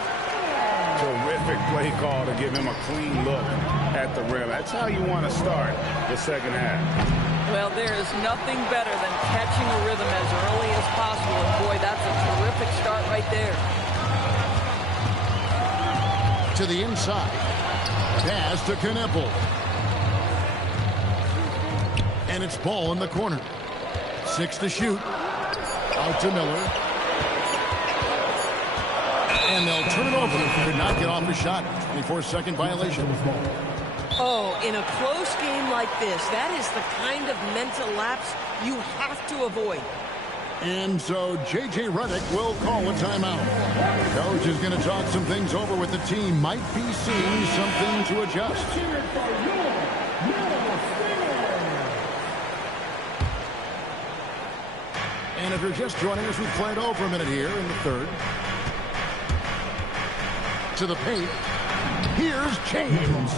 Terrific play call to give him a clean look at the rim. That's how you want to start the second half. Well, there is nothing better than catching a rhythm as early as possible. And boy, that's a terrific start right there. To the inside. Pass to Knueppel. And it's Ball in the corner. 6 to shoot. Out to Miller. And they'll turn it over. Could not get off the shot. 24-second violation. Oh, in a close game like this, that is the kind of mental lapse you have to avoid. And so J.J. Redick will call a timeout. Coach is going to talk some things over with the team. Might be seeing something to adjust. And if you're just joining us, we've played over a minute here in the third. To the paint. Here's James.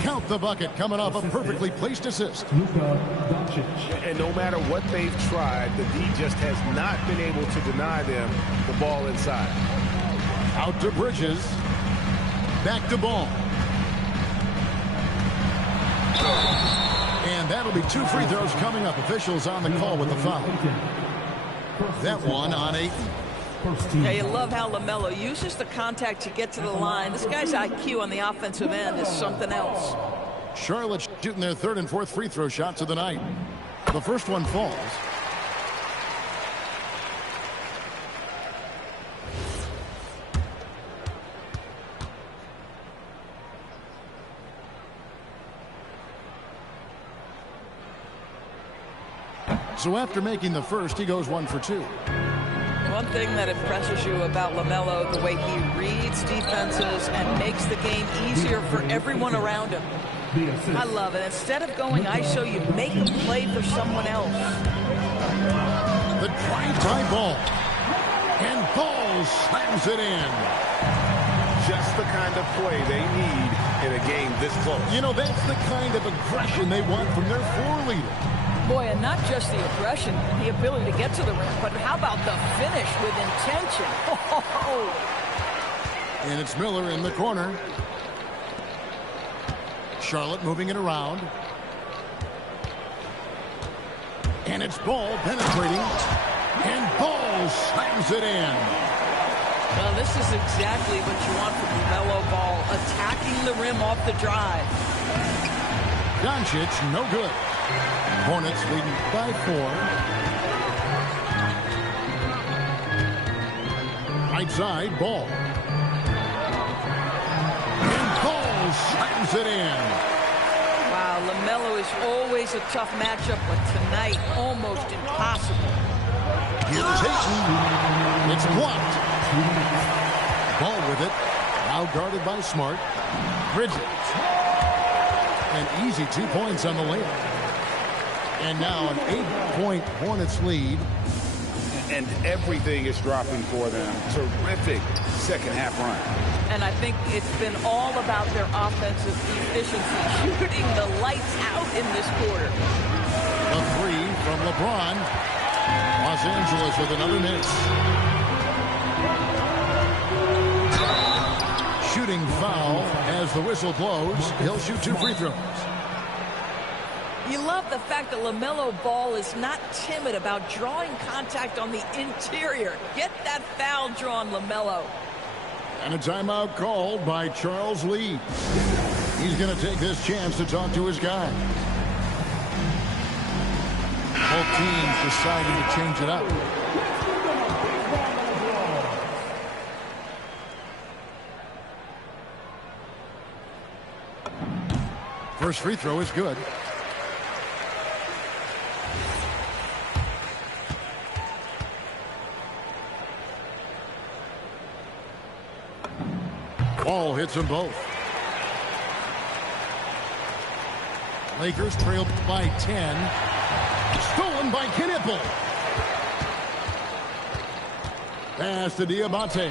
Count the bucket, coming off a perfectly placed assist. And no matter what they've tried, the D just has not been able to deny them the ball inside. Out to Bridges. Back to Ball. And that'll be 2 free throws coming up. Officials on the call with the foul. That one on Ayton. Yeah, you love how LaMelo uses the contact to get to the line. This guy's IQ on the offensive end is something else. Charlotte shooting their 3rd and 4th free throw shots of the night. The first one falls. So after making the first, he goes 1 for 2. One thing that impresses you about LaMelo, the way he reads defenses and makes the game easier for everyone around him. I love it. Instead of going ISO, you make a play for someone else. The drive-by Ball. And Ball slams it in. Just the kind of play they need in a game this close. You know, that's the kind of aggression they want from their floor leader. Boy, and not just the aggression, the ability to get to the rim, but how about the finish with intention? And it's Miller in the corner. Charlotte moving it around. And it's Ball penetrating. And Ball slams it in. Well, this is exactly what you want from LaMelo Ball, attacking the rim off the drive. Doncic, no good. Hornets leading by 4. Right side, Ball. And Ball slams slams it in. Wow, LaMelo is always a tough matchup, but tonight almost impossible. Here's Hayden. It's blocked. Ball with it. Now guarded by Smart. Bridges. An easy 2 points on the layup. And now an 8-point Hornets lead. And everything is dropping for them. Terrific second half run. And I think it's been all about their offensive efficiency, shooting the lights out in this quarter. A three from LeBron. Los Angeles with another miss. Shooting foul as the whistle blows. He'll shoot 2 free throws. You love the fact that LaMelo Ball is not timid about drawing contact on the interior. Get that foul drawn, LaMelo. And a timeout called by Charles Lee. He's going to take this chance to talk to his guy. Both teams deciding to change it up. First free throw is good. Ball hits them both. Lakers trailed by 10. Stolen by Knipple. Pass to Diamante.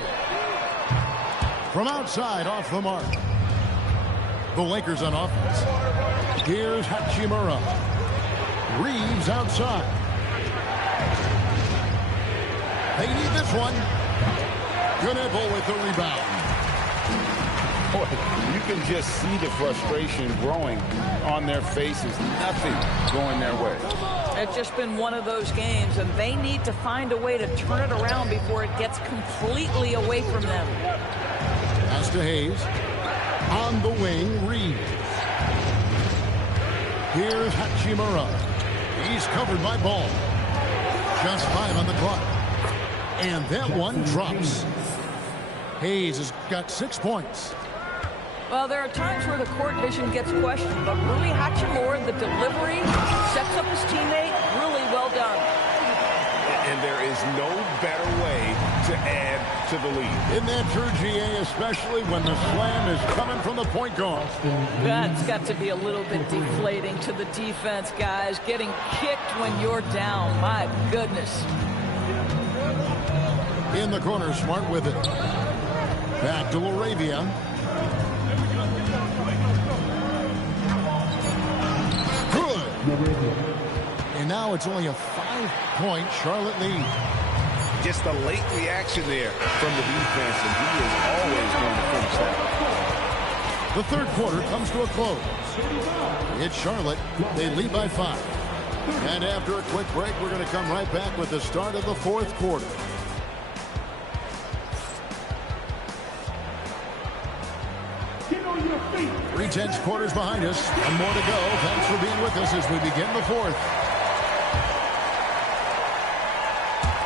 From outside, off the mark. The Lakers on offense. Here's Hachimura. Reeves outside. They need this one. Knipple with the rebound. Boy, you can just see the frustration growing on their faces. Nothing going their way. It's just been one of those games, and they need to find a way to turn it around before it gets completely away from them. Pass to Hayes. On the wing, Reeves. Here's Hachimura. He's covered by Ball. Just 5 on the clock. And that one drops. Hayes has got 6 points. Well, there are times where the court vision gets questioned, but Rui Hachimura, the delivery, sets up his teammate, really well done. And there is no better way to add to the lead. Isn't that true, GA, especially when the slam is coming from the point guard? That's got to be a little bit deflating to the defense, guys. Getting kicked when you're down, my goodness. In the corner, Smart with it. Back to Laravia. Good. And now it's only a 5-point Charlotte lead. Just a late reaction there from the defense, and he is always going to finish that. The third quarter comes to a close. It's Charlotte. They lead by 5. And after a quick break, we're going to come right back with the start of the fourth quarter. Three tense quarters behind us. One more to go. Thanks for being with us as we begin the fourth.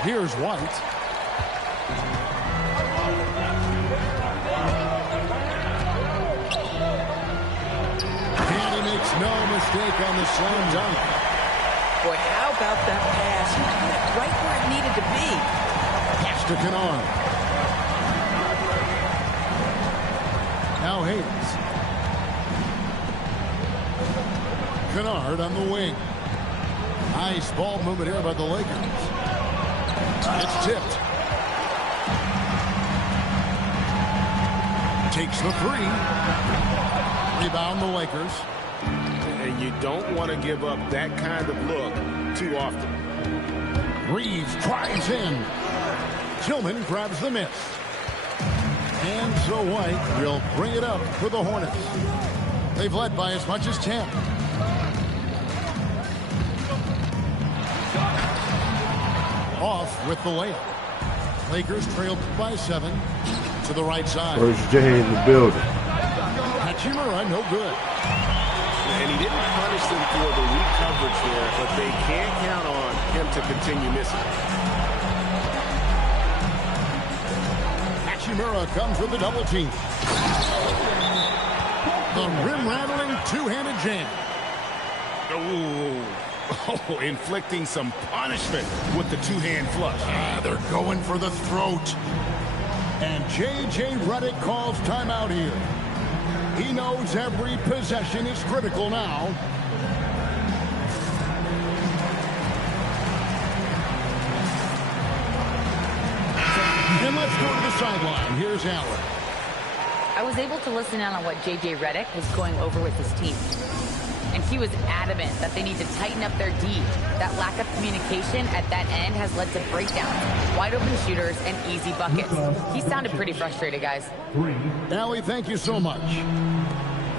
Here's White. And he makes no mistake on the slam dunk. Boy, how about that pass? He put it right where it needed to be. Pass to Kennard. Now Hayes. Kennard on the wing. Nice ball movement here by the Lakers. It's tipped. Takes the 3. Rebound the Lakers. And you don't want to give up that kind of look too often. Reeves drives in. Tillman grabs the miss. And so White will bring it up for the Hornets. They've led by as much as 10. Off with the layup. Lakers trailed by 7 to the right side. First J in the building. Hachimura, no good. And he didn't punish them for the weak coverage there, but they can't count on him to continue missing. Hachimura comes with a double team. The rim-rattling two-handed jam. Oh, inflicting some punishment with the two-hand flush. They're going for the throat. And J.J. Redick calls timeout here. He knows every possession is critical now. And let's go to the sideline. Here's Allen. I was able to listen in on what J.J. Redick was going over with his team. And he was adamant that they need to tighten up their D. That lack of communication at that end has led to breakdowns, wide open shooters, and easy buckets. He sounded pretty frustrated, guys. Allie, thank you so much.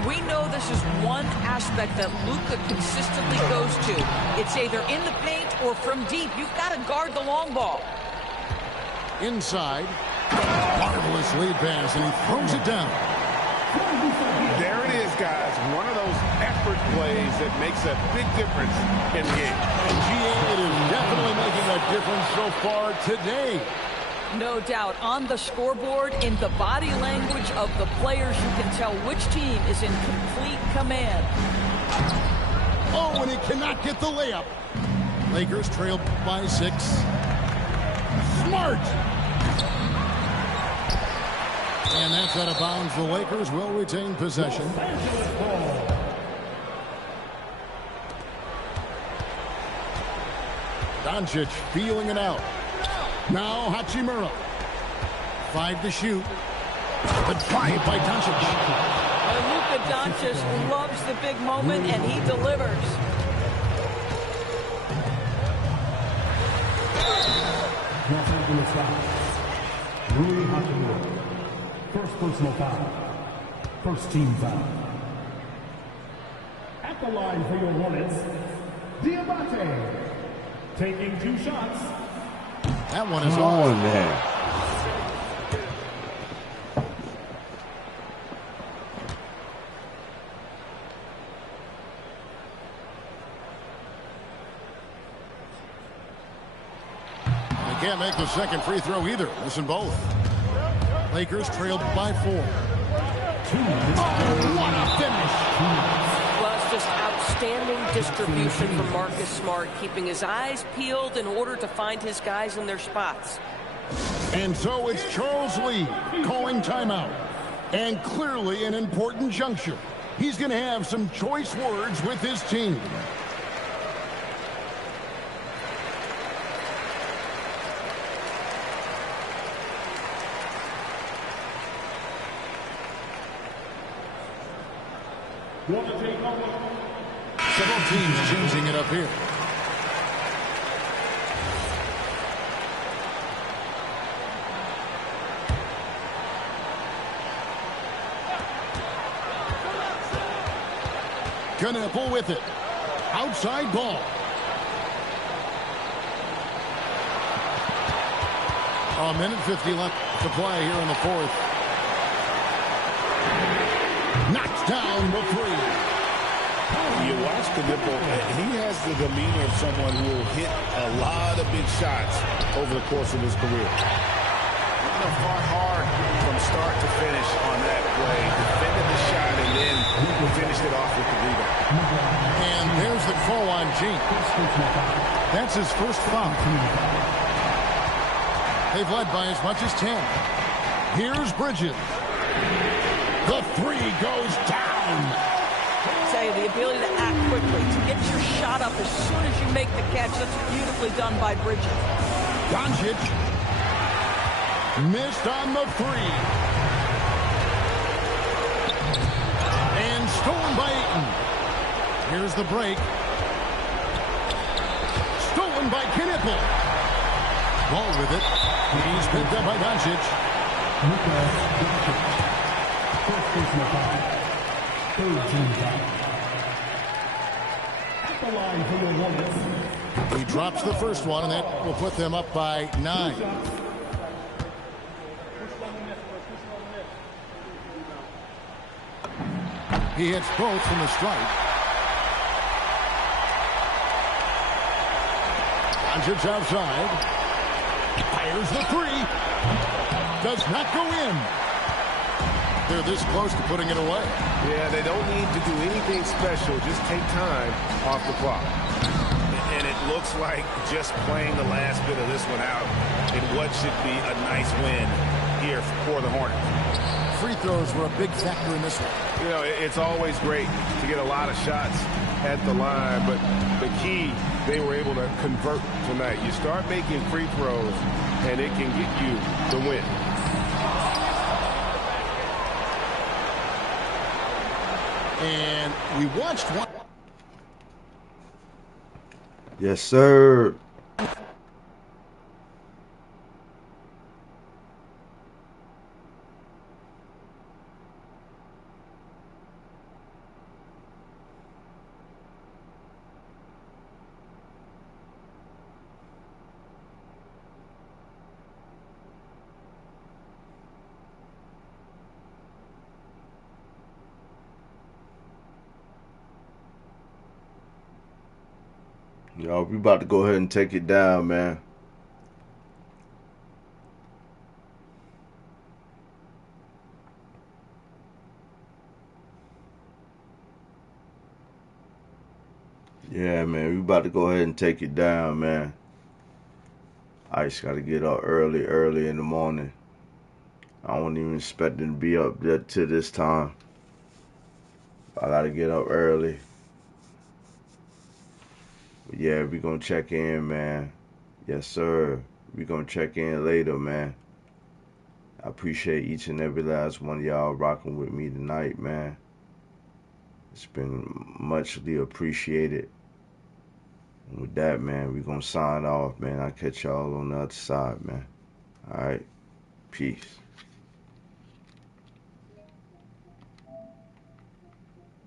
We know this is one aspect that Luka consistently goes to. It's either in the paint or from deep. You've got to guard the long ball. Inside. Marvelous lead pass, and he throws it down. There it is, guys. One of those effort plays that makes a big difference in the game. And G8 is definitely making a difference so far today. No doubt. On the scoreboard, in the body language of the players, you can tell which team is in complete command. Oh, and he cannot get the layup. Lakers trail by 6. Smart. And that's out of bounds. The Lakers will retain possession. Doncic feeling it out. Now Hachimura. 5 to shoot. The drive by Doncic. Luka Doncic loves the big moment, and he delivers. Los Angeles foul. Rui Hachimura. First personal foul. First team foul. At the line for your Hornets, Diamante. Taking 2 shots. That one is on there. They can't make the second free throw either. Listen both. Lakers trailed by 4. Oh, what a finish! Well, it's just outstanding distribution from Marcus Smart, keeping his eyes peeled in order to find his guys in their spots. And so it's Charles Lee calling timeout. And clearly an important juncture. He's going to have some choice words with his team. Several teams changing it up here. Knueppel with it. Outside ball. A minute 50 left to play here in the fourth. Knocks down the 3. You watch Knueppel, he has the demeanor of someone who will hit a lot of big shots over the course of his career. Fought hard from start to finish on that play. Defended the shot and then finished it off with the rebound. And there's the call on Gene. That's his first foul. They've led by as much as 10. Here's Bridges. The 3 goes down. I tell you, the ability to act quickly, to get your shot up as soon as you make the catch, that's beautifully done by Bridges. Doncic missed on the 3. And stolen by Ayton. Here's the break. Stolen by Knueppel. Ball with it. He's picked up by Doncic. First personal foul. Third team foul. At the line for your Hornets. He drops the first one, and that will put them up by 9. He hits both from the stripe. Doncic outside. Fires the 3. Does not go in. They're this close to putting it away. Yeah, they don't need to do anything special. Just take time off the clock. And it looks like just playing the last bit of this one out in what should be a nice win here for the Hornets. Free throws were a big factor in this one. You know, it's always great to get a lot of shots at the line, but the key, they were able to convert tonight. You start making free throws, and it can get you the win. And we watched one. Yes, sir. Y'all, we about to go ahead and take it down, man. Yeah, man, we about to go ahead and take it down, man. Ice got to get up early in the morning. I don't even expect him to be up there to this time. I got to get up early. But yeah, we going to check in, man. Yes, sir. We going to check in later, man. I appreciate each and every last one of y'all rocking with me tonight, man. It's been muchly appreciated. And with that, man, we going to sign off, man. I'll catch y'all on the other side, man. All right. Peace.